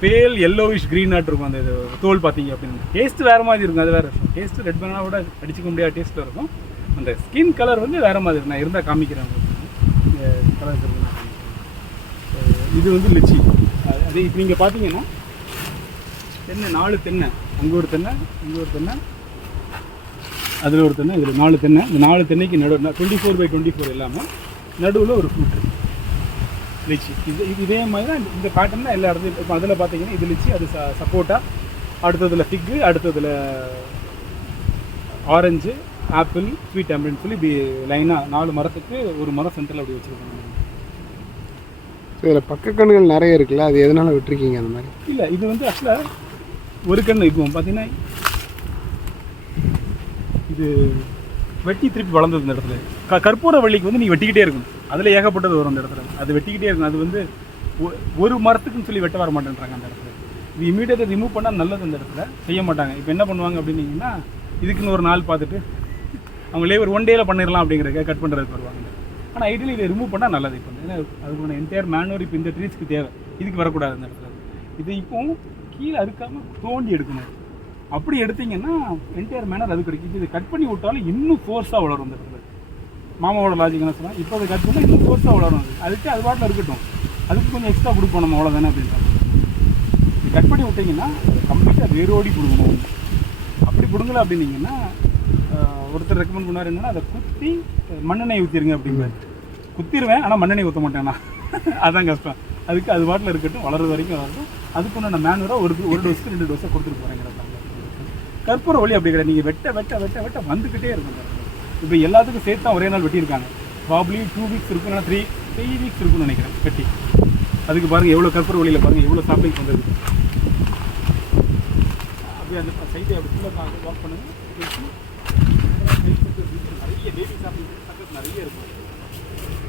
பேல் எல்லோவிஷ் க்ரீனாக இருக்கும். அந்த இது தோல் பார்த்தீங்க அப்படின்னு டேஸ்ட்டு வேறு மாதிரி இருக்கும். அது வேறு விஷயம். டேஸ்ட்டு ரெட் பனானாவோட அடிச்சிக்க முடியாத டேஸ்ட்டில் இருக்கும். அந்த ஸ்கின் கலர் வந்து வேறு மாதிரி இருக்கும். நான் இருந்தால் காமிக்கிறேன் உங்களுக்கு கலர். இது வந்து லிச்சி. அது இப்போ நீங்கள் பார்த்தீங்கன்னா தென்னை 4 தென்னை, அங்கே ஒரு தென்னை, இங்கே ஒரு தென்னை, அதில் ஒரு தென்னை, இதில் 4 தென்னை. இந்த 4 தென்னைக்கு நடுவில் 24/24 இல்லாமல் நடுவில் ஒரு ஃப்ரூட் லிச்சி. இதே மாதிரி தான் இந்த பேட்டர்ன் தான் எல்லா இடத்துலையும். இப்போ அதில் பார்த்தீங்கன்னா இது லிச்சி, அது சப்போட்டா, அடுத்ததில் ஃபிக்கு, அடுத்ததில் ஆரஞ்சு, ஆப்பிள், ஸ்வீட் அப்படின்னு சொல்லி இப்படி லைனாக 4 மரத்துக்கு ஒரு மரம் சென்டரில் அப்படி வச்சுருக்காங்க. இதில் பக்க கண்ணுகள் நிறைய இருக்குல்ல, அது எதனால் விட்டுருக்கீங்க அந்த மாதிரி? இல்லை, இது வந்து ஆக்சுவலாக ஒரு கண்ணு இப்போ பார்த்தீங்கன்னா இது வெட்டி திருப்பி வளர்ந்தது இந்த இடத்துல. கற்பூர வள்ளிக்கு வந்து நீங்கள் வெட்டிக்கிட்டே இருக்கணும். அதில் ஏகப்பட்டது வரும் அந்த இடத்துல. அது வெட்டிக்கிட்டே இருக்கணும். அது வந்து ஒரு மரத்துக்குன்னு சொல்லி வெட்ட வர மாட்டேன்றாங்க அந்த இடத்துல. இது இமீடியட்டாக ரிமூவ் பண்ணால் நல்லது. அந்த இடத்துல செய்ய மாட்டாங்க. இப்போ என்ன பண்ணுவாங்க அப்படின்னீங்கன்னா, இதுக்குன்னு ஒரு நாள் பார்த்துட்டு அவங்க லேபர் 1 டேயில் பண்ணிடலாம் அப்படிங்கிறத கட் பண்ணுறதுக்கு வருவாங்க. ஆனால் ஐடியலி இதை ரிமூவ் பண்ணால் நல்லது. இப்போ ஏன்னா அதுக்கான என்டையர் மேனுவர் இப்போ இந்த ட்ரீஸ்க்கு தேவை. இதுக்கு வரக்கூடாது அந்த இடத்துல. இது இப்போ கீழே அறுக்காமல் தோண்டி எடுக்கணும். அப்படி எடுத்தீங்கன்னா என்டையர் மேனர் அது கிடைக்கும். இது கட் பண்ணி விட்டாலும் இன்னும் ஃபோர்ஸாக வளரும் அந்த இடத்துல. மாமாவோட லாஜிக் என்ன சொன்னால், இப்போ அதை கட் பண்ணால் இன்னும் ஃபோர்ஸாக வளரும். அதுக்கு அது பாட்டில் இருக்கட்டும், அதுக்கு கொஞ்சம் எக்ஸ்ட்ரா கொடுப்போம் நம்ம, அவ்வளோதானே அப்படின்றாங்க. இது கட் பண்ணி விட்டிங்கன்னா கம்ப்ளீட்டாக வேரோடி பிடுங்கணும். அப்படி பிடுங்கலை அப்படின்னீங்கன்னா ஒருத்தர் ரெக்கமெண்ட் பண்ணார் என்னன்னா, அதை குத்தி மண்ணெண்ணெய் ஊற்றிடுங்க அப்படிங்கிறாரு. குத்திடுவேன், ஆனால் மண்ணெண்ணெய் ஊற்ற மாட்டேன்னா அதான் கஷ்டம். அதுக்கு அது பாட்டில் இருக்கட்டும், வளர்றது வரைக்கும் வளரட்டும். அதுக்கு நான் மேனுவராக ஒரு டோஸுக்கு 2 டோஸை கொடுத்துட்டு போகிறேங்கிறத. கற்பூர வழி அப்படி கிடையாது. நீங்கள் வெட்ட வெட்ட வெட்ட வெட்ட வந்துக்கிட்டே இருக்கும். இப்போ எல்லாத்துக்கும் சேர்த்து தான் ஒரே நாள் வெட்டியிருக்காங்க. ப்ராப்ளி 2 வீக்ஸ் இருக்கும், இல்லைனா 3 வீக்ஸ் இருக்கும்னு நினைக்கிறேன் கட்டி. அதுக்கு பாருங்கள் எவ்வளோ கற்பூர வழியில் பாருங்கள் எவ்வளோ சாப்பிளிங்ஸ் வந்தது. அப்படியே அந்த சைட்டை அப்படி ஃபுல்லாக வாக் பண்ணுங்க. நிறைய பேபி சாப்பிளிங்ஸ் பக்கத்தில் நிறைய இருக்கும்.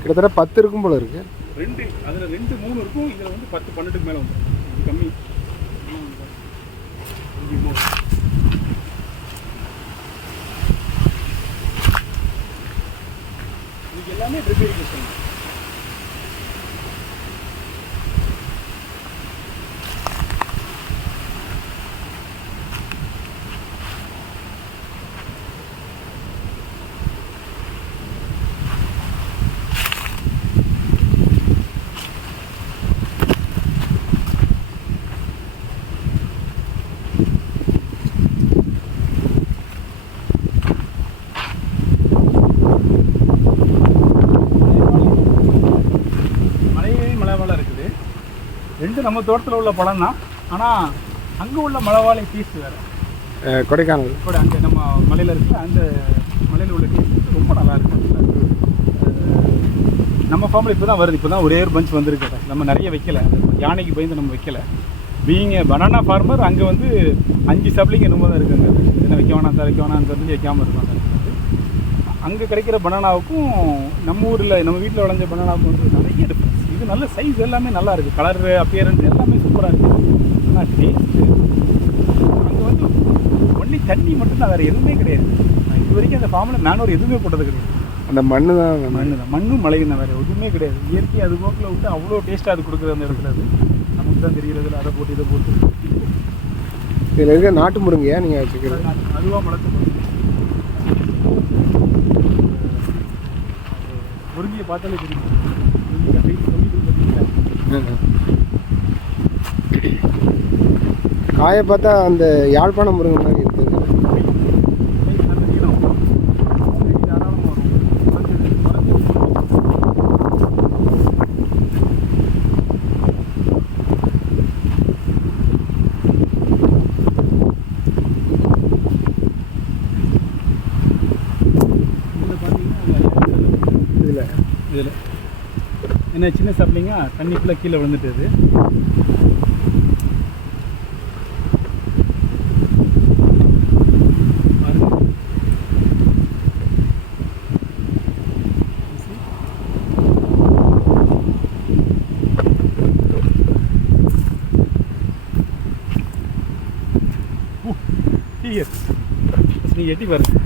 கிட்டத்தட்ட 10 இருக்கும் போல இருக்கு. 2 அதில் 2 3 இருக்கும். இதில் வந்து 10 12க்கு மேலே வந்துடும். இது கம்மி. இது எல்லாமே ட்ரிப் இரிகேஷன். நம்ம தோட்டத்தில் உள்ள பழம் தான். ஆனால் அங்கே உள்ள மலைவாழை டேஸ்ட் வேறு. கொடைக்கானல் கூட அங்கே நம்ம மலையில் இருக்கிற அந்த மலையில் உள்ள டேஸ்ட் ரொம்ப நல்லா இருக்குது. நம்ம ஃபார்மில் இப்போ தான் வருது. இப்போ தான் ஒரே ஒரு பஞ்ச் வந்திருக்கு. நம்ம நிறைய வைக்கல, யானைக்கு பயந்து நம்ம வைக்கல. பீயிங் பனானா ஃபார்மர் அங்கே வந்து 5 சப்ளிங் என்னமோ தான் இருக்குங்க. என்ன வைக்க வேணாம் சார், வைக்க வேணாம்னு சொல்லி வைக்காமல் இருக்காங்க. அங்கே கிடைக்கிற பனானாவுக்கும் நம்ம ஊரில் நம்ம வீட்டில் விளைஞ்ச பனானாவுக்கும் வந்து நிறைய டிஃப்ரென்ஸ். இது நல்ல சைஸ், எல்லாமே நல்லா இருக்குது. கலர், அப்பியரன்ஸ் எல்லாமே சூப்பராக இருக்குது. ஆனால் டேஸ்ட்டு அங்கே வந்து ஒன்லி தண்ணி மட்டும்தான், வேறு எதுவுமே கிடையாது. இது வரைக்கும் அந்த ஃபார்மில் மேனூர் எதுவுமே போட்டது கிடையாது. அந்த மண்ணு தான் மண்ணும் மழையும் தான், வேறு எதுவுமே கிடையாது. இயற்கை அது போக்கில் விட்டு அவ்வளோ டேஸ்ட்டாக அது கொடுக்குறது அந்த இடத்துல. அது நமக்கு தான் தெரிகிறதுல அதை போட்டு இதை போட்டு. இதில் இருக்க நாட்டு முருங்கையா நீங்கள் வச்சுக்கிறது? அதுவாக வளர்த்து முருங்கையை பார்த்தாலே தெரியும். காயை பார்த்தா அந்த யாழ்ப்பாண முருங்கை மாதிரி இருக்குது. இதில் என்ன சின்ன சாப்பிட்டீங்க, தண்ணிக்குள்ளே கீழே விழுந்துட்டு. நீங்கள் எட்டி பாருங்க.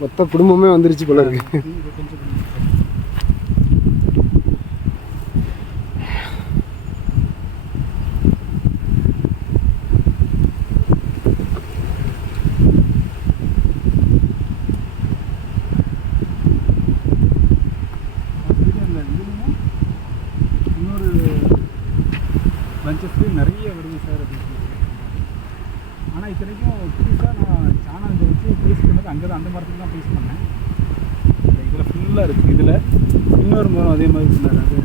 மொத்த குடும்பமே வந்துருச்சு போல இருக்கு. இன்னொரு பஞ்சஸ்க்கு நிறைய வருது சார் அப்படின்னு. ஆனால் இத்தனைக்கும் புதுசாக நான் சாணம் இதை வச்சு பேஸ்ட் பண்ணது அங்கே தான், அந்த மரத்துக்கு தான் பேஸ்ட் பண்ணேன். இதில் ஃபுல்லாக இருக்குது. இதில் இன்னொரு மரம் அதே மாதிரி சொன்னார். அது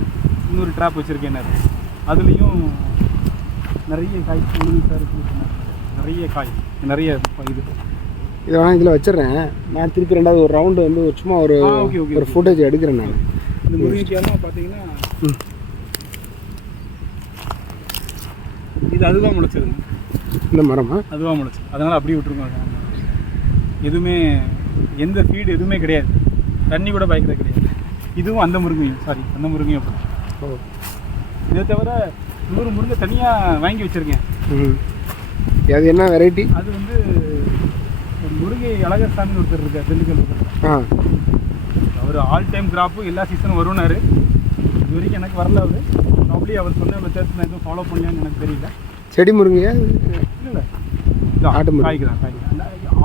இன்னொரு ட்ராப் வச்சுருக்கேன். அதுலேயும் நிறைய காய் உழுது சார் சொன்னார். நிறைய காய், நிறைய இது. இதை வேணால் இதில் வச்சிடுறேன். நான் திருப்பி 2வது ஒரு ரவுண்டு வந்து சும்மா ஒரு ஒரு ஃபுட்டேஜ் எடுக்கிறேன் நான். இந்த முருங்கைக்காயெல்லாம் பார்த்தீங்கன்னா இது அதுதான் முளைச்சிருங்க. இந்த மரமா அதுவாக முளைச்சி, அதனால் அப்படியே விட்டுருக்கோம். எதுவுமே எந்த ஃபீடு எதுவுமே கிடையாது. தண்ணி கூட பாய்க்கிறது கிடையாது. இதுவும் அந்த முருங்கையும், அந்த முருங்கையும். ஓ, இதை தவிர 100 முருங்கை தனியாக வாங்கி வச்சுருக்கேன். அது என்ன வெரைட்டி? அது வந்து ஒரு முருங்கை அழகர் சாமின்னு ஒருத்தர் இருக்கார், திண்டுக்கல் ஒருத்தர். அவர் ஆல் டைம் கிராப்பு எல்லா சீசனும் வரும்னாரு. இது வரைக்கும் எனக்கு வரல. அவர் அப்படியே அவர் சொன்ன மெத்தட்ஸ் நான் எதுவும் ஃபாலோ பண்ணலான்னு எனக்கு தெரியல. செடி முருங்கையா? இல்லை, நாட்டு காய்க்குதான்.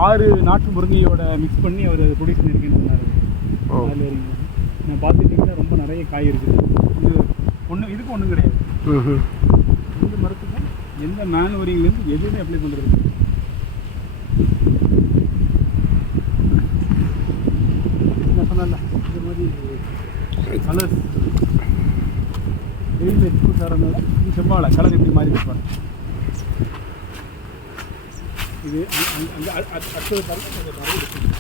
6 நாட்டு முருங்கையோட மிக்ஸ் பண்ணி அவர் ப்ரொடியூஸ் பண்ணியிருக்கேன்னு சொன்னார். அதில் நான் பார்த்துட்டிங்கன்னா ரொம்ப நிறைய காய் இருக்குது. இது இதுக்கு ஒன்றும் கிடையாது. இந்த மரத்துக்கு எந்த மேனுவரிங்லேருந்து எதுவுமே அப்ளை பண்ணுறது. சொன்னல இந்த மாதிரி கலர்ஸ் வெயில் எக்ஸ்போஸ் ஆகிறதுனால இது செவ்வாழை கலர் எப்படி மாறி இருப்பாங்க. இது அங்கே அடுத்தது பாருங்க கொஞ்சம் நிறைய இருக்குது.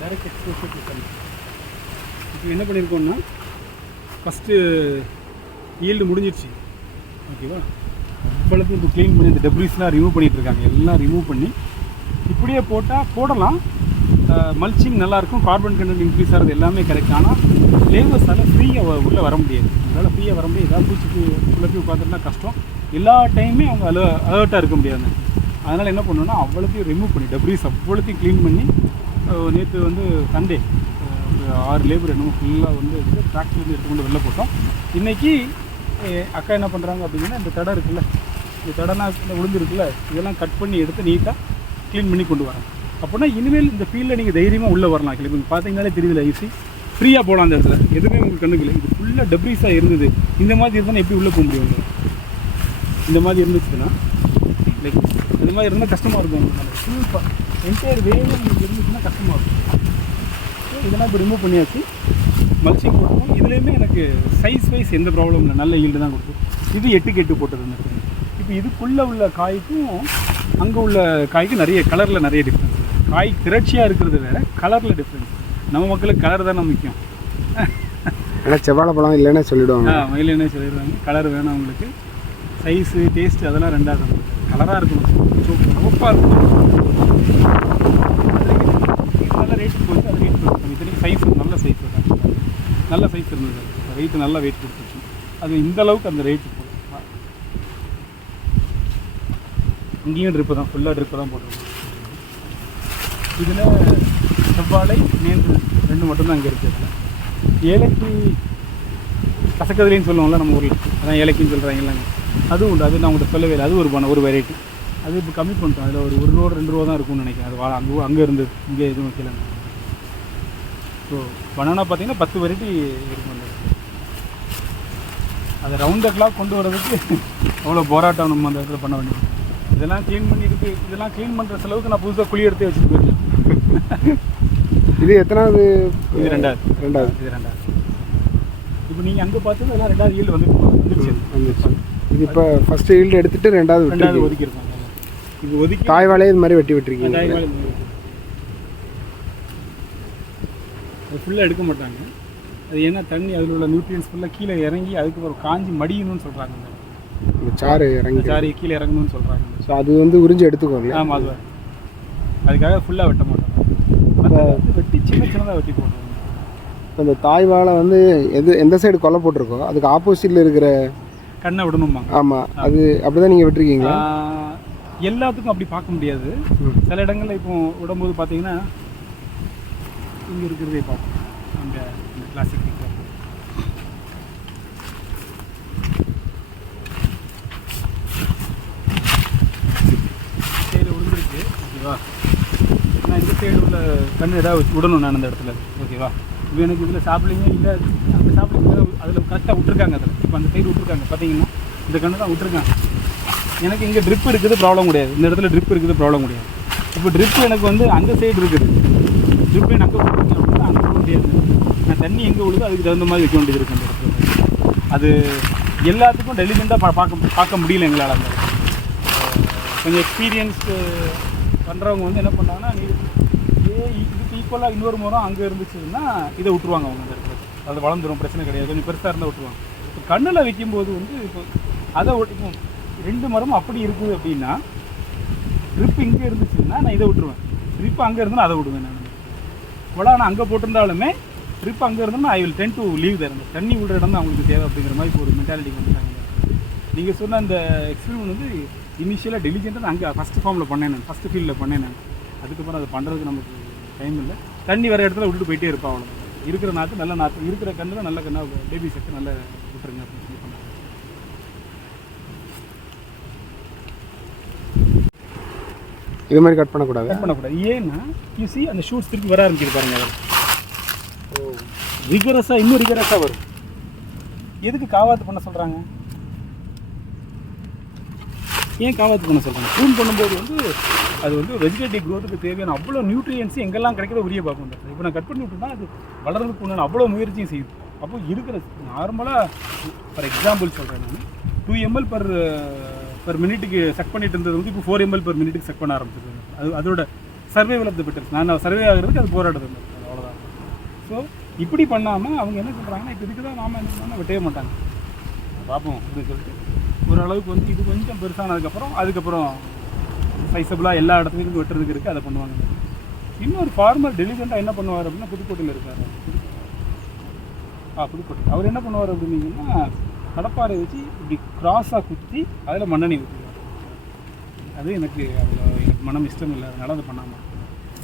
டைரக்ட் எக்ஸ்போஸ் பண்ணி இப்போ என்ன பண்ணியிருக்கோம்னா ஃபஸ்ட்டு ஈல்டு முடிஞ்சிடுச்சு. ஓகேவா, இவ்வளோத்தையும் இப்போ க்ளீன் பண்ணி இந்த டெப்ரிஸ்லாம் ரிமூவ் பண்ணிகிட்ருக்காங்க. எல்லாம் ரிமூவ் பண்ணி இப்படியே போடலாம். மல்ச்சிங் நல்லாயிருக்கும், கார்பன் கண்டென்ட் இன்க்ரீஸ் ஆகிறது எல்லாமே கரெக்ட். ஆனால் லேபர்ஸால் ஃப்ரீயாக உள்ளே வர முடியாது. அதனால் ஃப்ரீயாக வர முடியாது. ஏதாவது பூச்சிக்கு உள்ளே போய் உட்காந்துட்டுனா கஷ்டம். எல்லா டைமே அவங்க அலர்ட்டாக இருக்க முடியாது. அதனால் என்ன பண்ணணும்னா அவ்வளோத்தையும் ரிமூவ் பண்ணி டெப்ரிஸ் அவ்வளோத்தையும் க்ளீன் பண்ணி நேற்று வந்து சண்டே ஒரு 6 லேபர் என்னமோ ஃபுல்லாக வந்து டிராக்டர் வந்து எடுத்துக்கொண்டு வெளில போட்டோம். இன்றைக்கி அக்கா என்ன பண்ணுறாங்க அப்படின்னா இந்த தடை இருக்குல்ல, இந்த தடைனா விழுந்துருக்குல்ல, இதெல்லாம் கட் பண்ணி எடுத்து நீட்டாக க்ளீன் பண்ணி கொண்டு வராங்க. அப்படின்னா இனிமேல் இந்த ஃபீல்டில் நீங்கள் தைரியமாக உள்ளே வரலாம். கிளம்பி பார்த்தீங்கன்னாலே தெரியுதுல, ஈஸி ஃப்ரீயாக போகலாம். அந்த இடத்துல எதுவுமே உங்களுக்கு கண்ணுக்கு இல்லை. இது ஃபுல்லாக டெப்ரிஸாக இருந்தது. இந்த மாதிரி இருந்தால் எப்படி உள்ளே போக முடியும்? இந்த மாதிரி இருந்துச்சுன்னா லைக் இந்த மாதிரி இருந்தால் கஷ்டமாக இருக்கும். ஃபுல் என்டையர் வேவே உங்களுக்கு இருந்துச்சுன்னா கஷ்டமாக இருக்கும். ஸோ இதெல்லாம் இப்போ ரிமூவ் பண்ணியாச்சு, மல்ச்சிங் போட்டோம். இதுலேயுமே எனக்கு சைஸ் வைஸ் எந்த ப்ராப்ளம் இல்லை, நல்ல ஈல்டு தான் கொடுக்கும். இது 8க்கு 8 போட்டது எனக்கு. இப்போ இதுக்குள்ளே உள்ள காய்க்கும் அங்கே உள்ள காய்க்கும் நிறைய கலரில் நிறைய டிஃப்ரென்ஸ். காய் திரட்சியாக இருக்கிறது வேறு, கலரில் டிஃப்ரென்ஸ். நம்ம மக்களுக்கு கலர் தானே முக்கியம். ஏன்னா செவ்வாழை பழம் இல்லைன்னே சொல்லிவிடுவாங்க. இல்லைன்னே சொல்லிடுவாங்க. கலர் வேணும் அவங்களுக்கு. சைஸு டேஸ்ட்டு அதெல்லாம் ரெண்டாவது. கலராக இருக்கணும், சூப்பராக இருக்கணும். நல்ல ரேட்டு போச்சு, அது ரேட் கொடுத்தோம். இத்தனைக்கு சைஸ் நல்ல சைஸ் நல்ல சைஸ் இருந்தது. வெயிட் நல்லா வெயிட் கொடுத்துச்சு. அது இந்த அளவுக்கு அந்த ரேட்டு போகும். இங்கேயும் ட்ரிப்பு தான், ஃபுல்லாக ட்ரிப்பு தான் போட்டுருக்கோம். இதில் செவ்வாழை நேர்ந்து 2 மட்டும்தான் அங்கே இருக்குது. ஏலக்கி கசக்கதுலேன்னு சொல்லுவோம்ல நம்ம ஊரில், அதான் ஏலக்கின்னு சொல்கிறாங்கல்லாங்க, அதுவும் உண்டு. அது நான் உங்கள்கிட்ட சொல்லவே இல்லை. அது ஒரு வெரைட்டி. அது இப்போ கம்மி பண்ணிட்டோம். அதில் ஒரு 1 ரூபா 2 ரூபா தான் இருக்கும்னு நினைக்கிறேன். அது அங்கே இருந்தது, இங்கே எதுவும் வைக்கல. ஸோ பனானா பார்த்தீங்கன்னா 10 வெரைட்டி இருக்கும். அதை ரவுண்ட் த கிளாக் கொண்டு வரதுக்கு அவ்வளோ போராட்டம் நம்ம அந்த இடத்துல பண்ண வேண்டியது. இதெல்லாம் க்ளீன் பண்ணியிருக்கு. இதெல்லாம் க்ளீன் பண்ணுற செலவுக்கு நான் புதுசாக குழி எடுத்து வச்சுட்டு போயிருக்கேன். இது எத்தனாவது? இது ரெண்டாவது. இது ரெண்டாவது. இப்போ நீங்கள் அங்கே பார்த்தது எல்லாம் 2வது ஈல்டு வந்துருச்சு. இது இப்போ ஃபஸ்ட்டு ஈல்டு எடுத்துகிட்டு 2வது ஒதுக்கியிருக்காங்க. இது ஒதுக்கி தாய்வாழை இது மாதிரி வெட்டி விட்டுருக்கீங்க. தாய்வாழை அது ஃபுல்லாக எடுக்க மாட்டாங்க. அது ஏன்னா தண்ணி அதில் உள்ள நியூட்ரியன்ஸ் ஃபுல்லாக கீழே இறங்கி அதுக்கப்புறம் காஞ்சி மடியணும்னு சொல்கிறாங்க. சாறு இறங்கி கீழே இறங்கணும்னு சொல்கிறாங்க. ஸோ அது வந்து உறிஞ்சி எடுத்துக்கோங்க. ஆமாம், அது அதுக்காக ஃபுல்லாக வெட்ட மாட்டாங்க. வெட்டி சின்னதாக வெட்டி போட்டுருவாங்க. இப்போ இந்த தாய்வாழை வந்து எந்த சைடு கொலை போட்டிருக்கோ அதுக்கு ஆப்போசிட்டில் இருக்கிற கண்ணை விடணுமா? ஆமாம், அது அப்படி தான் நீங்கள் விட்டுருக்கீங்களா? எல்லாத்துக்கும் அப்படி பார்க்க முடியாது. சில இடங்களில் இப்போ விடும்போது பார்த்தீங்கன்னா இங்கே இருக்கிறதே பார்ப்போம். அந்த கிளாசிக் சைடு விழுந்துருக்கு. ஓகேவா, நான் இந்த சைடு உள்ள கண் ஏதாவது விடணும் நான் அந்த இடத்துல. ஓகேவா, இப்போ எனக்கு இதில் சாப்பிட்லிங்க இல்லை, அந்த சாப்பிட்லிங்க அதில் கரெக்டாக விட்டுருக்காங்க. அதில் இப்போ அந்த சைடு விட்டுருக்காங்க பார்த்தீங்கன்னா, இந்த கண்ணு தான் விட்டுருக்காங்க. எனக்கு இங்கே ட்ரிப் இருக்குது, ப்ராப்ளம் கிடையாது. இந்த இடத்துல ட்ரிப் இருக்குது, ப்ராப்ளம் கிடையாது. இப்போ ட்ரிப்பு எனக்கு வந்து அந்த சைடு இருக்குது. ட்ரிப்பு எனக்கு அங்கே கொடுத்தேன் அப்படின்னா அங்கே போக முடியாது. நான் தண்ணி எங்கே விழுதோ அதுக்கு தகுந்த மாதிரி வைக்க வேண்டியது இருக்குது அந்த இடத்துல. அது எல்லாத்துக்கும் டெலிஜெண்ட்டாக பார்க்க முடியல எங்களால். அந்த கொஞ்சம் எக்ஸ்பீரியன்ஸ் பண்ணுறவங்க வந்து என்ன பண்ணாங்கன்னா, இதுக்கு ஈக்குவலாக இன்னொரு மரம் அங்கே இருந்துச்சுன்னா இதை விட்டுருவாங்க அவங்க அந்த இடத்துல. அது வளர்ந்துடும், பிரச்சனை கிடையாது. கொஞ்சம் பெருசாக இருந்தால் விட்டுருவாங்க. இப்போ கண்ணில் வைக்கும்போது வந்து இப்போ அதை இப்போ 2 மரமும் அப்படி இருக்குது அப்படின்னா, ட்ரிப் இங்கே இருந்துச்சுன்னா நான் இதை விட்டுருவேன். ட்ரிப் அங்கே இருந்தால் அதை விடுவேன் நான். இவ்வளோ நான் அங்கே போட்டிருந்தாலுமே ட்ரிப் அங்கே இருந்தோம்னா I will tend to leave there. அந்த தண்ணி விடுற இடம் தான் அவங்களுக்கு தேவை அப்படிங்கிற மாதிரி இப்போ ஒரு மென்டாலிட்டி வந்துட்டாங்க. நீங்கள் சொன்ன அந்த எக்ஸ்பீரியன்ஸ் வந்து இனிஷியலாக டெலிஜென்ட்டாக நான் அங்கே ஃபஸ்ட்டு ஃபார்மில் பண்ணேன், நான் ஃபஸ்ட்டு ஃபீல்டில் பண்ணேன் நான். அதுக்கப்புறம் அதை பண்ணுறதுக்கு நமக்கு டைம் இல்லை. தண்ணி வர இடத்துல விட்டுட்டு போயிட்டே இருப்போம். அவ்வளோ இருக்கிற நாற்று நல்ல நாற்று, இருக்கிற கண்ணில் நல்ல கண்ணாக பேபி செட்டு நல்லா விட்டுருங்க அப்படின்னு சொல்லி பண்ணாங்க. இது மாதிரி கட் பண்ணக்கூடாது. ஏன்னா யூசி அந்த ஷூட்ஸ் திருப்பி வர ஆரம்பிக்குது பாருங்கள். ஓ இன்னும் ரிகரஸாக வரும். எதுக்கு காவாத்து பண்ண சொல்கிறாங்க? ஏன் காவாத்து பண்ண சொல்கிறாங்க? ப்ரூன் பண்ணும்போது வந்து அது வந்து வெஜிடேட்டிவ் க்ரோத்துக்கு தேவையான அவ்வளோ நியூட்ரியன்ஸ் எங்கெல்லாம் கிடைக்கிறத உரிய பார்க்கும். இப்போ நான் கட் பண்ணி விட்டுனா அது வளர்றதுக்கு உண்டான அவ்வளோ முயற்சியும் செய்யுது. அப்போ இருக்கிற நார்மலாக ஃபார் எக்ஸாம்பிள் சொல்கிறேன், நான் 2 ml per மினிட்டுக்கு செக் பண்ணிட்டு இருந்தது வந்து இப்போ 4 ml per மினிட்டுக்கு செக் பண்ண ஆரம்பிச்சிருக்கு. அதோட சர்வைவல் ஆஃப் த பெட்டர்ஸ். நான் சர்வே ஆகிறதுக்கு அது போராடுறது அவ்வளோதான். ஸோ இப்படி பண்ணாமல் அவங்க என்ன சொல்கிறாங்கன்னா, இப்போ இதுக்கு தான் நாம் என்ன பண்ணால் வெட்டவே மாட்டாங்க, பார்ப்போம் அப்படின்னு சொல்லிட்டு ஓரளவுக்கு வந்து இது கொஞ்சம் அதுக்கப்புறம் சைஸபிளாக எல்லா இடத்துலையும் வெட்டுறதுக்கு இருக்குது, அதை பண்ணுவாங்க. இன்னொரு ஃபார்மர் டெலிஜெண்ட்டாக என்ன பண்ணுவார் அப்படின்னா, புதுக்கோட்டையில் இருக்கார். புதுக்கோட்டை அவர் என்ன பண்ணுவார் அப்படின்னீங்கன்னா, கடப்பாறை வச்சு இப்படி க்ராஸாக குத்தி அதில் மண்ணெண்ணெய் ஊற்றுவார். அது எனக்கு மனம் இஷ்டம் இல்லை, அதனால அதை பண்ணாமல்.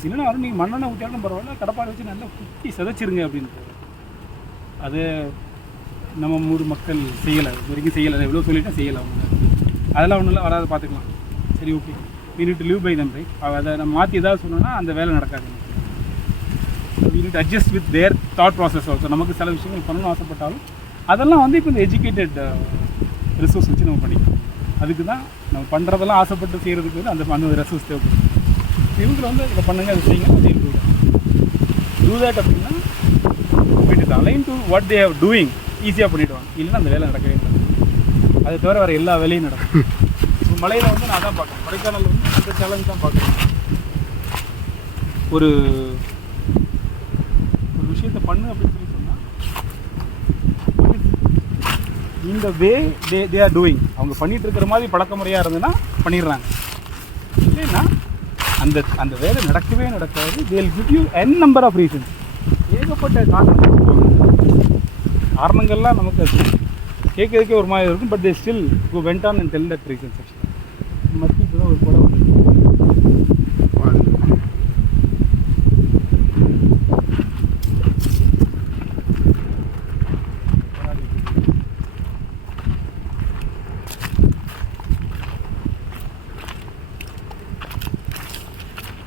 இல்லைன்னா அவர் நீங்கள் மண்ணெண்ணெய் ஊற்றியாலும் பரவாயில்ல, கடப்பாறை வச்சு நல்லா குத்தி சிதைச்சிருங்க அப்படின்ட்டு. அது நம்ம ஊர் மக்கள் செய்யலை, இது வரைக்கும் செய்யலை. எவ்வளோ சொல்லிவிட்டேன், செய்யலை அவங்க. அதெல்லாம் ஒன்றும் இல்லை, வராது, பார்த்துக்கலாம். சரி, okay, we need to live by them, right? அதை நம்ம மாற்றி ஏதாவது சொன்னோன்னா அந்த வேலை நடக்காது. we need to adjust with their thought process also. நமக்கு சில விஷயங்கள் பண்ணணும்னு ஆசைப்பட்டாலும் அதெல்லாம் வந்து இப்போ இந்த எஜுகேட்டட் ரிசோர்ஸ் வச்சு நம்ம பண்ணிக்கலாம். அதுக்கு தான் நம்ம பண்ணுறதெல்லாம் ஆசைப்பட்டு செய்கிறதுக்கு வந்து அந்த ரிசோர்ஸ் தேவைப்படும். இவங்க வந்து இதை பண்ணுங்க, அதை செய்யுங்க, டூ தேட் அப்படின்னா it is align to what they are doing, ஈஸியாக பண்ணிவிடுவாங்க. இல்லைன்னா அந்த வேலை நடக்கவே இல்லை. அதை தவிர வேறு எல்லா வேலையும் நடக்கும். இப்போ மலையில் வந்து நான் தான் பார்க்குறேன், கொடைக்கானல் வந்து அந்த சேலஞ்ச் தான் பார்க்குறேன். ஒரு விஷயத்தை பண்ணு அப்படின்னு சொல்லி சொன்னால் இந்த வே தே ஆர் டூயிங், அவங்க பண்ணிகிட்டு இருக்கிற மாதிரி பழக்க முறையாக இருந்ததுன்னா பண்ணிடுறாங்க. இல்லைன்னா அந்த வேலை நடக்கவே நடக்காது. they will give you n number of reasons. ஏகப்பட்ட காரணங்கள்லாம் நமக்கு கேட்கறதுக்கே ஒரு மாதிரி இருக்கும். But they still go went on and tell that reasons. மத்தி இப்போ தான் ஒரு படம் வந்து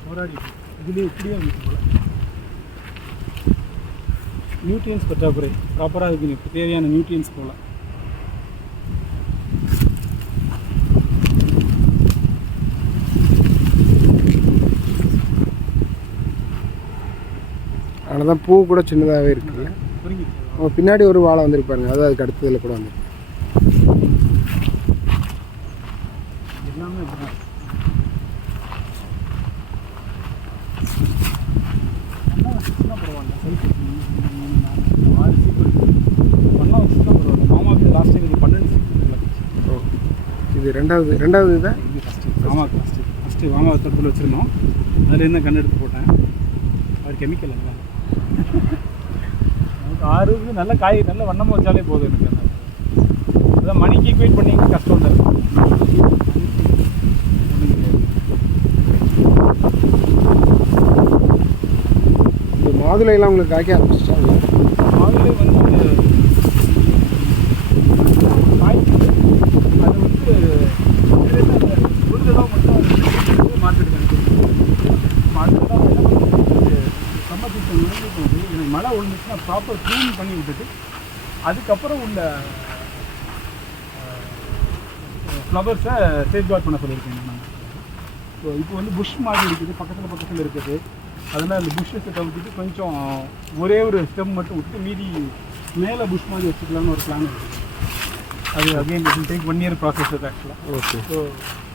போராடி இதுலேயே இப்படியே வந்துட்டு போல நியூட்ரியன்ஸ் பற்றாக்குறை ப்ராப்பராக இருக்குது. இப்போ தேவையான நியூட்ரியன்ஸ் போல் அதனால தான் பூ கூட சின்னதாகவே இருக்குல்ல. பின்னாடி ஒரு வாழை வந்துருப்பாருங்க, அது அதுக்கு அடுத்ததில் கூட வந்துருக்கு. எல்லாமே பரவாயில்ல, மாமாவுக்கு லாஸ்ட் டைம் இது 12 சீட். ஓ, இது ரெண்டாவது தான். இது மாமாவுக்கு ஃபஸ்ட்டு மாமா தடுப்பில் வச்சுருந்தோம். அதில் என்ன கண் எடுத்து போட்டேன். அது கெமிக்கல் இல்லை, நமக்கு 6 நல்ல காய் நல்ல வண்ணமாக வச்சாலே போதும். எனக்கு அந்த அதான் மணிக்கு ஈக்குவேட் பண்ணிங்க கஷ்டம் தான் இருக்கும். இந்த மாதுளையெல்லாம் உங்களுக்கு காய்க்க ஆரம்பிச்சிட்டாங்க. மாதுளை வந்து காய்க்குது. அது வந்து ஒரு தடவை மட்டும் மார்க்கெட்டுக்கு அனுப்பிடுது. மார்க்கெட்டாக என்ன பண்ணுறது, சம்மர் சீசன் வந்து எனக்கு மழை விழுந்துச்சுன்னா ப்ராப்பர் க்ளீன் பண்ணி விட்டுட்டு அதுக்கப்புறம் உள்ள ஃப்ளவர்ஸை சேஃப்கார்ட் பண்ண சொல்லியிருக்கேன் நான். ஸோ இப்போ வந்து புஷ் மாதிரி இருக்குது, பக்கத்தில் இருக்குது. அதனால் அந்த புஷ்ஷை தவிர்த்துட்டு கொஞ்சம் ஒரே ஒரு ஸ்டெம் மட்டும் விட்டு மீதி மேலே புஷ் மாதிரி வச்சுக்கலாம்னு ஒரு பிளான் இருக்குது. அது again it take 1 year process அது ஆக்சுவலாக. ஓகே. ஸோ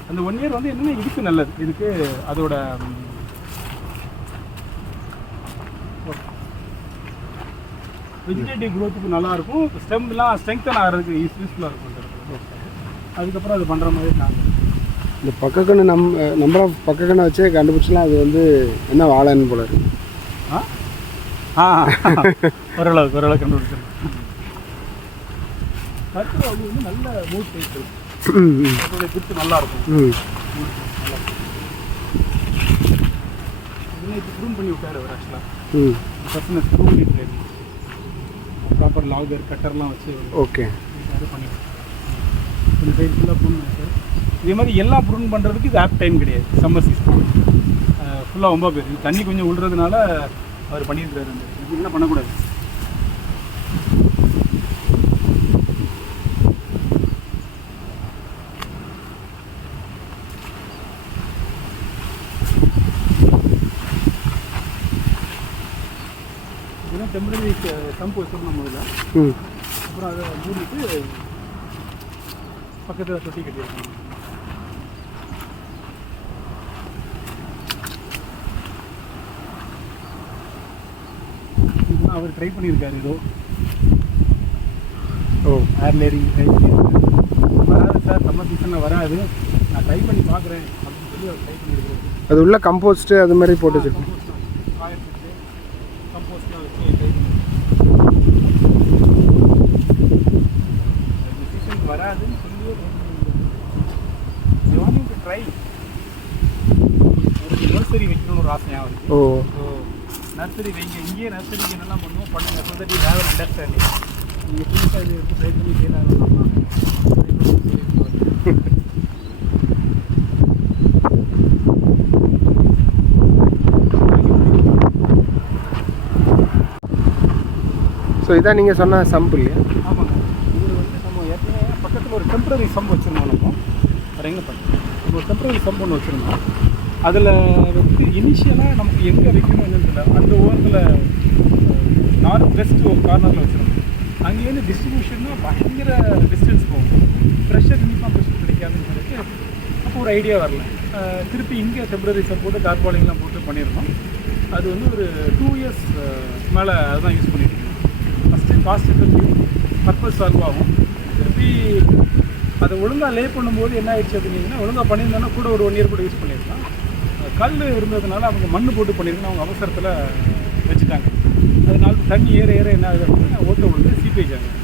அந்த 1 year வந்து என்னென்னா இதுக்கு நல்லது. இதுக்கு அதோட வெஜிடேட்டிவ் க்ரோத்துக்கு நல்லாயிருக்கும். ஸ்டெம்லாம் ஸ்ட்ரெங்தன் ஆகிறதுக்கு யூஸ்ஃபுல்லாக இருக்கும். அதுக்கப்புறம் அது பண்ணுற மாதிரி நாங்கள் இந்த பக்கக்கண்ணு நம்பர் ஆஃப் பக்கக்கண்ணை வச்சே கண்டுபிடிச்சலாம். அது வந்து என்ன வாழைன்னு போல இருக்கு. ஓரளவுக்கு கண்டுபிடிச்சிருக்கோம். கருத்து அது வந்து நல்ல மூட் சைக்கிள் அதோடைய குத்து நல்லாயிருக்கும். இதெல்லாம் இப்போ ப்ரூன் பண்ணி விட்டார் அவர் ஆக்சுவலாக. பர்சனை ப்ரூன் பண்ணிட்டு ப்ராப்பர் லாகர் கட்டர்லாம் வச்சு ஓகே அது பண்ணி கொஞ்சம் சைடு ஃபுல்லாக ப்ரூன் பண்ணிட்டார். இதே மாதிரி எல்லாம் ப்ரூன் பண்ணுறதுக்கு இது ஆப் டைம் கிடையாது. சம்மர் சீசன் ஃபுல்லாக ரொம்ப பேர் தண்ணி கொஞ்சம் விழுறதுனால அவர் பண்ணியிருக்காரு. இது என்ன பண்ணக்கூடாது, இதெல்லாம் டெம்பரரி சம்பு வச்சிடணும் முதல்ல. அப்புறம் அதை மூடிட்டு பக்கத்தில் தொட்டி கட்டியிருக்காங்க. இதெல்லாம் அவர் ட்ரை பண்ணியிருக்காரு ஏதோ. ஏர் லேரிங் ட்ரை பண்ணியிருக்காரு. வராது சார், சம்மர் சீசனில் வராது, நான் ட்ரை பண்ணி பார்க்குறேன் அப்படின்னு சொல்லி அவர் ட்ரை பண்ணியிருக்காரு. அது உள்ள கம்போஸ்ட்டு அது மாதிரி போட்டு வச்சுருக்கோம். காயர் வச்சு கம்போஸ்ட்லாம் வச்சு ட்ரை பண்ணி சீசனுக்கு வராதுன்னு சொல்லி ட்ரை. ஒரு நர்சரி வைக்கணும்னு ஒரு ஆசையாக இருக்குது. ஸோ நர்சரி வைங்க, இங்கேயே நர்சரிக்கு என்னெல்லாம் பண்ணுவோம் பண்ணுங்க. So that you have an understanding. நீங்கள் புதுசாக இது எடுத்து ட்ரை பண்ணி செய்யலாம். ஸோ இதான் நீங்கள் சொன்ன சம்பு இல்லையா? ஆமாங்க. இது வந்து நம்ம ஏற்கனவே பக்கத்தில் ஒரு டெம்பரரி சம்பு வச்சுருந்தோம். நம்ம வேறு எங்கே பார்த்தோம், நம்ம ஒரு டெம்பரரி சம்பு ஒன்று வச்சுருந்தோம். அதில் வந்து இனிஷியலாக நமக்கு எங்கே வைக்கணும் என்னன்னு தெரியல. அந்த ஓரத்தில் நார்த் வெஸ்ட் ஒரு கார்னரில் வச்சுருந்தோம். அங்கேருந்து டிஸ்ட்ரிபியூஷன்னா பயங்கர டிஸ்டன்ஸ் போகும். ப்ரெஷர் கண்டிப்பாக ப்ரெஷர் கிடைக்காதுன்னு சொல்லிட்டு அப்போ ஒரு ஐடியா வரல. திருப்பி இங்கே டெம்பரரி சப் போட்டு டார்பாலிங்லாம் போட்டு பண்ணியிருந்தோம். அது வந்து ஒரு 2 இயர்ஸ் மேலே அதுதான் யூஸ் பண்ணிட்டு இருக்கோம். First cost effective, purpose solve ஆகும். திருப்பி அதை ஒழுங்காக லே பண்ணும்போது என்ன ஆயிடுச்சு அப்படின்னா, ஒழுங்காக பண்ணியிருந்தோன்னா கூட ஒரு 1 இயர் கூட யூஸ் பண்ணியிருக்கலாம். கல் இருந்ததுனால அவங்க மண் போட்டு பண்ணியிருந்தோம். அவங்க அவசரத்தில் வச்சுட்டாங்க. அதனால தண்ணி ஏற ஏற என்ன ஆகுது அப்படின்னா ஓட்ட விழுந்து சீப்பேஜ் ஆகும்.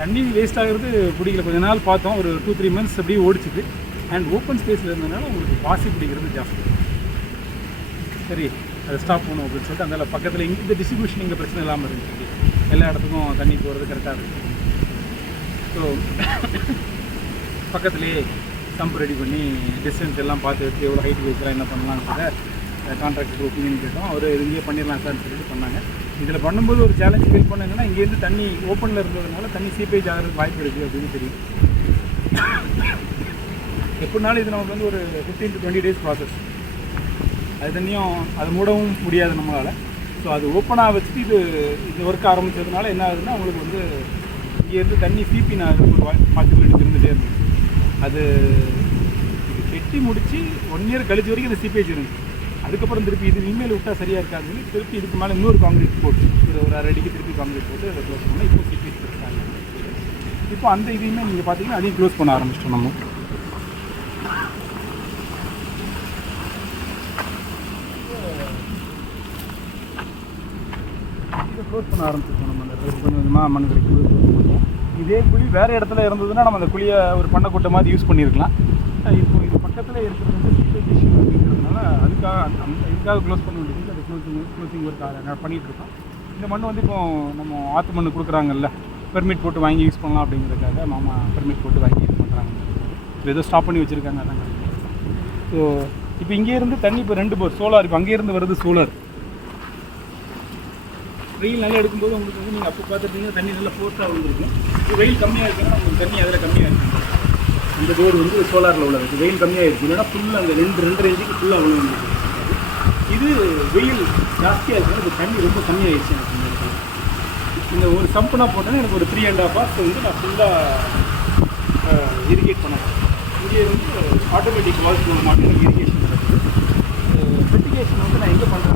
தண்ணி வேஸ்ட் ஆகிறது பிடிக்கல. கொஞ்ச நாள் பார்த்தோம், ஒரு 2-3 மந்த்ஸ் அப்படியே ஓடிச்சுது. அண்ட் ஓப்பன் ஸ்பேஸில் இருந்ததுனால உங்களுக்கு பாசி பிடிக்கிறது ஜாஸ்தி. சரி, அதை ஸ்டாப் பண்ணணும் அப்படின்னு சொல்லிட்டு அதனால் பக்கத்தில் இந்த டிஸ்ட்ரிபியூஷன் இங்கே பிரச்சனை இல்லாமல் இருந்துச்சு. எல்லா இடத்துக்கும் தண்ணி போகிறது கரெக்டாக இருக்குது. ஸோ பக்கத்துலேயே சம்பு ரெடி பண்ணி டிஸ்டன்ஸ் எல்லாம் பார்த்து வச்சு எவ்வளோ ஹைட் வைக்கலாம், என்ன பண்ணலாம்ன்றத கான்ட்ராக்டர் ஒப்பீனியன் கேட்டோம். அவர் இங்கேயே பண்ணிடலாம் சார்னு சொல்லிட்டு பண்ணாங்க. இதில் பண்ணும்போது ஒரு சேலஞ்ச் ஃபீல் பண்ணாங்கன்னா, இங்கேருந்து தண்ணி ஓப்பனில் இருந்ததுனால தண்ணி சீப்பேஜ் ஆகிறதுக்கு வாய்ப்பு இருக்குது அப்படின்னு தெரியும். எப்படினாலும் இது நமக்கு வந்து ஒரு 15 to 20 days ப்ராசஸ். அது தண்ணியும் அது மூடவும் முடியாது நம்மளால். ஸோ அது ஓப்பனாக வச்சுட்டு இது ஒர்க் ஆரம்பித்ததுனால என்ன ஆகுதுன்னா, உங்களுக்கு வந்து இங்கேருந்து தண்ணி சீப்பின் ஆகிறதுக்கு ஒரு பாசிபிலிட்டி இருந்துகிட்டே இருந்துச்சு. அது இது கெட்டி முடித்து 1 இயர் கழிச்சு வரைக்கும் இந்த சீப்பேஜ் இருந்துச்சு. அதுக்கப்புறம் திருப்பி இது இனிமேல் விட்டால் சரியாக இருக்காதுன்னு திருப்பி இதுக்கு மேலே இன்னொரு காங்கிரீட் போட்டு ஒரு 1.5 அடிக்கு திருப்பி காங்கிரீட் போட்டு அதை க்ளோஸ் பண்ணோம். இப்போ சீப்பேஜ் இருக்காங்க. இப்போ அந்த இதையுமே நீங்கள் பார்த்தீங்கன்னா அதையும் க்ளோஸ் பண்ண ஆரம்பிச்சிட்டோம். நம்ம இதை க்ளோஸ் பண்ண ஆரம்பிச்சிருக்கோம். நம்ம அந்த கொஞ்சம் கொஞ்சமாக மண் கிடைக்கும் க்ளோஸ் பண்ணுவோம். இதே குழி வேறு இடத்துல இருந்ததுன்னா நம்ம அந்த குழியை ஒரு பண்ணக்கூட்ட மாதிரி யூஸ் பண்ணியிருக்கலாம். இப்போ இது பக்கத்தில் இருக்கிறது வந்து சீப்பேஜ் இஷ்யூ அப்படிங்கிறதுனால இதுக்காக க்ளோஸ் பண்ண வேண்டியது. அது க்ளோசிங் ஒர்க் பண்ணிகிட்டு இருக்கோம். இந்த மண் வந்து இப்போ நம்ம ஆற்று மண் கொடுக்குறாங்கல்ல, பெர்மிட் போட்டு வாங்கி யூஸ் பண்ணலாம் அப்படிங்கிறதுக்காக மாமா பெர்மிட் போட்டு வாங்கி யூஸ் பண்ணுறாங்க. ஏதோ ஸ்டாப் பண்ணி வச்சுருக்காங்க. அதான் ஸோ இப்போ இங்கேருந்து தண்ணி இப்போ 2 போர் சோலார், இப்போ அங்கேருந்து வருது சோலார். வெயில் நல்லா எடுக்கும்போது உங்களுக்கு வந்து நீங்கள் அப்போ பார்த்துட்டீங்கன்னா தண்ணி நல்லா ஃபோர்ஸாக வந்துருக்கும். இப்போ வெயில் கம்மியாக இருக்குன்னா உங்களுக்கு தண்ணி அதில் கம்மியாக இருக்கும். இந்த போர் வந்து சோலாரில் உள்ளது. வெயில் கம்மியாக இருக்குது இல்லைன்னா ஃபுல்லாக அந்த 2.5 இன்ச்சுக்கு ஃபுல்லாக அவ்வளோ வந்துருக்கு. இது வெயில் ஜாஸ்தியாக இருக்குன்னா இப்போ தண்ணி ரொம்ப கம்மியாகிடுச்சு எனக்கு. இந்த ஒரு சம்புனா போட்டோன்னா எனக்கு ஒரு 3.5 hours வந்து நான் ஃபுல்லாக இரிகேட் பண்ணேன். இங்கே வந்து ஆட்டோமேட்டிக் வால்ஸ் மூலமாக எனக்கு இரிகேஷன் நடக்குது. ஃபெர்டிகேஷன் வந்து நான் எங்கே பண்ணுறேன்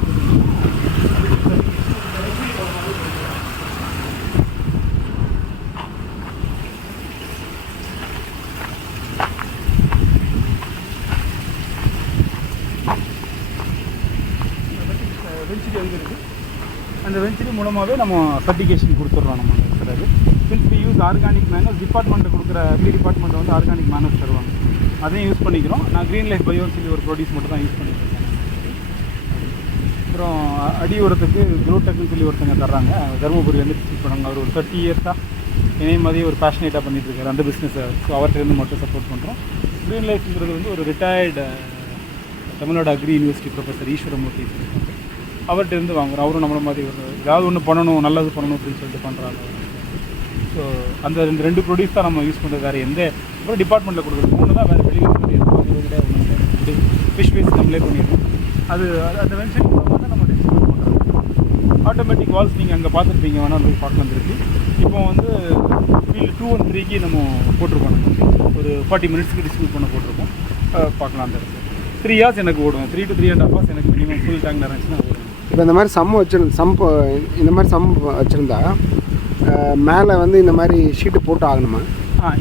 வெஞ்சிரி வந்து இருக்குது. அந்த வெஞ்சிரி மூலமாகவே நம்ம ஃபெர்டிகேஷன் கொடுத்துட்றோம். நம்ம பிறகு since we use organic manures, department கொடுக்குற அக்ரி டிபார்ட்மெண்ட் வந்து ஆர்கானிக் மேனர்ஸ் தருவாங்க. அதையும் யூஸ் பண்ணிக்கிறோம். நான் க்ரீன் லைஃப் பயோன்னு சொல்லி ஒரு ப்ரொடியூஸ் மட்டும் தான் யூஸ் பண்ணியிருக்கேன். அப்புறம் அடி உரத்துக்கு க்ரோடெக்னு சொல்லி ஒருத்தங்க தர்றாங்க, தருமபுரியிலேருந்து விசிட் பண்ணாங்க. அவர் ஒரு 30 இயர்ஸாக இதே மாதிரி ஒரு பேஷனேட்டாக பண்ணிகிட்ருக்காரு அந்த பிஸ்னஸை. ஸோ அவர்கிட்ட மட்டும் சப்போர்ட் பண்ணுறோம். க்ரீன் லைஃப்ங்கிறது வந்து ஒரு retired Tamil Nadu agri university professor Eswaramoorthy. அவர்கிட்ட இருந்து வாங்குறோம். அவரும் நம்மள மாதிரி ஏதாவது ஒன்று பண்ணணும், நல்லது பண்ணணும் அப்படின்னு சொல்லிட்டு பண்ணுறாங்க. ஸோ அந்த ரெண்டு ப்ரொடியூஸ் தான் நம்ம யூஸ் பண்ணுறது. வேறு எந்த அப்புறம் டிபார்ட்மெண்ட்டில் கொடுக்குறது 3 தான் வேறு வெளியில் வாங்குறது கிடையாது. ஒன்று ஃபிஷ் வேஸ்ட் நம்மளே பண்ணிடுவோம். அது அந்த வென்ச்சர் வந்து நம்ம டிஸ்ட்ரிபியூட் பண்ணுறோம். ஆட்டோமேட்டிக் வால்ஸ் நீங்கள் அங்கே பார்த்துருப்பீங்க, வேணால் போய் பார்க்க வந்துருக்கு. இப்போ வந்து ஃபீல்டு 2 and 3க்கு நம்ம போட்டிருக்கோம். நம்ம ஒரு 40 மினிட்ஸ்க்கு டிஸ்ட்ரிபியூட் பண்ண போட்டிருக்கோம். பார்க்கலாம். அந்த இடத்துல 3 hours எனக்கு ஓடும். 3 to 3.5 hours எனக்கு மினிமம் ஃபுல் டேங்க் இருந்துச்சுன்னா ஓடும். இப்போ இந்த மாதிரி இந்த மாதிரி சம் வச்சுருந்தா மேலே வந்து இந்த மாதிரி ஷீட்டு போட்டு ஆகணுமா?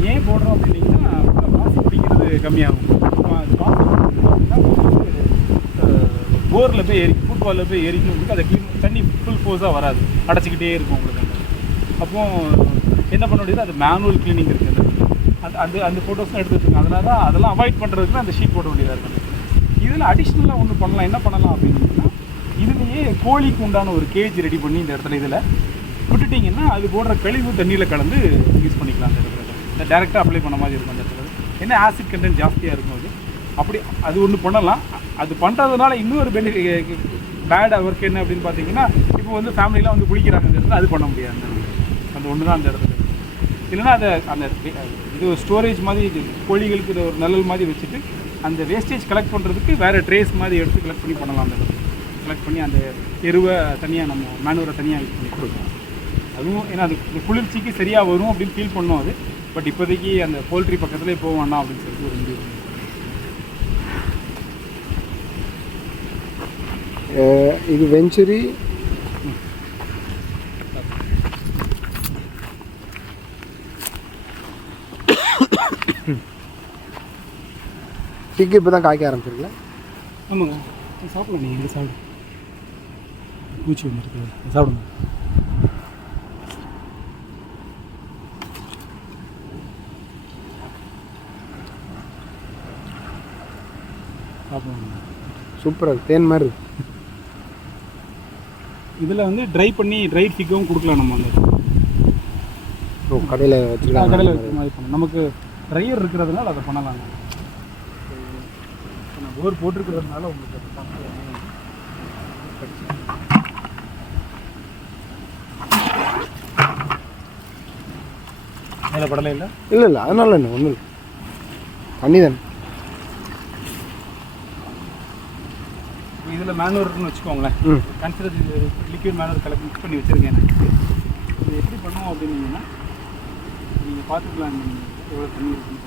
ஏன் போடுறோம் அப்படின்னீங்கன்னா பாசி பிடிக்கிறது கம்மியாகும். அது பாசி போரில் போய் ஏறி ஃபுட்பாலில் போய் ஏறிக்கணும். அதை க்ளீன் தண்ணி ஃபுல் ஃபோர்ஸாக வராது, அடைச்சிக்கிட்டே இருக்கும் உங்களுக்கு. அப்போது என்ன பண்ண முடியுது, அது மேனுவல் க்ளீனிங் இருக்குது. அந்த ஃபோட்டோஸ்லாம் எடுத்துருக்காங்க. அதனால தான் அதெல்லாம் அவாய்ட் பண்ணுறதுக்கு அந்த ஷீட் போட வேண்டியதாக இருக்குது. இதில் அடிஷ்னலாக ஒன்று பண்ணலாம். என்ன பண்ணலாம் அப்படின்னா, இதுலேயே கோழிக்கு உண்டான ஒரு கேஜ் ரெடி பண்ணி இந்த இடத்துல இதில் விட்டுட்டிங்கன்னா அது போடுற கழிவு தண்ணியில் கலந்து யூஸ் பண்ணிக்கலாம். அந்த இடத்துல இந்த டேரெக்டாக அப்ளை பண்ண மாதிரி இருக்கும். அந்த இடத்துல என்ன ஆசிட் கண்டென்ட் ஜாஸ்தியாக இருக்கும். அது ஒன்று பண்ணலாம். அது பண்ணுறதுனால இன்னொரு பேட் ஒர்க் என்ன அப்படின்னு பார்த்தீங்கன்னா, இப்போ வந்து ஃபேமிலிலாம் வந்து குளிக்கிறாங்க அந்த இடத்துல, அது பண்ண முடியாது. அந்த ஒன்று தான் அந்த இடத்துல. இல்லைன்னா அதை அந்த இது ஒரு ஸ்டோரேஜ் மாதிரி கோழிகளுக்கு ஒரு நிழல் மாதிரி வச்சுட்டு அந்த வேஸ்டேஜ் கலெக்ட் பண்ணுறதுக்கு வேறு ட்ரேஸ் மாதிரி எடுத்து கலெக்ட் பண்ணி பண்ணலாம். அந்த இடத்துல கலெக்ட் பண்ணி அந்த எருவை தனியாக நம்ம மேனுவரை தனியாக யூஸ் பண்ணி கொடுக்கணும். அதுவும் ஏன்னா அது குளிர்ச்சிக்கு சரியாக வரும் அப்படின்னு ஃபீல் பண்ணோம் அது. பட் இப்போதைக்கு அந்த போல்ட்ரி பக்கத்துலேயே போக வேண்டாம் அப்படின்னு சொல்லிட்டு ஒரு முடிவு. இது வெஞ்சுரி டிக்கு இப்போ தான் காய்க்க ஆரம்பிச்சிருக்கல. ஆமாங்க, சாப்பிடலாம். நீங்கள் எங்கே சாப்பிடு, பூச்சி ஒன்று இருக்குது, சாப்பிடுங்க. சாப்பிடுங்க. சூப்பராக தேன் மாதிரி. இதில் வந்து ட்ரை ஃபிக்கும் கொடுக்கலாம். நம்ம அந்த கடையில் வச்சுருக்காங்க. கடையில் வச்சு மாதிரி பண்ணலாம். நமக்கு ட்ரையர் இருக்கிறதுனால அதை பண்ணலாங்க. நான் போர் போட்டிருக்கிறதுனால உங்களுக்கு அதில் படலை இல்லை. இல்லை அதனால என்ன ஒன்றும் இல்லை, தண்ணி தானே. இதில் மேனுவர்னு வச்சுக்கோங்களேன். Consider liquid manure collect mix பண்ணி வச்சுருக்கேன். இது எப்படி பண்ணுவோம் அப்படின்னீங்கன்னா, நீங்கள் பார்த்துக்கலாம் எவ்வளோ தண்ணி இருக்குன்னு.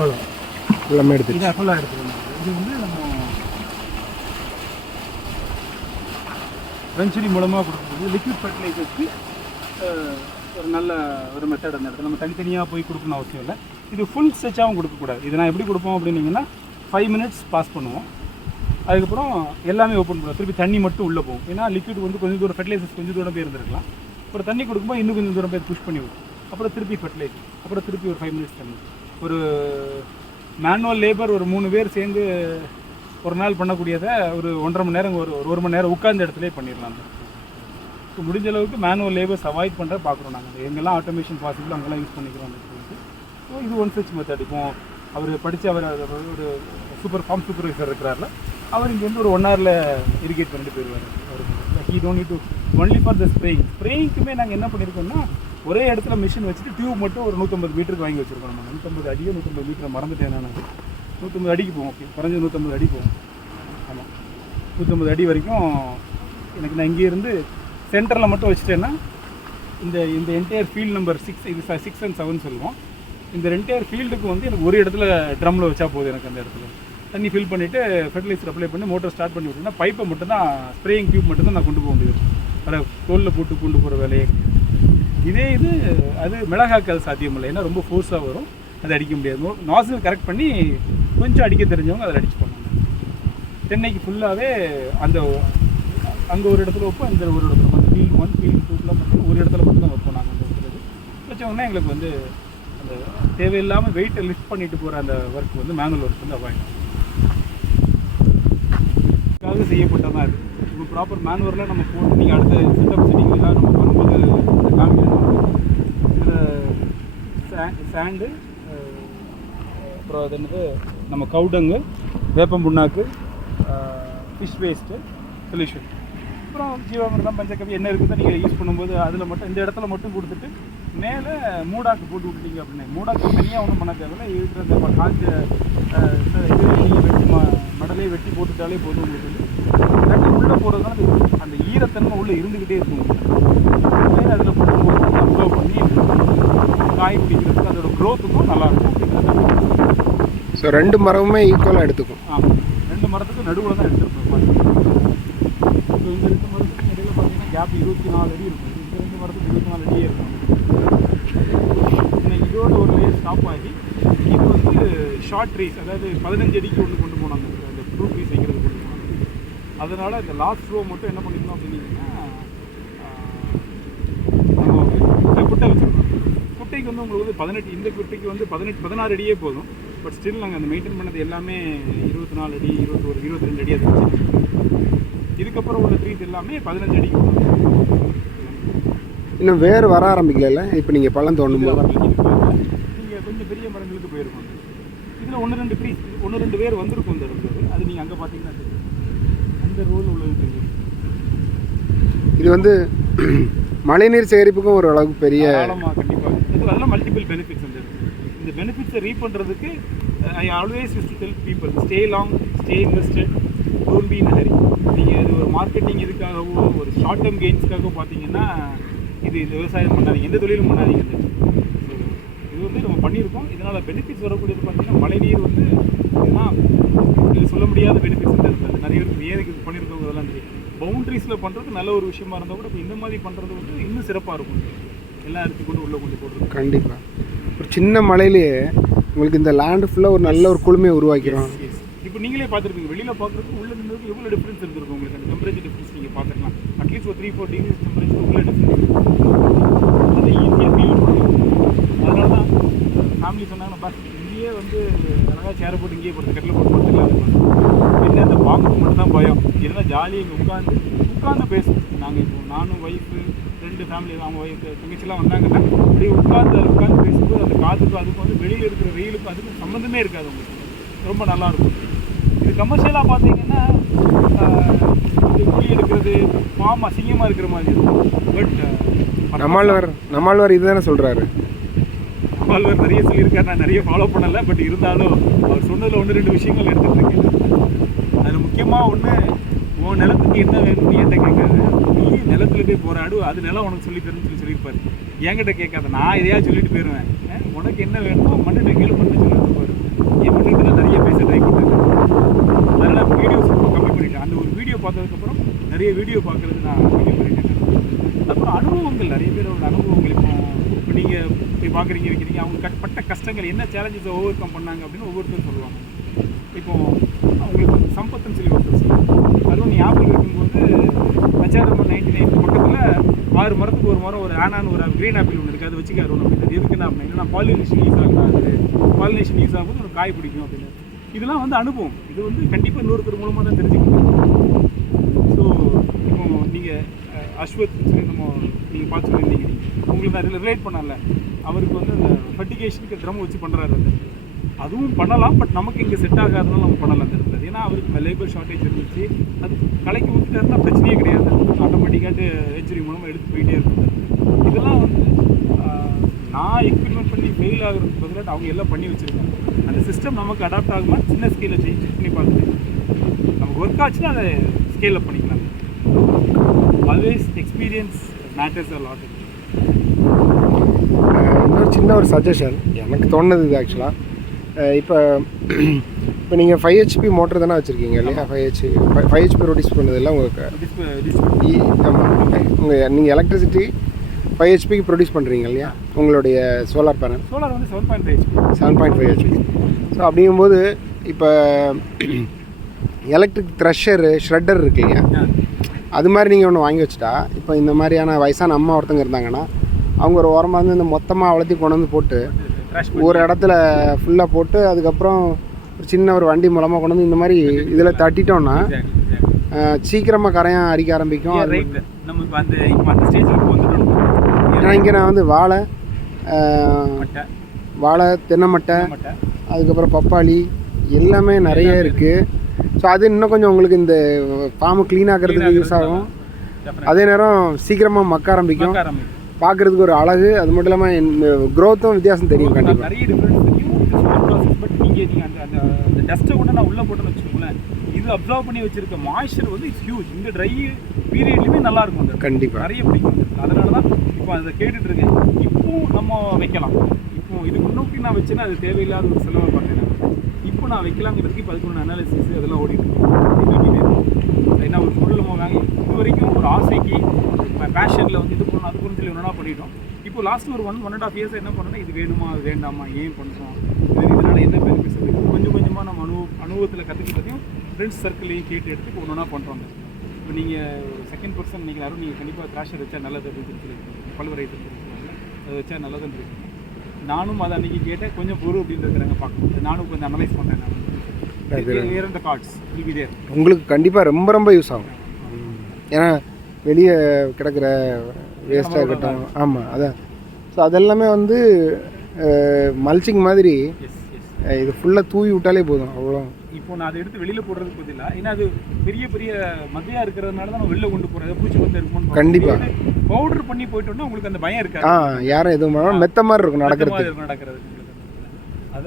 அவ்வளோ எல்லாமே எடுத்து இதை ஃபுல்லாக எடுத்துக்கணும். இது வந்து நம்ம வெஞ்சுரி மூலமாக கொடுக்குறது லிக்விட் ஃபர்டிலைசர்ஸ்க்கு ஒரு நல்ல ஒரு மெத்தட். அந்த இடத்துல நம்ம தனித்தனியாக போய் கொடுக்கணும் அவசியம் இல்லை. இது ஃபுல் ஸ்ட்ரெச்சாகவும் கொடுக்கக்கூடாது. இது நான் எப்படி கொடுப்போம் அப்படின்னீங்கன்னா 5 minutes பாஸ் பண்ணுவோம். அதுக்கப்புறம் எல்லாமே ஓப்பன் பண்ணுவோம். திருப்பி தண்ணி மட்டும் உள்ளே போகும். ஏன்னா லிக்விட் வந்து கொஞ்சம் தூரம் ஃபர்டிலைசர்ஸ் கொஞ்சம் தூரம் போய் இருந்திருக்கலாம். அப்புறம் தண்ணி கொடுக்கும்போது இன்னும் கொஞ்சம் தூரம் போய் புஷ் பண்ணி விடும். அப்புறம் திருப்பி ஃபர்டிலைசர், அப்புறம் திருப்பி ஒரு 5 minutes தண்ணி. ஒரு மேனுவல் லேபர் ஒரு 3 பேர் சேர்ந்து ஒரு நாள் பண்ணக்கூடியதை ஒரு 1.5 மணி நேரம் ஒரு மணி நேரம் உட்கார்ந்த இடத்துலேயே பண்ணிடலாம். ஸோ முடிஞ்ச அளவுக்கு மேனுவல் லேபர்ஸ் அவாய்ட் பண்ணுற பார்க்குறோம் நாங்கள். எங்கெல்லாம் ஆட்டோமேஷன் பாசிபிள் அங்கெல்லாம் யூஸ் பண்ணிக்கிறோம். ஸோ இது ஒன் சச் மெத்தட். இப்போ அவர் படித்து அவர் ஒரு ஃபார்ம் சூப்பர்வைசர் இருக்கிறாரில்ல, அவர் இங்கேருந்து ஒரு 1 hourல இரிகேட் பண்ணிட்டு போயிடுவார். He don't need to only for the ஸ்ப்ரேயிங்க்குமே நாங்கள் என்ன பண்ணியிருக்கோம்னா ஒரே இடத்துல மிஷின் வச்சுட்டு டியூப் மட்டும் ஒரு 150 மீட்டருக்கு வாங்கி வச்சுருக்கோம். நம்ம 150 அடியோ 150 மீட்டரை மறந்துட்டேன் நான். 150 அடிக்கு போவோம். ஓகே, குறைஞ்ச 150 அடி போவோம். ஆமாம், 150 அடி வரைக்கும் எனக்கு நான் இங்கேருந்து சென்டரில் மட்டும் வச்சுட்டேன்னா இந்த என்டையர் ஃபீல்டு நம்பர் 6, இது 6 and 7 சொல்லுவோம். இந்த என்டையர் ஃபீல்டுக்கு வந்து எனக்கு ஒரு இடத்துல ட்ரம்மில் வச்சா போதும். எனக்கு அந்த இடத்துல தண்ணி ஃபில் பண்ணிவிட்டு ஃபெர்டிலைசர் அப்ளை பண்ணி மோட்டர் ஸ்டார்ட் பண்ணி விட்டோம்னா பைப்பை மட்டும்தான், ஸ்ப்ரேயிங் டியூப் மட்டும்தான் நான் கொண்டு போக முடியும். அதை தோலில் போட்டு கொண்டு போகிற வேலையே. இதே இது அது மிளகாக்கு அது சாத்தியமில்லை. ஏன்னா ரொம்ப ஃபோர்ஸாக வரும், அதை அடிக்க முடியாது. நாசில் கரெக்ட் பண்ணி கொஞ்சம் அடிக்க தெரிஞ்சவங்க அதை அடிச்சு பண்ணுவாங்க. தென்னைக்கு ஃபுல்லாகவே அந்த அங்கே ஒரு இடத்துல வைப்போம், இந்த ஒரு இடத்துல மட்டும் ஃபீல்டு 1 ஃபீல்டு 2 மட்டும் ஒரு இடத்துல மட்டும் தான் வைப்போம். நாங்கள் அந்த இடத்துல வச்சோம்னா எங்களுக்கு வந்து அந்த தேவையில்லாமல் வெயிட்டை லிஃப்ட் பண்ணிட்டு போகிற அந்த ஒர்க் வந்து மேனுவல் ஒர்க் வந்து அவாய்ட் செய்யப்பட்டதான் அது. இப்போ ப்ராப்பர் மேனுவரில் நம்ம போட்டு நீங்கள் அடுத்த செட்டப் செட்டிங்லாம் நம்ம வரும்போது காமிக்கணும். இதில் சாண்டு, அப்புறம் அது என்னது நம்ம கவுடங்கு, வேப்பம் புண்ணாக்கு, ஃபிஷ் வேஸ்ட்டு சொல்யூஷன், அப்புறம் ஜீவாமிர்தம், பஞ்சகவி என்ன இருக்குதோ நீங்கள் யூஸ் பண்ணும்போது அதில் மட்டும் இந்த இடத்துல மட்டும் கொடுத்துட்டு மேலே மூடாக்கு போட்டு விட்டுட்டீங்க அப்படின்னா, மூடாக்கு தனியாக ஒன்றும் பண்ண தேவையில்லை. இருக்கிற அந்த காஞ்ச இது நீங்கள் வெட்டி மடலே வெட்டி போட்டுட்டாலே போதும். உங்களுக்கு வந்து தண்ணி உள்ளே போகிறதுனால அந்த ஈரத்தன்மை உள்ளே இருந்துக்கிட்டே இருக்கும். மேலே அதில் போடும்போது அப்சர்வ் பண்ணி காய் பிடிக்கிறதுக்கு அதோட க்ரோத்துக்கும் நல்லாயிருக்கும் அப்படிங்கிறது. ஸோ 2 மரமுமே ஈக்குவலாக எடுத்துக்கும். ஆமாம், 2 மரத்துக்கும் நடுவில் தான் எடுத்துருப்போம். இப்போ இந்த 2 மரத்துக்கும் இடையில் பார்த்தீங்கன்னா கேப் 24 அடி இருக்கும். இந்த 2 மரத்துக்கு 24 அடியே இருக்கும். இதோட ஒரு லேயர் ஸ்டாப் ஆகி இது வந்து ஷார்ட் ட்ரீஸ், அதாவது 15 அடிக்கு ஒன்று கொண்டு போனாங்க. அந்த ஃப்ரூட் ட்ரீஸ் வைக்கிறது கொண்டு போனாங்க. அதனால் இந்த லாஸ்ட் ரோ மட்டும் என்ன பண்ணிக்கணும் அப்படின்னீங்கன்னா நம்ம குட்டை வச்சுருக்கோம். குட்டைக்கு வந்து உங்களுக்கு வந்து 18, இந்த குட்டைக்கு வந்து 16 அடியே போதும். பட் ஸ்டில் நாங்கள் அந்த மெயின்டைன் பண்ணது எல்லாமே 24 அடி, 21, 22 அடி அது வச்சு. இதுக்கப்புறம் உள்ள ட்ரீஸ் எல்லாமே 15 அடிக்கு போதும். இன்னும் வேறு வர ஆரம்பிக்கல. இப்போ நீங்கள் பழம் தோண்டும்போது நீங்கள் கொஞ்சம் பெரிய மரங்களுக்கு போயிருக்கோம். இதில் 1-2 ட்ரீஸ், 1-2 பேர் வந்திருக்கும் இந்த இடத்துல. அது நீங்கள் அங்கே பார்த்தீங்கன்னா தெரியும். அந்த ரோல் உள்ளது தெரியும். இது வந்து மழைநீர் சேகரிப்புக்கும் ஒரு அளவுக்கு பெரிய ஆழமாக கண்டிப்பாக இது அதெல்லாம் மல்டிபிள் பெனிஃபிட்ஸ் வந்து இந்த பெனிஃபிட்ஸை ரீட் பண்ணுறதுக்கு I always use to tell people stay long, stay invested, don't be in Hari. நீங்கள் இது ஒரு மார்க்கெட்டிங் இதுக்காகவோ ஒரு ஷார்ட் டேர்ம் கெயின்ஸ்க்காகவோ பார்த்தீங்கன்னா இது இந்த விவசாயம் பண்ணாதீங்க, எந்த தொழிலும் பண்ணாதீங்க. ஸோ இது வந்து நம்ம பண்ணியிருக்கோம். இதனால் பெனிஃபிட்ஸ் வரக்கூடியது பார்த்தீங்கன்னா மழைநீர் வந்து இதெல்லாம் இது சொல்ல முடியாத பெனிஃபிட்ஸ் இருந்தது. நிறைய பேருக்கு ஏதுக்கு இது பண்ணியிருக்கோம் இதெல்லாம் தெரியும். பவுண்ட்ரிஸில் பண்ணுறது நல்ல ஒரு விஷயமா இருந்தால் கூட இப்போ இந்த மாதிரி பண்ணுறது வந்து இன்னும் சிறப்பாக இருக்கும். எல்லா இடத்துக்கு கொண்டு உள்ளே கொண்டு போடுறது கண்டிப்பாக ஒரு சின்ன மலையிலேயே உங்களுக்கு இந்த லேண்டு ஃபுல்லாக ஒரு நல்ல ஒரு குளுமையை உருவாக்கிறோம். இப்போ நீங்களே பார்த்துருப்பீங்க, வெளியில் பார்க்குறதுக்கு உள்ள இருந்ததுக்கு எவ்வளோ டிஃப்ரென்ஸ் இருந்திருக்கும். உங்களுக்கு அந்த டெம்பரேச்சர் டிஃப்ரென்ஸ் நீங்கள் பார்த்துக்கலாம். அட்லீஸ்ட் ஒரு 3-4 டிகிரிஸ் டெம்பரேச்சர் உள்ள டிஃப்ரென்ஸ் அதை ஈஸியாக ஃபீல் பண்ணுவோம். அதனால தான் ஃபேமிலி சொன்னாங்கன்னா பஸ் இங்கேயே வந்து அழகாக சேரை போட்டு இங்கேயே போடுறது, கட்டில் போட்டு போட்டுக்கலாம். என்ன இந்த பாம்புக்கு மட்டும் தான் பயம். இதெல்லாம் ஜாலியாக இங்கே உட்காந்து பேசுவோம். நாங்கள் இப்போ நானும் ஒய்ஃபு 2 ஃபேமிலி, அவங்க ஒய்ஃப் தங்கச்சிலாம் வந்தாங்கன்னா அப்படியே உட்காந்து பேசும்போது அந்த காற்றுக்கும் அதுக்கும் வந்து வெளியில் இருக்கிற வெயிலுக்கும் அதுக்கும் சம்மந்தமே இருக்காது. உங்களுக்கு ரொம்ப நல்லாயிருக்கும். இது கமர்ஷியலாக பார்த்தீங்கன்னா இது குழி எடுக்கிறது பாம்பு அசிங்கமாக இருக்கிற மாதிரி இருக்கும். பட் நம்மாழ்வார் இதுதானே சொல்கிறாரு. நம்மாழ்வார் நிறைய சொல்லியிருக்காரு, நான் நிறைய ஃபாலோ பண்ணலை. பட் இருந்தாலும் அவர் சொன்னதில் 1-2 விஷயங்கள் எடுத்துகிட்டு இருக்கேன். அதில் முக்கியமாக ஒன்று, உன் நிலத்துக்கு என்ன வேணும்னு என்கிட்ட கேட்காது, நீ நிலத்துல போய் போராடு, அது நிலம் உனக்கு சொல்லித்தருன்னு சொல்லியிருப்பாரு. என்கிட்ட கேட்காத, நான் இதையா சொல்லிட்டு போயிடுவேன். உனக்கு என்ன வேணுமோ மண்ணிட்ட கேள்வி பண்ணு சொல்லிட்டு போயிரு. என் மண்ணிட்டு தான் நிறைய பேச ட்ரை பண்ணிருக்கேன். அதனால் வீடியோஸ் ரொம்ப கம்மி பண்ணிட்டேன். அந்த ஒரு வீடியோ பார்த்ததுக்கப்புறம் நிறைய வீடியோ பார்க்குறது நான் கம்மி பண்ணிட்டேன். அப்புறம் அனுபவங்கள், நிறைய பேரோட அனுபவங்கள் இப்போ நீங்கள் போய் பார்க்குறீங்க வைக்கிறீங்க, அவங்க பட்ட கஷ்டங்கள் என்ன சேலஞ்சஸை ஓவர் கம் பண்ணாங்க அப்படின்னு ஒவ்வொருத்தரும் சொல்லுவாங்க. இப்போது அவங்களுக்கு வந்து சம்பத்துன்னு சொல்லி ஒருத்தர் சொல்லுவாங்க. அதுவும் ஞாபகம் இருக்கும்போது HRM 99 பக்கத்தில் 6 மரத்துக்கு ஒரு மரம், ஒரு ஆனான்னு ஒரு க்ரீன் ஆப்பிள் ஒன்று இருக்குது, அதை வச்சுக்காரு ஒன்று அப்படின்னு. எதுக்குன்னா அப்படின்னா பாலினேஷன் யூஸ் ஆகுது, பாலினேஷன் யூஸ் ஆகும்போது ஒரு காய் பிடிக்கும் அப்படின்னு. இதெல்லாம் வந்து அனுபவம். இது வந்து கண்டிப்பாக இன்னொருத்தர் மூலமாக தான் தெரிஞ்சுக்கணும். ஸோ இப்போ நீங்கள் அஸ்வத் சொல்லி நீங்கள் பார்த்து சொல்லியிருந்தீங்க, உங்களுக்கு நான் ரிலேட் பண்ணல. அவருக்கு வந்து அந்த ஃபர்டிகேஷனுக்கு ட்ரம் வச்சு பண்ணுறாரு. அது அதுவும் பண்ணலாம். பட் நமக்கு இங்கே செட் ஆகாதனால நம்ம பண்ணலாம் அந்த இடத்துல. ஏன்னா அவருக்கு லேபர் ஷார்ட்டேஜ் இருந்துச்சு. அது கலைக்கு ஊற்றிட்டாருன்னா பிரச்சனையே கிடையாது. ஆட்டோமேட்டிக்காக ஹெச்ரி மூலமாக எடுத்து போயிட்டே இருக்கும். இதெல்லாம் வந்து நான் எக்ஸ்பெரிமெண்ட் பண்ணி ஃபெயில் ஆகுறதுக்கு பதிலாக அவங்க எல்லாம் பண்ணி வச்சுருக்காங்க. அந்த சிஸ்டம் நமக்கு அடாப்ட் ஆகுமா சின்ன ஸ்கேலில் செக் பண்ணி பார்த்துட்டு நமக்கு ஒர்க் ஆச்சுன்னா அதை ஸ்கேல் அப் பண்ணிக்கலாம். Always experience matters a lot. இன்னொரு சின்ன ஒரு சஜஷன் எனக்கு தோணுது இது ஆக்சுவலாக. இப்போ நீங்கள் 5 HP மோட்டர் தானே வச்சுருக்கீங்க இல்லையா? 5 HP ப்ரொடியூஸ் பண்ணதில்லை உங்களுக்கு. ஆமாம், நீங்கள் எலக்ட்ரிசிட்டி 5 HPக்கு ப்ரொடியூஸ் பண்ணுறீங்க இல்லையா உங்களுடைய சோலார் பேனல்? சோலார் வந்து 7.5 HP. ஸோ அப்படிங்கும்போது இப்போ எலக்ட்ரிக் த்ரெஷரு ஷ்ரெட்டர் இருக்கு இல்லையா, அது மாதிரி நீங்கள் ஒன்று வாங்கி வச்சுட்டா, இப்போ இந்த மாதிரியான வயசான அம்மா ஒருத்தங்க இருந்தாங்கன்னா அவங்க ஒரு ஓரமாக வந்து இந்த மொத்தமாக அவ்வளோத்தி கொண்டு வந்து போட்டு ஒரு இடத்துல ஃபுல்லாக போட்டு அதுக்கப்புறம் ஒரு சின்ன ஒரு வண்டி மூலமாக கொண்டு வந்து இந்த மாதிரி இதில் தட்டிட்டோன்னா சீக்கிரமாக கரையான் அரிக்க ஆரம்பிக்கும். ஏன்னா இங்கே நான் வந்து வாழை தென்னை மட்டை அதுக்கப்புறம் பப்பாளி எல்லாமே நிறைய இருக்குது. ஸோ அது இன்னும் கொஞ்சம் உங்களுக்கு இந்த ஃபார்மை க்ளீன் ஆக்கிறதுக்கு யூஸ் ஆகும். அதே நேரம் சீக்கிரமாக மக்க ஆரம்பிக்கும், பார்க்குறதுக்கு ஒரு அழகு. அது மட்டும் இல்லாமல் க்ரோத்தும் வித்தியாசம் தெரியும். கண்டிப்பாக நிறைய டிஃப்ரென்ஸ் தெரியும். பட் நீங்கள் அந்த அந்த டஸ்ட்டை கூட நான் உள்ளே போட்டேன்னு வச்சுக்கோங்களேன், இது அப்சர்வ் பண்ணி வச்சிருக்க மாய்ஸ்சர் வந்து இட்ஸ் ஹியூஜ். இந்த ட்ரை பீரியட்லையுமே நல்லா இருக்கும். அந்த கண்டிப்பாக நிறைய பிடிக்கும். அதனால தான் இப்போ அதை கேட்டுட்டு இருக்கேன். இப்போ நம்ம வைக்கலாம். இப்போ இது முன்னோக்கி நான் வச்சேன்னா அது தேவையில்லாத ஒரு செலவை பார்த்தேன். இப்போ நான் வைக்கலாங்கிறதுக்கு இப்போ அதுக்கு அனாலிசிஸ் அதெல்லாம் ஓடிட்டு ஏன்னா ஒரு பொருள் நம்ம வாங்கி இது வரைக்கும் ஒரு ஆசைக்கு பேஷனில் வந்து இது பண்ணணும் அது பண்ணி சொல்லி ஒன்றா பண்ணிட்டோம். இப்போ லாஸ்ட் ஒரு 1.5 years என்ன பண்ணோன்னா இது வேணுமா அது வேண்டாமா ஏன் பண்ணுறோம் இதனால் என்ன பெனிஃபிட்ஸ் இருக்குது கொஞ்சம் கொஞ்சமாக நம்ம அனுபவத்தில் கற்றுக்கிட்டதையும் ஃப்ரெண்ட்ஸ் சர்க்கிளையும் கேட்டு எடுத்து இப்போ ஒன்றா பண்ணுறோங்க. இப்போ நீங்கள் செகண்ட் பர்சன் நீங்கள் யாரும் நீங்கள் கண்டிப்பாக க்ராஷர் வச்சா நல்லது அப்படின்னு சொல்லி பல்வேறு ஐட்டம் இருக்குங்க, அதை வச்சா நல்லதுன்னு இருக்கு. நானும் அதை அன்றைக்கி கேட்டேன், கொஞ்சம் பொறு அப்படின்னு இருக்கிறாங்க பார்க்கணும். நானும் கொஞ்சம் அனலைஸ் பண்ணேன். நான் கார்ட்ஸ் வில் பி தேர். உங்களுக்கு கண்டிப்பாக ரொம்ப ரொம்ப யூஸ் ஆகும். ஏன்னா வெளியே கிடக்கிற வேஸ்ட்டாக இருக்கட்டும். ஆமாம், அதான். ஸோ அதெல்லாமே வந்து மல்ச்சிங் மாதிரி இது ஃபுல்லாக தூவி விட்டாலே போதும். அவ்வளோ இப்போ நான் அதை எடுத்து வெளியில் போடுறதுக்கு பதிலாக, ஏன்னா அது பெரிய பெரிய மத்தியாக இருக்கிறதுனால தான் நான் வெளில கொண்டு போகிறேன். பூச்சி வந்து இருக்கும்னு கண்டிப்பாக பவுடர் பண்ணி போயிட்டோன்னா உங்களுக்கு அந்த பயம் இருக்காது. யாரும் எதுவும் பண்ணாலும் மெத்த மாதிரி இருக்கும் நடக்கிறது.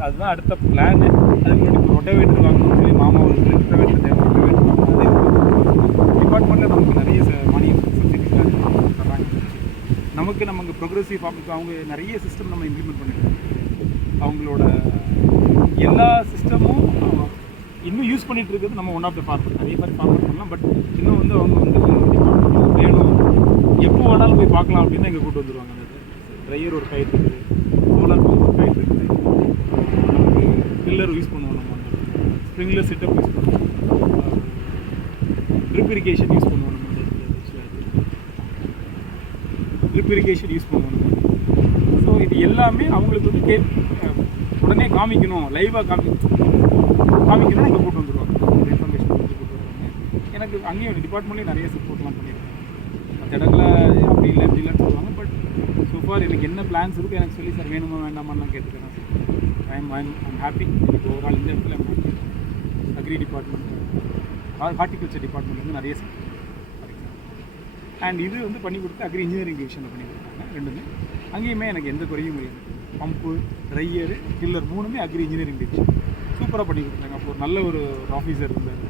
அதுதான் அடுத்த பிளான். அதுக்கு முன்னாடி ரொட்டவேட்டர் வாங்கணும்னு சொல்லி மாமா ஒரு ரொட்டவேட்டர் தேவை. டிபார்ட்மெண்ட்டில் நமக்கு நிறைய மானியம் தர்றாங்க. நமக்கு ப்ரோக்ரெசிவ் இப்போ அவங்க நிறைய சிஸ்டம் நம்ம இம்ப்ளிமெண்ட் பண்ணிருக்கோம். அவங்களோட எல்லா சிஸ்டமும் இன்னும் யூஸ் பண்ணிகிட்டு இருக்கிறது நம்ம ஒன் ஆஃப் த ஃபார்மர். நிறைய பேர் ஃபார்மர் பண்ணலாம். பட் இன்னும் வந்து அவங்க வந்து வேணும் எப்போ வேணாலும் போய் பார்க்கலாம் அப்படின்னு எங்கள் கூட்டு வந்துடுவாங்க. ட்ரையர் ஒரு கயிறு இருக்குது, சோலார் பம்ப் ஒரு கயிறு இருக்குது, நமக்கு பில்லர் யூஸ் பண்ணுவோம், நம்ம ஸ்ப்ரிங்லர் செட்டப் யூஸ் பண்ணுவோம், ட்ரிப் இரிகேஷன் யூஸ் பண்ணுவோம், ட்ரிப் இரிகேஷன் யூஸ் பண்ணுவோம். ஸோ இது எல்லாமே அவங்களுக்கு வந்து உடனே காமிக்கணும், லைவாக காமிக்கணும்னா இங்கே கூட்டு வந்துடுவாங்க. இன்ஃபர்மேஷன் கூட்டு வருவாங்க. எனக்கு அங்கேயும் டிபார்ட்மெண்ட்லேயும் நிறைய சப்போர்ட்லாம் பண்ணியிருக்காங்க. மற்ற இடங்களில் அப்படி இல்லை இப்படி இல்லைன்னு சொல்லுவாங்க. பட் சோஃபார் எனக்கு என்ன பிளான்ஸ் இருக்குது எனக்கு சொல்லி சார் வேணுமா வேண்டாமான்னு கேட்டுக்கிறேன். I'm happy. எனக்கு ஓவரால் இந்த இடத்துல அக்ரி டிபார்ட்மெண்ட் ஹார்டிகல்ச்சர் டிபார்ட்மெண்ட் வந்து நிறைய சப்போர்ட் அண்ட் இது வந்து பண்ணி கொடுத்து அக்ரி இன்ஜினியரிங் டிவிஷனில் பண்ணி கொடுத்தாங்க. ரெண்டுமே அங்கேயுமே எனக்கு எந்த குறையும் இல்லை. பம்பு, ட்ரையரு, கில்லர் 3மே அக்ரி இன்ஜினியரிங் டிவிஷன் சூப்பராக பண்ணி கொடுத்தாங்க. அப்போ ஒரு நல்ல ஒரு ஆஃபீஸர் இருந்தார்.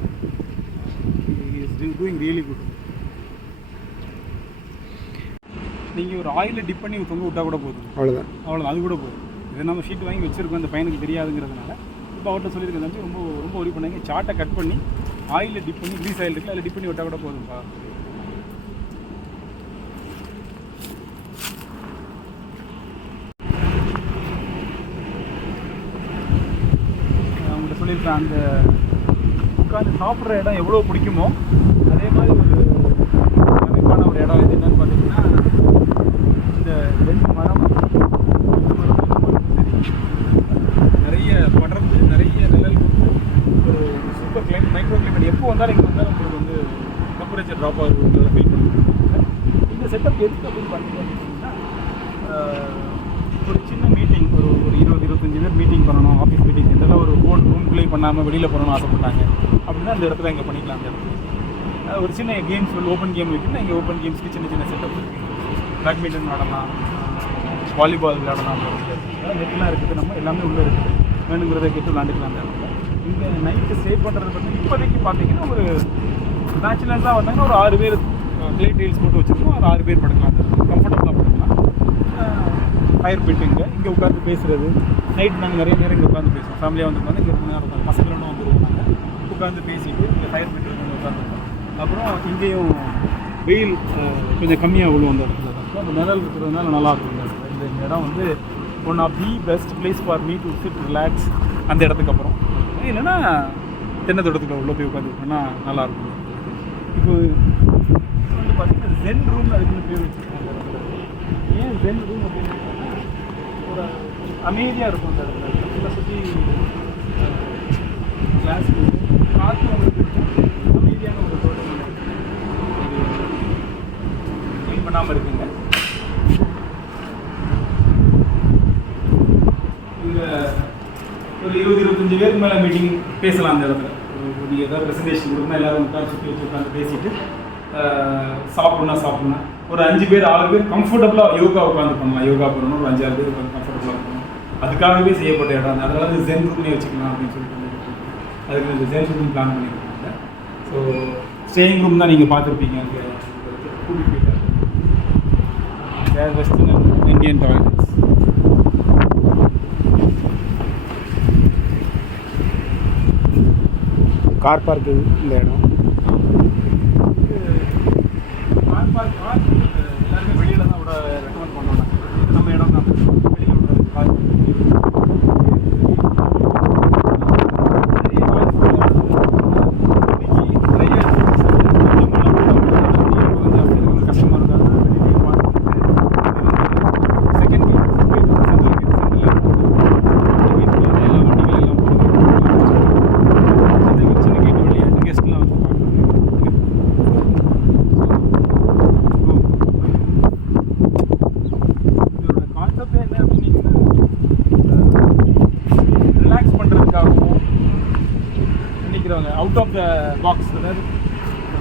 Is doing really good. நீங்கள் ஒரு ஆயிலை டிப் பண்ணி தொங்க விட்டால் கூட போதும். அவ்வளோதான் அது கூட போதும். இதை நம்ம ஷீட் வாங்கி வச்சுருக்கோம், அந்த பையனுக்கு தெரியாதுங்கிறதுனால. இப்போ அவர்கிட்ட சொல்லியிருக்கேன், தம்பி ரொம்ப ரொம்ப ஒரி பண்ணாங்க, சார்ட்டை கட் பண்ணி ஆயிலில் டிப் பண்ணி க்ரீஸ் ஆயில் இருக்குல்ல அதில் டிப் பண்ணி விட்டால் கூட போதும்ப்பா. அவங்கள்ட்ட சொல்லியிருக்கேன், அந்த உட்காந்து சாப்பிட்ற இடம் எவ்வளோ பிடிக்குமோ அதே மாதிரி ஒரு அமைப்பான ஒரு இடம் இது என்னன்னு பார்த்தீங்கன்னா இந்த 2 மரம் நிறைய படர்ந்து நிறைய நிழல் ஒரு சூப்பர் கிளைமேட், மைக்ரோ கிளைமேட். எப்போ வந்தாலும் இங்கே வந்தாலும் உங்களுக்கு வந்து டெம்பரேச்சர் ட்ராப் ஆகுது ஃபீல் பண்ணுவாங்க. இந்த செட்டப் எதுக்கு அப்படின்னு பார்த்தீங்கன்னா ஒரு சின்ன மீட்டிங், ஒரு 20-25 பேர் மீட்டிங் பண்ணணும், ஆஃபீஸ் மீட்டிங், இதெல்லாம் ஒரு ரூம்குள்ளே பண்ணாமல் வெளியில் போகணும்னு ஆசைப்பட்டாங்க அப்படின்னா அந்த இடத்துல இங்கே பண்ணிக்கலாம். அந்த இடத்துல ஒரு சின்ன கேம்ஸ் ஓப்பன் கேம் இருக்குன்னா இங்கே ஓப்பன் கேம்ஸ்க்கு சின்ன சின்ன செட்டப் இருக்குது. பேட்மிண்டன் ஆடலாம், வாலிபால் விளையாடலாம் அந்த இடத்துல, நெட்லாம் இருக்குது, நம்ம எல்லாமே உள்ளே இருக்குது, வேணுங்கிறத கேட்டு விளாண்டுக்கலாம் அந்த இடத்துல. இங்கே நைட்டு ஸ்டே பண்ணுறது பார்த்தீங்கன்னா இப்போதைக்கு பார்த்தீங்கன்னா ஒரு பேச்சுலர்ஸாக வந்தாங்கன்னா ஒரு 6 பேர் ப்ளே டெயில்ஸ் போட்டு வச்சுருக்கோம், ஒரு 6 பேர் படுக்கலாம், அந்த கம்ஃபர்டபுளாக படுக்கலாம். ஃபயர் பிட்டுங்க, இங்கே உட்காந்து பேசுகிறது, நைட் நாங்கள் நிறைய நேரம் இங்கே உட்காந்து பேசுவோம், ஃபேமிலியாக வந்து உட்காந்து இங்கே ரொம்ப நேரம் உட்காந்து பசங்களும் வந்துருவோம், நாங்கள் உட்காந்து பேசிட்டு இங்கே ஃபயர் பிட்டு வந்து உட்காந்துருக்கோம். அப்புறம் இங்கேயும் வெயில் கொஞ்சம் கம்மியாக விழுவும் அந்த இடத்துல தான், அந்த நிழல் இருக்கிறதுனால நல்லாயிருக்கும் இந்த இடத்துல. இந்த இடம் வந்து one of the best place for me to sit relax. அந்த இடத்துக்கு அப்புறம் இல்லைன்னா தென்னை தோட்டத்துக்குள்ள உள்ளே போய் உட்காந்துக்கிட்டோம்னா நல்லாயிருக்கும். இப்போ வந்து பார்த்தீங்கன்னா ஜென் ரூம்னு அதுக்குன்னு பேர் வச்சுருக்கோம் அந்த இடத்துல. ஏன் ஜென் ரூம் அப்படின்னு ஒரு அமைதியாக இருக்கும் அந்த இடத்துல, ஃபுல்லாக சுற்றி கிளாஸ் காற்று உங்களுக்கு அமைதியான ஒரு தோட்டம் க்ளீன் பண்ணாமல் இருக்குங்க. இங்கே ஒரு 20-25 பேருக்கு மேலே மீட்டிங் பேசலாம் அந்த இடத்துல. நீங்கள் ஏதாவது ப்ரெசன்டேஷன் கொடுக்கணும், எல்லோரும் உட்காந்து சுற்றி வச்சு உட்காந்து பேசிட்டு சாப்பிட்ணும். ஒரு 5 பேர் 6 பேர் கம்ஃபர்டபுளாக யோகா உட்காந்து பண்ணலாம். யோகா பண்ணணும், ஒரு 5-6 பேர் உட்காந்து கம்ஃபர்டபுளாக இருக்கணும். அதுக்காகவே செய்யப்பட்ட இடம், அதனால ஜென் ரூம்னே வச்சுக்கலாம் அப்படின்னு சொல்லிட்டு அதுக்கு இந்த ஜென் ரூம் பிளான் பண்ணியிருக்காங்க. ஸோ ஸ்டேயிங் ரூம் தான் நீங்கள் பார்த்துருப்பீங்க, அங்கே கூட்டிகிட்டு போயிட்டாங்க. Western Indian toilets. Car park இந்த இடம். கார் எல்லாருமே வெளியில் தான் விட ரெக்கமெண்ட் பண்ணோம். இது நம்ம இடம் தான், வெளியில் விடுறது கார். அவுட் ஆஃப் த பாக்ஸ், அதாவது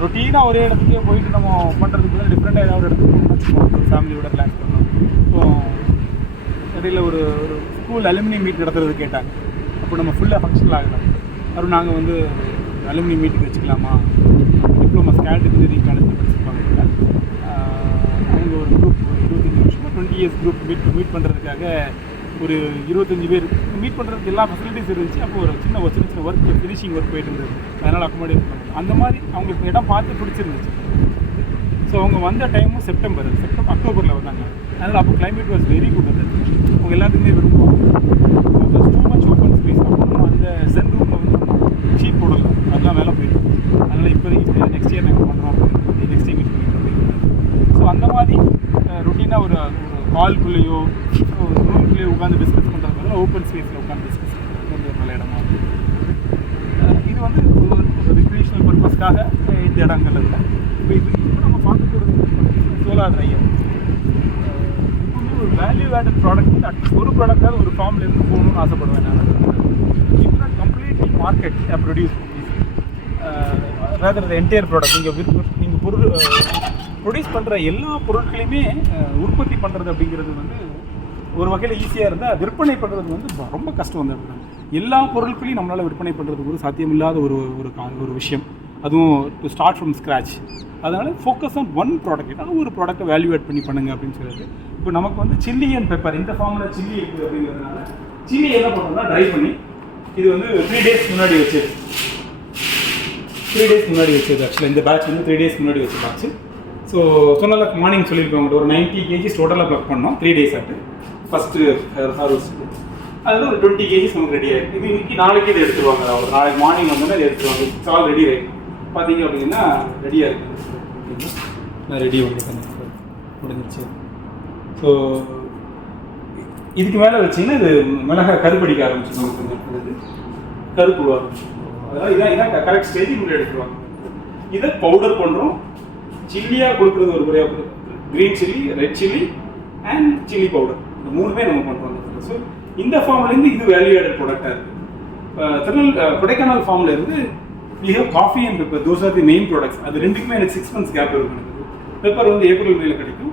ரொட்டீனாக ஒரே இடத்துக்கே போயிட்டு நம்ம பண்ணுறதுக்கு டிஃப்ரெண்ட்டாக ஏதாவது ஒரு இடத்துக்கு ஃபேமிலியோட ரிலாக்ஸ் பண்ணோம். ஸோ இடையில் ஒரு ஸ்கூல் அலுமினி மீட் நடத்துறது கேட்டாங்க. அப்போ நம்ம ஃபுல்லாக ஃபங்க்ஷனல் ஆகலாம். அப்புறம் நாங்கள் வந்து அலுமினி மீட்டுக்கு வச்சுக்கலாமா, டிப்ளமோ ஸ்கேட் இன்ஜினியரிங் காலேஜில் படிச்சிருப்பாங்க. அவங்க ஒரு குரூப் 25 வருஷமாக 20 இயர்ஸ் குரூப் மீட் பண்ணுறதுக்காக ஒரு 25 பேர் மீட் பண்ணுறதுக்கு எல்லா ஃபெசிலிட்டிஸ் இருந்துச்சு. அப்போ ஒரு சின்ன ஒர்க் ஃபினிஷிங் ஒர்க் போயிட்டு இருந்தது, அதனால் அக்கோமடேட் பண்ணுறது அந்த மாதிரி அவங்களுக்கு இடம் பார்த்து பிடிச்சிருந்துச்சு. ஸோ அவங்க வந்த டைமும் அக்டோபரில் வந்தாங்க. அதனால் அப்போ கிளைமேட் வாஸ் வெரி குட். அது அவங்க எல்லாத்துக்குமே விரும்புவாங்க. Too much open space. அப்புறம் அந்த ஜென் ரூமில் வந்து ஷீட் போடலாம், அதெல்லாம் வேலை போயிடும். அதனால் இப்போ நெக்ஸ்ட் இயர் நாங்கள் பண்ணுறோம் அப்படின்னு நெக்ஸ்ட் இயர் மீட் பண்ணிக்கிறோம். ஸோ அந்த மாதிரி ரொட்டீனாக ஒரு ஹால்குள்ளேயோ ரூம்குள்ளேயோ உட்காந்து டிஸ்கஸ் பண்ணுறதுனால ஓப்பன் ஸ்பேஸில் உட்காந்து டிஸ்கஸ் பண்ணுறது ஒரு நல்ல இடமா இருக்குது. இது வந்து ஒரு ரிக்ரியேஷனல் பர்பஸ்க்காக இந்த இடங்கள் இல்லை. இப்போ நம்ம பார்க்க போகிறது சோலார் ட்ரையர். இப்போவுமே ஒரு வேல்யூ ஆடட் ப்ராடக்ட், அட்லீஸ்ட் ஒரு ப்ராடக்டாக ஒரு ஃபார்மில் இருந்து போகணும்னு ஆசைப்படுவேன் நான். இப்போ நான் completely market produce rather entire product. நீங்கள் ப்ரொடியூஸ் பண்ணுற எல்லா பொருட்களையுமே உற்பத்தி பண்ணுறது அப்படிங்கிறது வந்து ஒரு வகையில் ஈஸியாக இருந்தால் விற்பனை பண்ணுறது வந்து ரொம்ப கஷ்டம் வந்து. அப்படின்னா எல்லா பொருட்களையும் நம்மளால் விற்பனை பண்ணுறதுக்கு ஒரு சாத்தியமில்லாத ஒரு விஷயம், அதுவும் டு ஸ்டார்ட் ஃப்ரம் ஸ்க்ராச். அதனால் ஃபோக்கஸ் ஆன் ஒன் ப்ராடக்ட், ஏதாவது ஒரு ப்ராடக்ட்டை வேல்யூ ஆட் பண்ணி பண்ணுங்க அப்படின்னு சொல்லிட்டு. இப்போ நமக்கு வந்து சில்லி அண்ட் பெப்பர், இந்த ஃபார்மில் சில்லி இருக்குது அப்படிங்கிறதுனால சில்லி என்ன பண்ணுறோம்னா ட்ரை பண்ணி இது வந்து 3 days முன்னாடி வச்சது. ஆக்சுவலாக இந்த பேட்ச் வந்து 3 days முன்னாடி வச்சு பேட்ச். ஸோ சொன்னால மார்னிங் சொல்லியிருக்கோங்க, ஒரு 90 kg டோட்டலாக ப்ளக் பண்ணோம் 3 days ஆகிட்டு ஃபஸ்ட்டு ஹார்வெஸ்ட்டு. அதில் ஒரு 20 kg நமக்கு ரெடி ஆகிருக்கு. இது இன்னைக்கு நாளைக்கு இதை எடுத்துருவாங்க. ஒரு நாளைக்கு மார்னிங் வந்தோன்னா இதை எடுத்துருவாங்க. இட்ஸ் ஆல் ரெடி ஆகிடும். பார்த்தீங்க அப்படின்னா ரெடியாக இருக்குது. நான் ரெடி முடிஞ்சிருச்சு. ஸோ இதுக்கு மேலே வச்சிங்கன்னா இது மிளகாய் கருப்படிக்க ஆரம்பிச்சிடும், கருப்பு ஆரம்பிச்சு. அதனால் இதான் கரெக்ட் ஸ்டேஜ் இங்கே எடுத்துருவாங்க. இதை பவுடர் பண்ணுறோம். சில்லியாக கொடுக்குறது ஒரு முறையாக, green chilli, red chilli and chilli powder, இந்த 3மே நம்ம பண்ணுறோம். ஸோ இந்த ஃபார்ம்லேருந்து இது வேல்யூ ஆடட் ப்ராடக்டாக இருக்குது. Kodaikanal ஃபார்ம்லேருந்து we have coffee and pepper, those are the main products. அது ரெண்டுக்குமே எனக்கு 6 months கேப் இருக்கும். பெப்பர் வந்து ஏப்ரல் மேல கிடைக்கும்,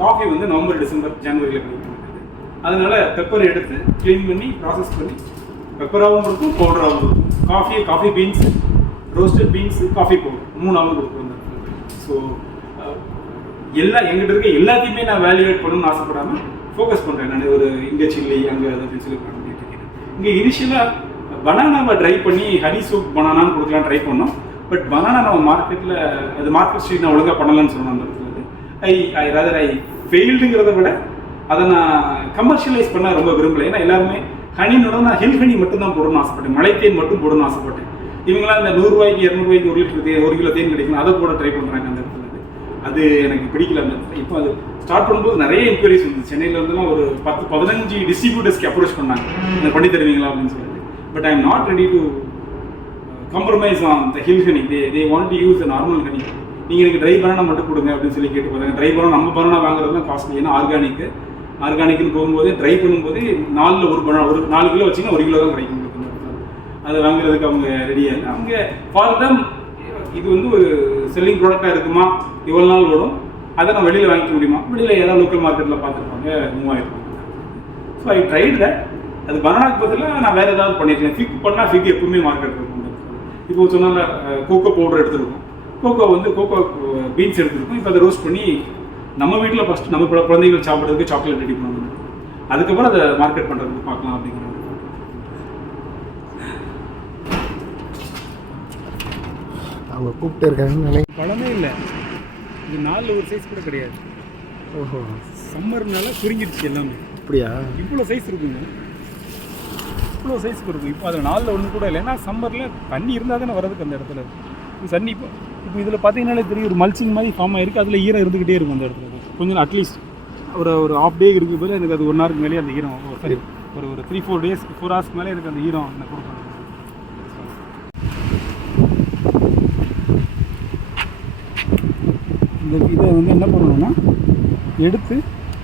காஃபி வந்து நவம்பர் டிசம்பர் ஜனவரியில் கிடைக்கும். அதனால பெப்பர் எடுத்து க்ளீன் பண்ணி ப்ராசஸ் பண்ணி பெப்பராகவும் இருக்கும் பவுடராகவும் இருக்கும். Coffee beans, roasted beans, coffee powder 3ஆவும் கொடுக்குறோம். ஸோ எங்கிட்ட இருக்க எல்லாத்தையுமே நான் வேல்யூவேட் பண்ணணும்னு ஆசைப்படாமல் ஃபோக்கஸ் பண்ணுறேன். நான் ஒரு இங்கே சில்லி அங்கே அதை அப்படின்னு சொல்லி பண்ணிட்டு இருக்கேன். இங்கே இனிஷியலாக பனானாவை ட்ரை பண்ணி ஹனி சூப் பனானான்னு கொடுக்கலாம் ட்ரை பண்ணோம். பட் பனானா நம்ம மார்க்கெட்டில் அது மார்க்கெட் ஸ்ட்ரீட் நான் ஒழுங்காக பண்ணலன்னு சொன்னேன். அந்த இடத்துல ஐ ஃபெயில்டுங்கிறத விட அதை நான் கமர்ஷியலைஸ் பண்ண ரொம்ப விரும்பலை. ஏன்னா எல்லாருமே ஹனினோட நான் ஹில் ஹனி மட்டும் தான் போடணும்னு ஆசைப்பட்டேன், மலைத்தேன் மட்டும் போடணும்னு ஆசைப்பட்டேன். இவங்களாம் இந்த 100 ரூபாய்க்கு 200 ரூபாய்க்கு 1 லிட்டர் தேன் 1 கிலோ தேன் கிடைக்கும், அதை போட ட்ரை பண்ணுறாங்க அந்த இடத்துல. அது எனக்கு பிடிக்கல அந்த இடத்துல. இப்போ அது ஸ்டார்ட் பண்ணும்போது நிறைய என்கொயரிஸ் வந்து சென்னையில் இருந்தெல்லாம் ஒரு 10-15 டிஸ்ட்ரிபியூட்டர்ஸ்க்கு அப்ரோச் பண்ணாங்க, இதை பண்ணி தருவீங்களா அப்படின்னு சொல்லிட்டு. But I am not ready to compromise on the hill honey. They want to use the normal honey. நீங்கள் எனக்கு ட்ரை பனானா மட்டும் கொடுங்க அப்படின்னு சொல்லி கேட்டு பார்த்தாங்க. ட்ரை பனானா நம்ம பனானா வாங்குறது தான் காஸ்ட்லி. ஏன்னா ஆர்கானிக்னு போகும்போது ட்ரை பண்ணும்போது 4 கிலோ வச்சிங்கன்னா 1 கிலோ தான் கிடைக்கும். அதை வாங்குறதுக்கு அவங்க ரெடியாக இல்லை. அவங்க ஃபார் தம் இது வந்து ஒரு செல்லிங் ப்ராடக்டாக இருக்குமா, இவ்வளோ நாள் ஓடும், அதை நான் வெளியில் வாங்கிக்க முடியுமா, வெளியில் ஏதாவது லோக்கல் மார்க்கெட்டில் பார்த்துருப்பாங்க, மூவ் ஆகிருப்பாங்க. So I tried that. அது பனானாக்கு பதிலாக நான் வேறு ஏதாவது பண்ணியிருக்கேன். ஃபிக் பண்ணால் ஃபிக் எப்பவுமே மார்க்கெட் இருக்கும். இப்போ சொன்னால கோகோ பவுடர் எடுத்துருக்கோம், கோகோ பீன்ஸ் எடுத்துருக்கோம். இப்போ அதை ரோஸ்ட் பண்ணி நம்ம வீட்டில் ஃபஸ்ட்டு நம்ம குழந்தைகள் சாப்பிட்றதுக்கு சாக்லேட் ரெடி பண்ணணும், அதுக்கப்புறம் அதை மார்க்கெட் பண்ணுறதுக்கு பார்க்கலாம் அப்படிங்கிற. அவங்க கூப்பிட்டு இருக்காங்கன்னு நினைக்கிறேன். பழமே இல்லை, இது 4 ஒரு சைஸ் கூட கிடையாது. ஓஹோ, சம்மர்னால சுருங்கிடுச்சு எல்லாமே. அப்படியா? இவ்வளோ சைஸ் இருக்குங்க, இவ்வளோ சைஸ் இருக்கும். இப்போ அதில் 4 ஒன்று கூட இல்லை. ஏன்னா சம்மரில் தண்ணி இருந்தால் தானே வரதுக்கு அந்த இடத்துல. தண்ணி இப்போ இதில் பார்த்தீங்கன்னாலே தெரியும், ஒரு மல்ச்சிங் மாதிரி ஃபார்ம் ஆகிருக்கு. அதில் ஈரம் இருந்துக்கிட்டே இருக்கும் அந்த இடத்துல. கொஞ்சம் அட்லீஸ்ட் ஒரு ஹாஃப் டே இருக்கும் போது எனக்கு அது 1 ஹவருக்கு மேலே அந்த ஈரம் சரி ஒரு 3-4 டேஸ் 4 ஹவர்ஸ்க்கு மேலே எனக்கு அந்த ஈரம் எனக்கு கொடுக்கணும். இதை வந்து என்ன பண்ணணும்னா எடுத்து,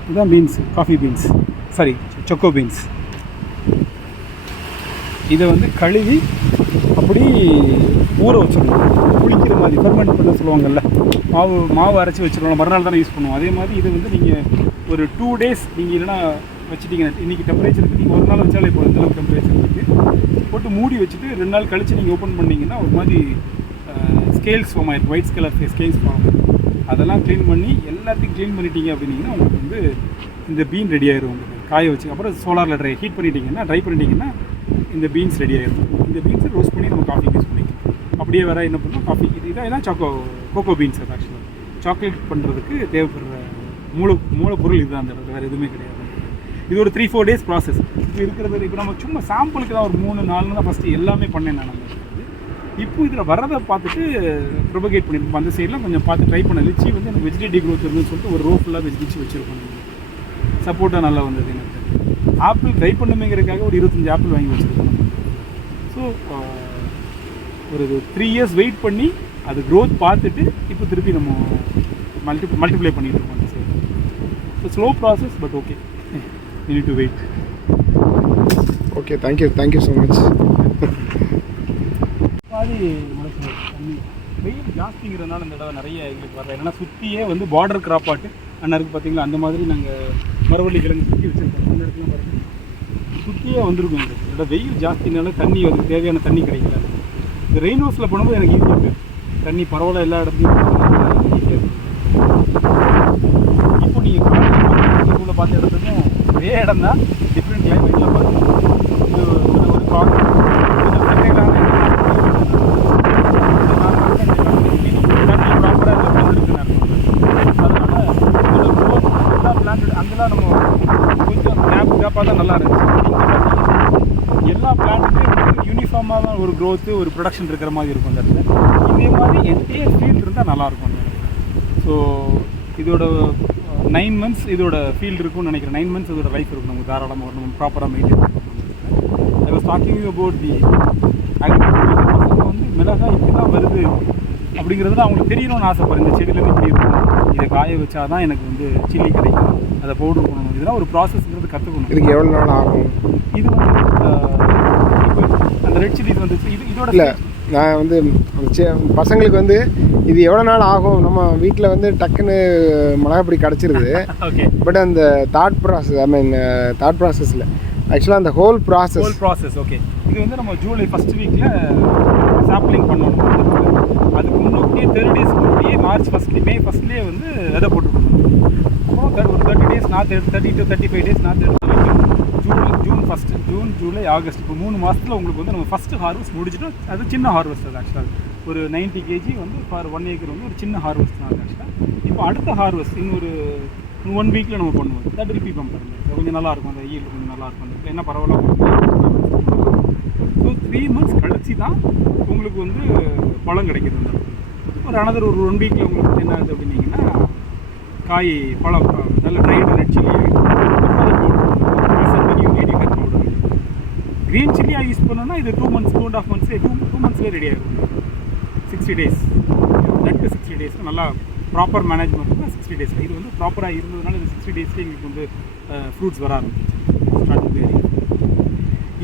இதுதான் beans, coffee beans, sorry choco beans. இதை வந்து கழுவி அப்படி ஊற வச்சிடணும், புளிக்கிற மாதிரி ஃபெர்மெண்ட் பண்ண சொல்லுவாங்கல்ல. மாவு அரைச்சி வச்சுருவோம், மறுநாள் தானே யூஸ் பண்ணுவோம். அதே மாதிரி இது வந்து நீங்கள் ஒரு 2 டேஸ் நீங்கள் இல்லைனா வச்சுட்டிங்கன்னா, இன்றைக்கி டெம்பரேச்சருக்கு நீங்கள் 1 நாள் வச்சாலே இப்போ இந்தளவுக்கு டெம்பரேச்சர் இருக்குது, போட்டு மூடி வச்சுட்டு 2 நாள் கழித்து நீங்கள் ஓப்பன் பண்ணிங்கன்னா ஒரு மாதிரி ஸ்கேல்ஸ் ஃபார்ம் ஆகிருக்கு, ஒயிட் கலர் ஸ்கேல்ஸ் ஃபார்ம் ஆகிருக்கு. அதெல்லாம் க்ளீன் பண்ணி எல்லாத்தையும் க்ளீன் பண்ணிட்டீங்க அப்படின்னீங்கன்னா உங்களுக்கு வந்து இந்த பீன் ரெடி ஆகிடும். உங்களுக்கு காய வச்சு அப்புறம் சோலாரில் ஹீட் பண்ணிட்டீங்கன்னா, ட்ரை பண்ணிட்டீங்கன்னா இந்த பீன்ஸ் ரெடி ஆகிடும். இந்த பீன்ஸை ரோஸ்ட் பண்ணி நம்ம காஃபி யூஸ் பண்ணிக்கலாம். அப்படியே வேறு என்ன பண்ணோம், காஃபி இதான் கோகோ பீன்ஸ். அது ஆக்சுவலாக சாக்லேட் பண்ணுறதுக்கு தேவைப்படுற மூலப்பொருள் இதுதான். அந்த இடத்துல வேறு எதுவுமே கிடையாது. இது ஒரு 3-4 டேஸ் ப்ராசஸ். இப்போ இருக்கிறது இப்போ நம்ம சும்மா சாம்பிளுக்கு தான் ஒரு 3-4 தான் ஃபஸ்ட்டு எல்லாமே பண்ணேன் நான். இப்போ இதில் வரதை பார்த்துட்டு ப்ரொபகேட் பண்ணியிருப்போம். அந்த சைட்லாம் கொஞ்சம் பார்த்து ட்ரை பண்ண லிச்சி வந்து எனக்கு வெஜிடேட்டிவ் க்ரோத் இருந்துன்னு சொல்லிட்டு ஒரு ரோ ஃபுல்லாக வெஜிடேட்டிவ் வச்சுருக்கோம். சப்போர்ட்டாக நல்லா வந்தது எனக்கு. ஆப்பிள் ட்ரை பண்ணுமேங்கிறதுக்காக ஒரு 25 ஆப்பிள் வாங்கி வச்சுருக்கோம். ஸோ ஒரு 3 இயர்ஸ் வெயிட் பண்ணி அது க்ரோத் பார்த்துட்டு இப்போ திருப்பி நம்ம மல்டிப்ளை பண்ணிட்டு இருக்கோம் அந்த side. So slow process, but okay, you need to wait. Okay, thank you so much. மாதிரி தண்ணி வெயில் ஜாஸ்திங்கிறதுனால இந்த இடம் நிறைய எங்களுக்கு வரல. ஏன்னா சுற்றியே வந்து பார்டர் கிராப்பாட்டு அண்ணருக்கு பார்த்தீங்களா, அந்த மாதிரி நாங்கள் மரவள்ளி கிழங்கு சுற்றி வச்சுருக்கோம். அந்த இடத்துல பாருங்கள் சுற்றியே வந்திருக்கும். இந்த இடம் வெயில் ஜாஸ்தினால தண்ணி அதுக்கு தேவையான தண்ணி கிடைக்கல. இந்த ரெயின் ஹவுஸில் போனபோது எனக்கு ஈஸியாக இருக்குது, தண்ணி பரவாயில்ல எல்லா இடத்துலையும் ஈஸியாக இருக்குது. இப்போ நீங்கள் காலையில் பார்த்த இடத்துக்கும் ஒரே இடம் தான், டிஃப்ரெண்ட் கிளைமேட்டில் பார்த்து ஒரு கார்னர் அங்கெல்லாம் நம்ம கொஞ்சம் கேப்பாக தான் நல்லா இருந்துச்சு. எல்லா பிளான்ட்டுமே யூனிஃபார்மாக தான் ஒரு க்ரோத்து, ஒரு ப்ரொடக்ஷன் இருக்கிற மாதிரி இருக்கும் அந்த இடத்துல. இதே மாதிரி என்டையர் ஃபீல்டு இருந்தால் நல்லாயிருக்கும். ஸோ இதோட 9 months இதோட ஃபீல்டு இருக்கும்னு நினைக்கிறேன். 9 months இதோட லைஃப் இருக்கும். நமக்கு தாராளமாக நம்ம ப்ராப்பராக மெயின்டைன் பண்ணணும். I was talking about the agriculture. பசங்க வந்து மிளகாய் இப்படி தான் வருது அப்படிங்கிறது அவங்களுக்கு தெரியணும்னு ஆசைப்படுறேன். இந்த செடியிலேருந்து இப்படி இருக்கும், இதை காய வச்சா தான் எனக்கு வந்து சில்லி கிடைக்கும், அதை பவுடர் பண்ணணும், இதெல்லாம் ஒரு ப்ராசஸ்ங்கிறது கற்றுக்கணும். இதுக்கு எவ்வளோ நாள் ஆகும்? இது வந்து இப்போ அந்த ரெட் சில்லிஸ் வந்துச்சு. இதோட இல்லை நான் வந்து பசங்களுக்கு வந்து இது எவ்வளோ நாள் ஆகும், நம்ம வீட்டில் வந்து டக்குன்னு மிளகாப்பொடி கிடச்சிருது. ஓகே. பட் அந்த தாட் ப்ராசஸில் ஆக்சுவலாக அந்த ஹோல் ப்ராசஸ். ஓகே. இது வந்து நம்ம ஜூலை ஃபஸ்ட் வீக்கில் சாப்ளிங் பண்ணணும். அதுக்கு முன்னாடியே 30 days முன்னாடியே மார்ச் மே ஃபஸ்ட்லேயே வந்து விதை போட்டுக்கணும். அப்புறம் ஒரு 30 days 30 to 35 days June first, June July August, இப்போ 3 மாதத்தில் உங்களுக்கு வந்து நம்ம ஃபஸ்ட்டு ஹார்வெஸ்ட் முடிச்சிட்டோம். அது சின்ன ஹார்வெஸ்ட். அது ஆக்சுவலாக ஒரு 90 kg வந்து ஃபார் 1 acre வந்து ஒரு சின்ன ஹார்வெஸ்ட் தான் அது ஆக்சுவலாக. இப்போ அடுத்த ஹார்வெஸ்ட் இன்னொரு 1 வீக்கில் நம்ம பண்ணுவோம். தட் ரிப்பீ பண்ணுறது கொஞ்சம் நல்லாயிருக்கும். அந்த ஈல்டு கொஞ்சம் நல்லாயிருக்கும். அந்த என்ன பரவாயில்ல. ஸோ 3 months கழிச்சு தான் உங்களுக்கு வந்து பழம் கிடைக்கிது. அந்த ஒரு அனதர் ஒரு 1 வீக்கில் உங்களுக்கு என்ன ஆகுது அப்படின்னீங்கன்னா காய் பழம் நல்ல ட்ரைடு ரெட் சில்லி க்ரீன் சில்லியாக யூஸ் பண்ணோன்னா இது 2 months 2.5 months 2 monthsலேயே ரெடி ஆகிடும். 60 days நட்டு 60 days நல்லா ப்ராப்பர் மேனேஜ்மெண்ட்னா 60 days. இது வந்து ப்ராப்பராக இருந்ததுனால இந்த 60 daysலேயே எங்களுக்கு வந்து ஃப்ரூட்ஸ் வர ஆரம்பிச்சு.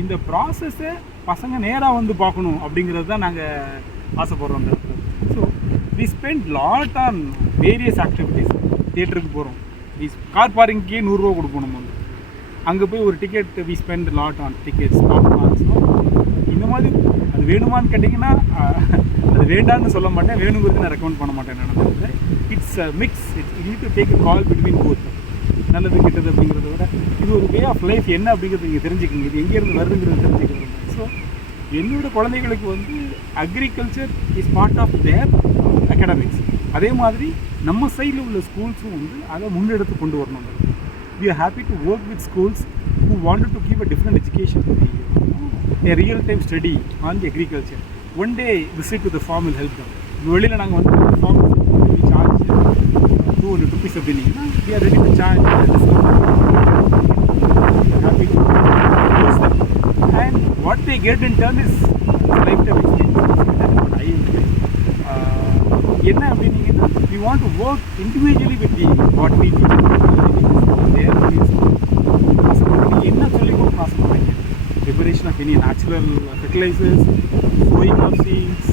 இந்த ப்ராசஸை பசங்க நேராக வந்து பார்க்கணும் அப்படிங்கிறது தான் நாங்கள் ஆசைப்படுறோம். அந்த இடத்துல so we spend lot on various activities. தியேட்டருக்கு போகிறோம், கார் பார்க்கிங்கே 100 ரூபா கொடுப்போம். நம்ம வந்து அங்கே போய் ஒரு ticket we spend lot on tickets, popcorns. இந்த மாதிரி அது வேணுமான்னு கேட்டிங்கன்னா அது வேண்டான்னு சொல்ல மாட்டேன், வேணுங்கிறது நான் ரெக்கமெண்ட் பண்ண மாட்டேன். நடந்தது it's mix. You need to take call between both. நல்லது கெட்டது அப்படிங்கிறத விட இது ஒரு வே ஆஃப் லைஃப் என்ன அப்படிங்கிறது நீங்கள் தெரிஞ்சுக்கங்க. இது எங்கேருந்து வருதுங்கிறது தெரிஞ்சுக்கிறது. ஸோ என்னோட குழந்தைகளுக்கு வந்து agriculture is part of their academics. அதே மாதிரி நம்ம சைடில் உள்ள ஸ்கூல்ஸும் வந்து அதை முன்னெடுத்து கொண்டு வரணும். We are happy to work with schools who wanted to give a different education to a real-time study on the agriculture. One day visit to the farm will help them. வெளியில் நாங்கள் வந்து farm we charge 200 rupees அப்படின்னா we are ready to charge discount. We are happy to use them. And what they get in turn is lifetime experience. That's what I enjoy. என்ன அப்படின்னீங்கன்னா we want to work individually with the botany teachers. என்ன சொல்லி கொடுக்க ஆசைப்படுறீங்க? Preparation of any natural fertilizers, sowing of seeds,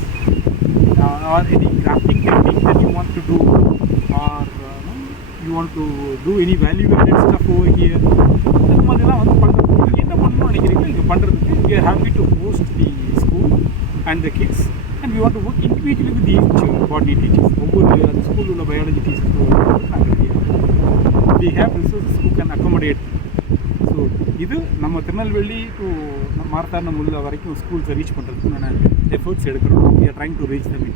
or any grafting technique that you want to do, or you want to do any value added stuff over here. அது மாதிரிலாம் வந்து பண்ணுறதுக்கு நீங்கள் என்ன பண்ணணும்னு நினைக்கிறீங்களோ இங்கே பண்ணுறதுக்கு we are happy to host the school and the kids, and we want to work individually with each botany teachers. ஒவ்வொரு அந்த ஸ்கூலில் உள்ள பயாலஜி டீச்சர்ஸ் நாங்கள் we have resources who can accommodate. So இது நம்ம திருநெல்வேலி டு மார்த்தாண்டம் உள்ள வரைக்கும் ஸ்கூல்ஸை ரீச் பண்ணுறதுக்கு நான் எஃபர்ட்ஸ் எடுக்கிறோம். we are trying to reach them in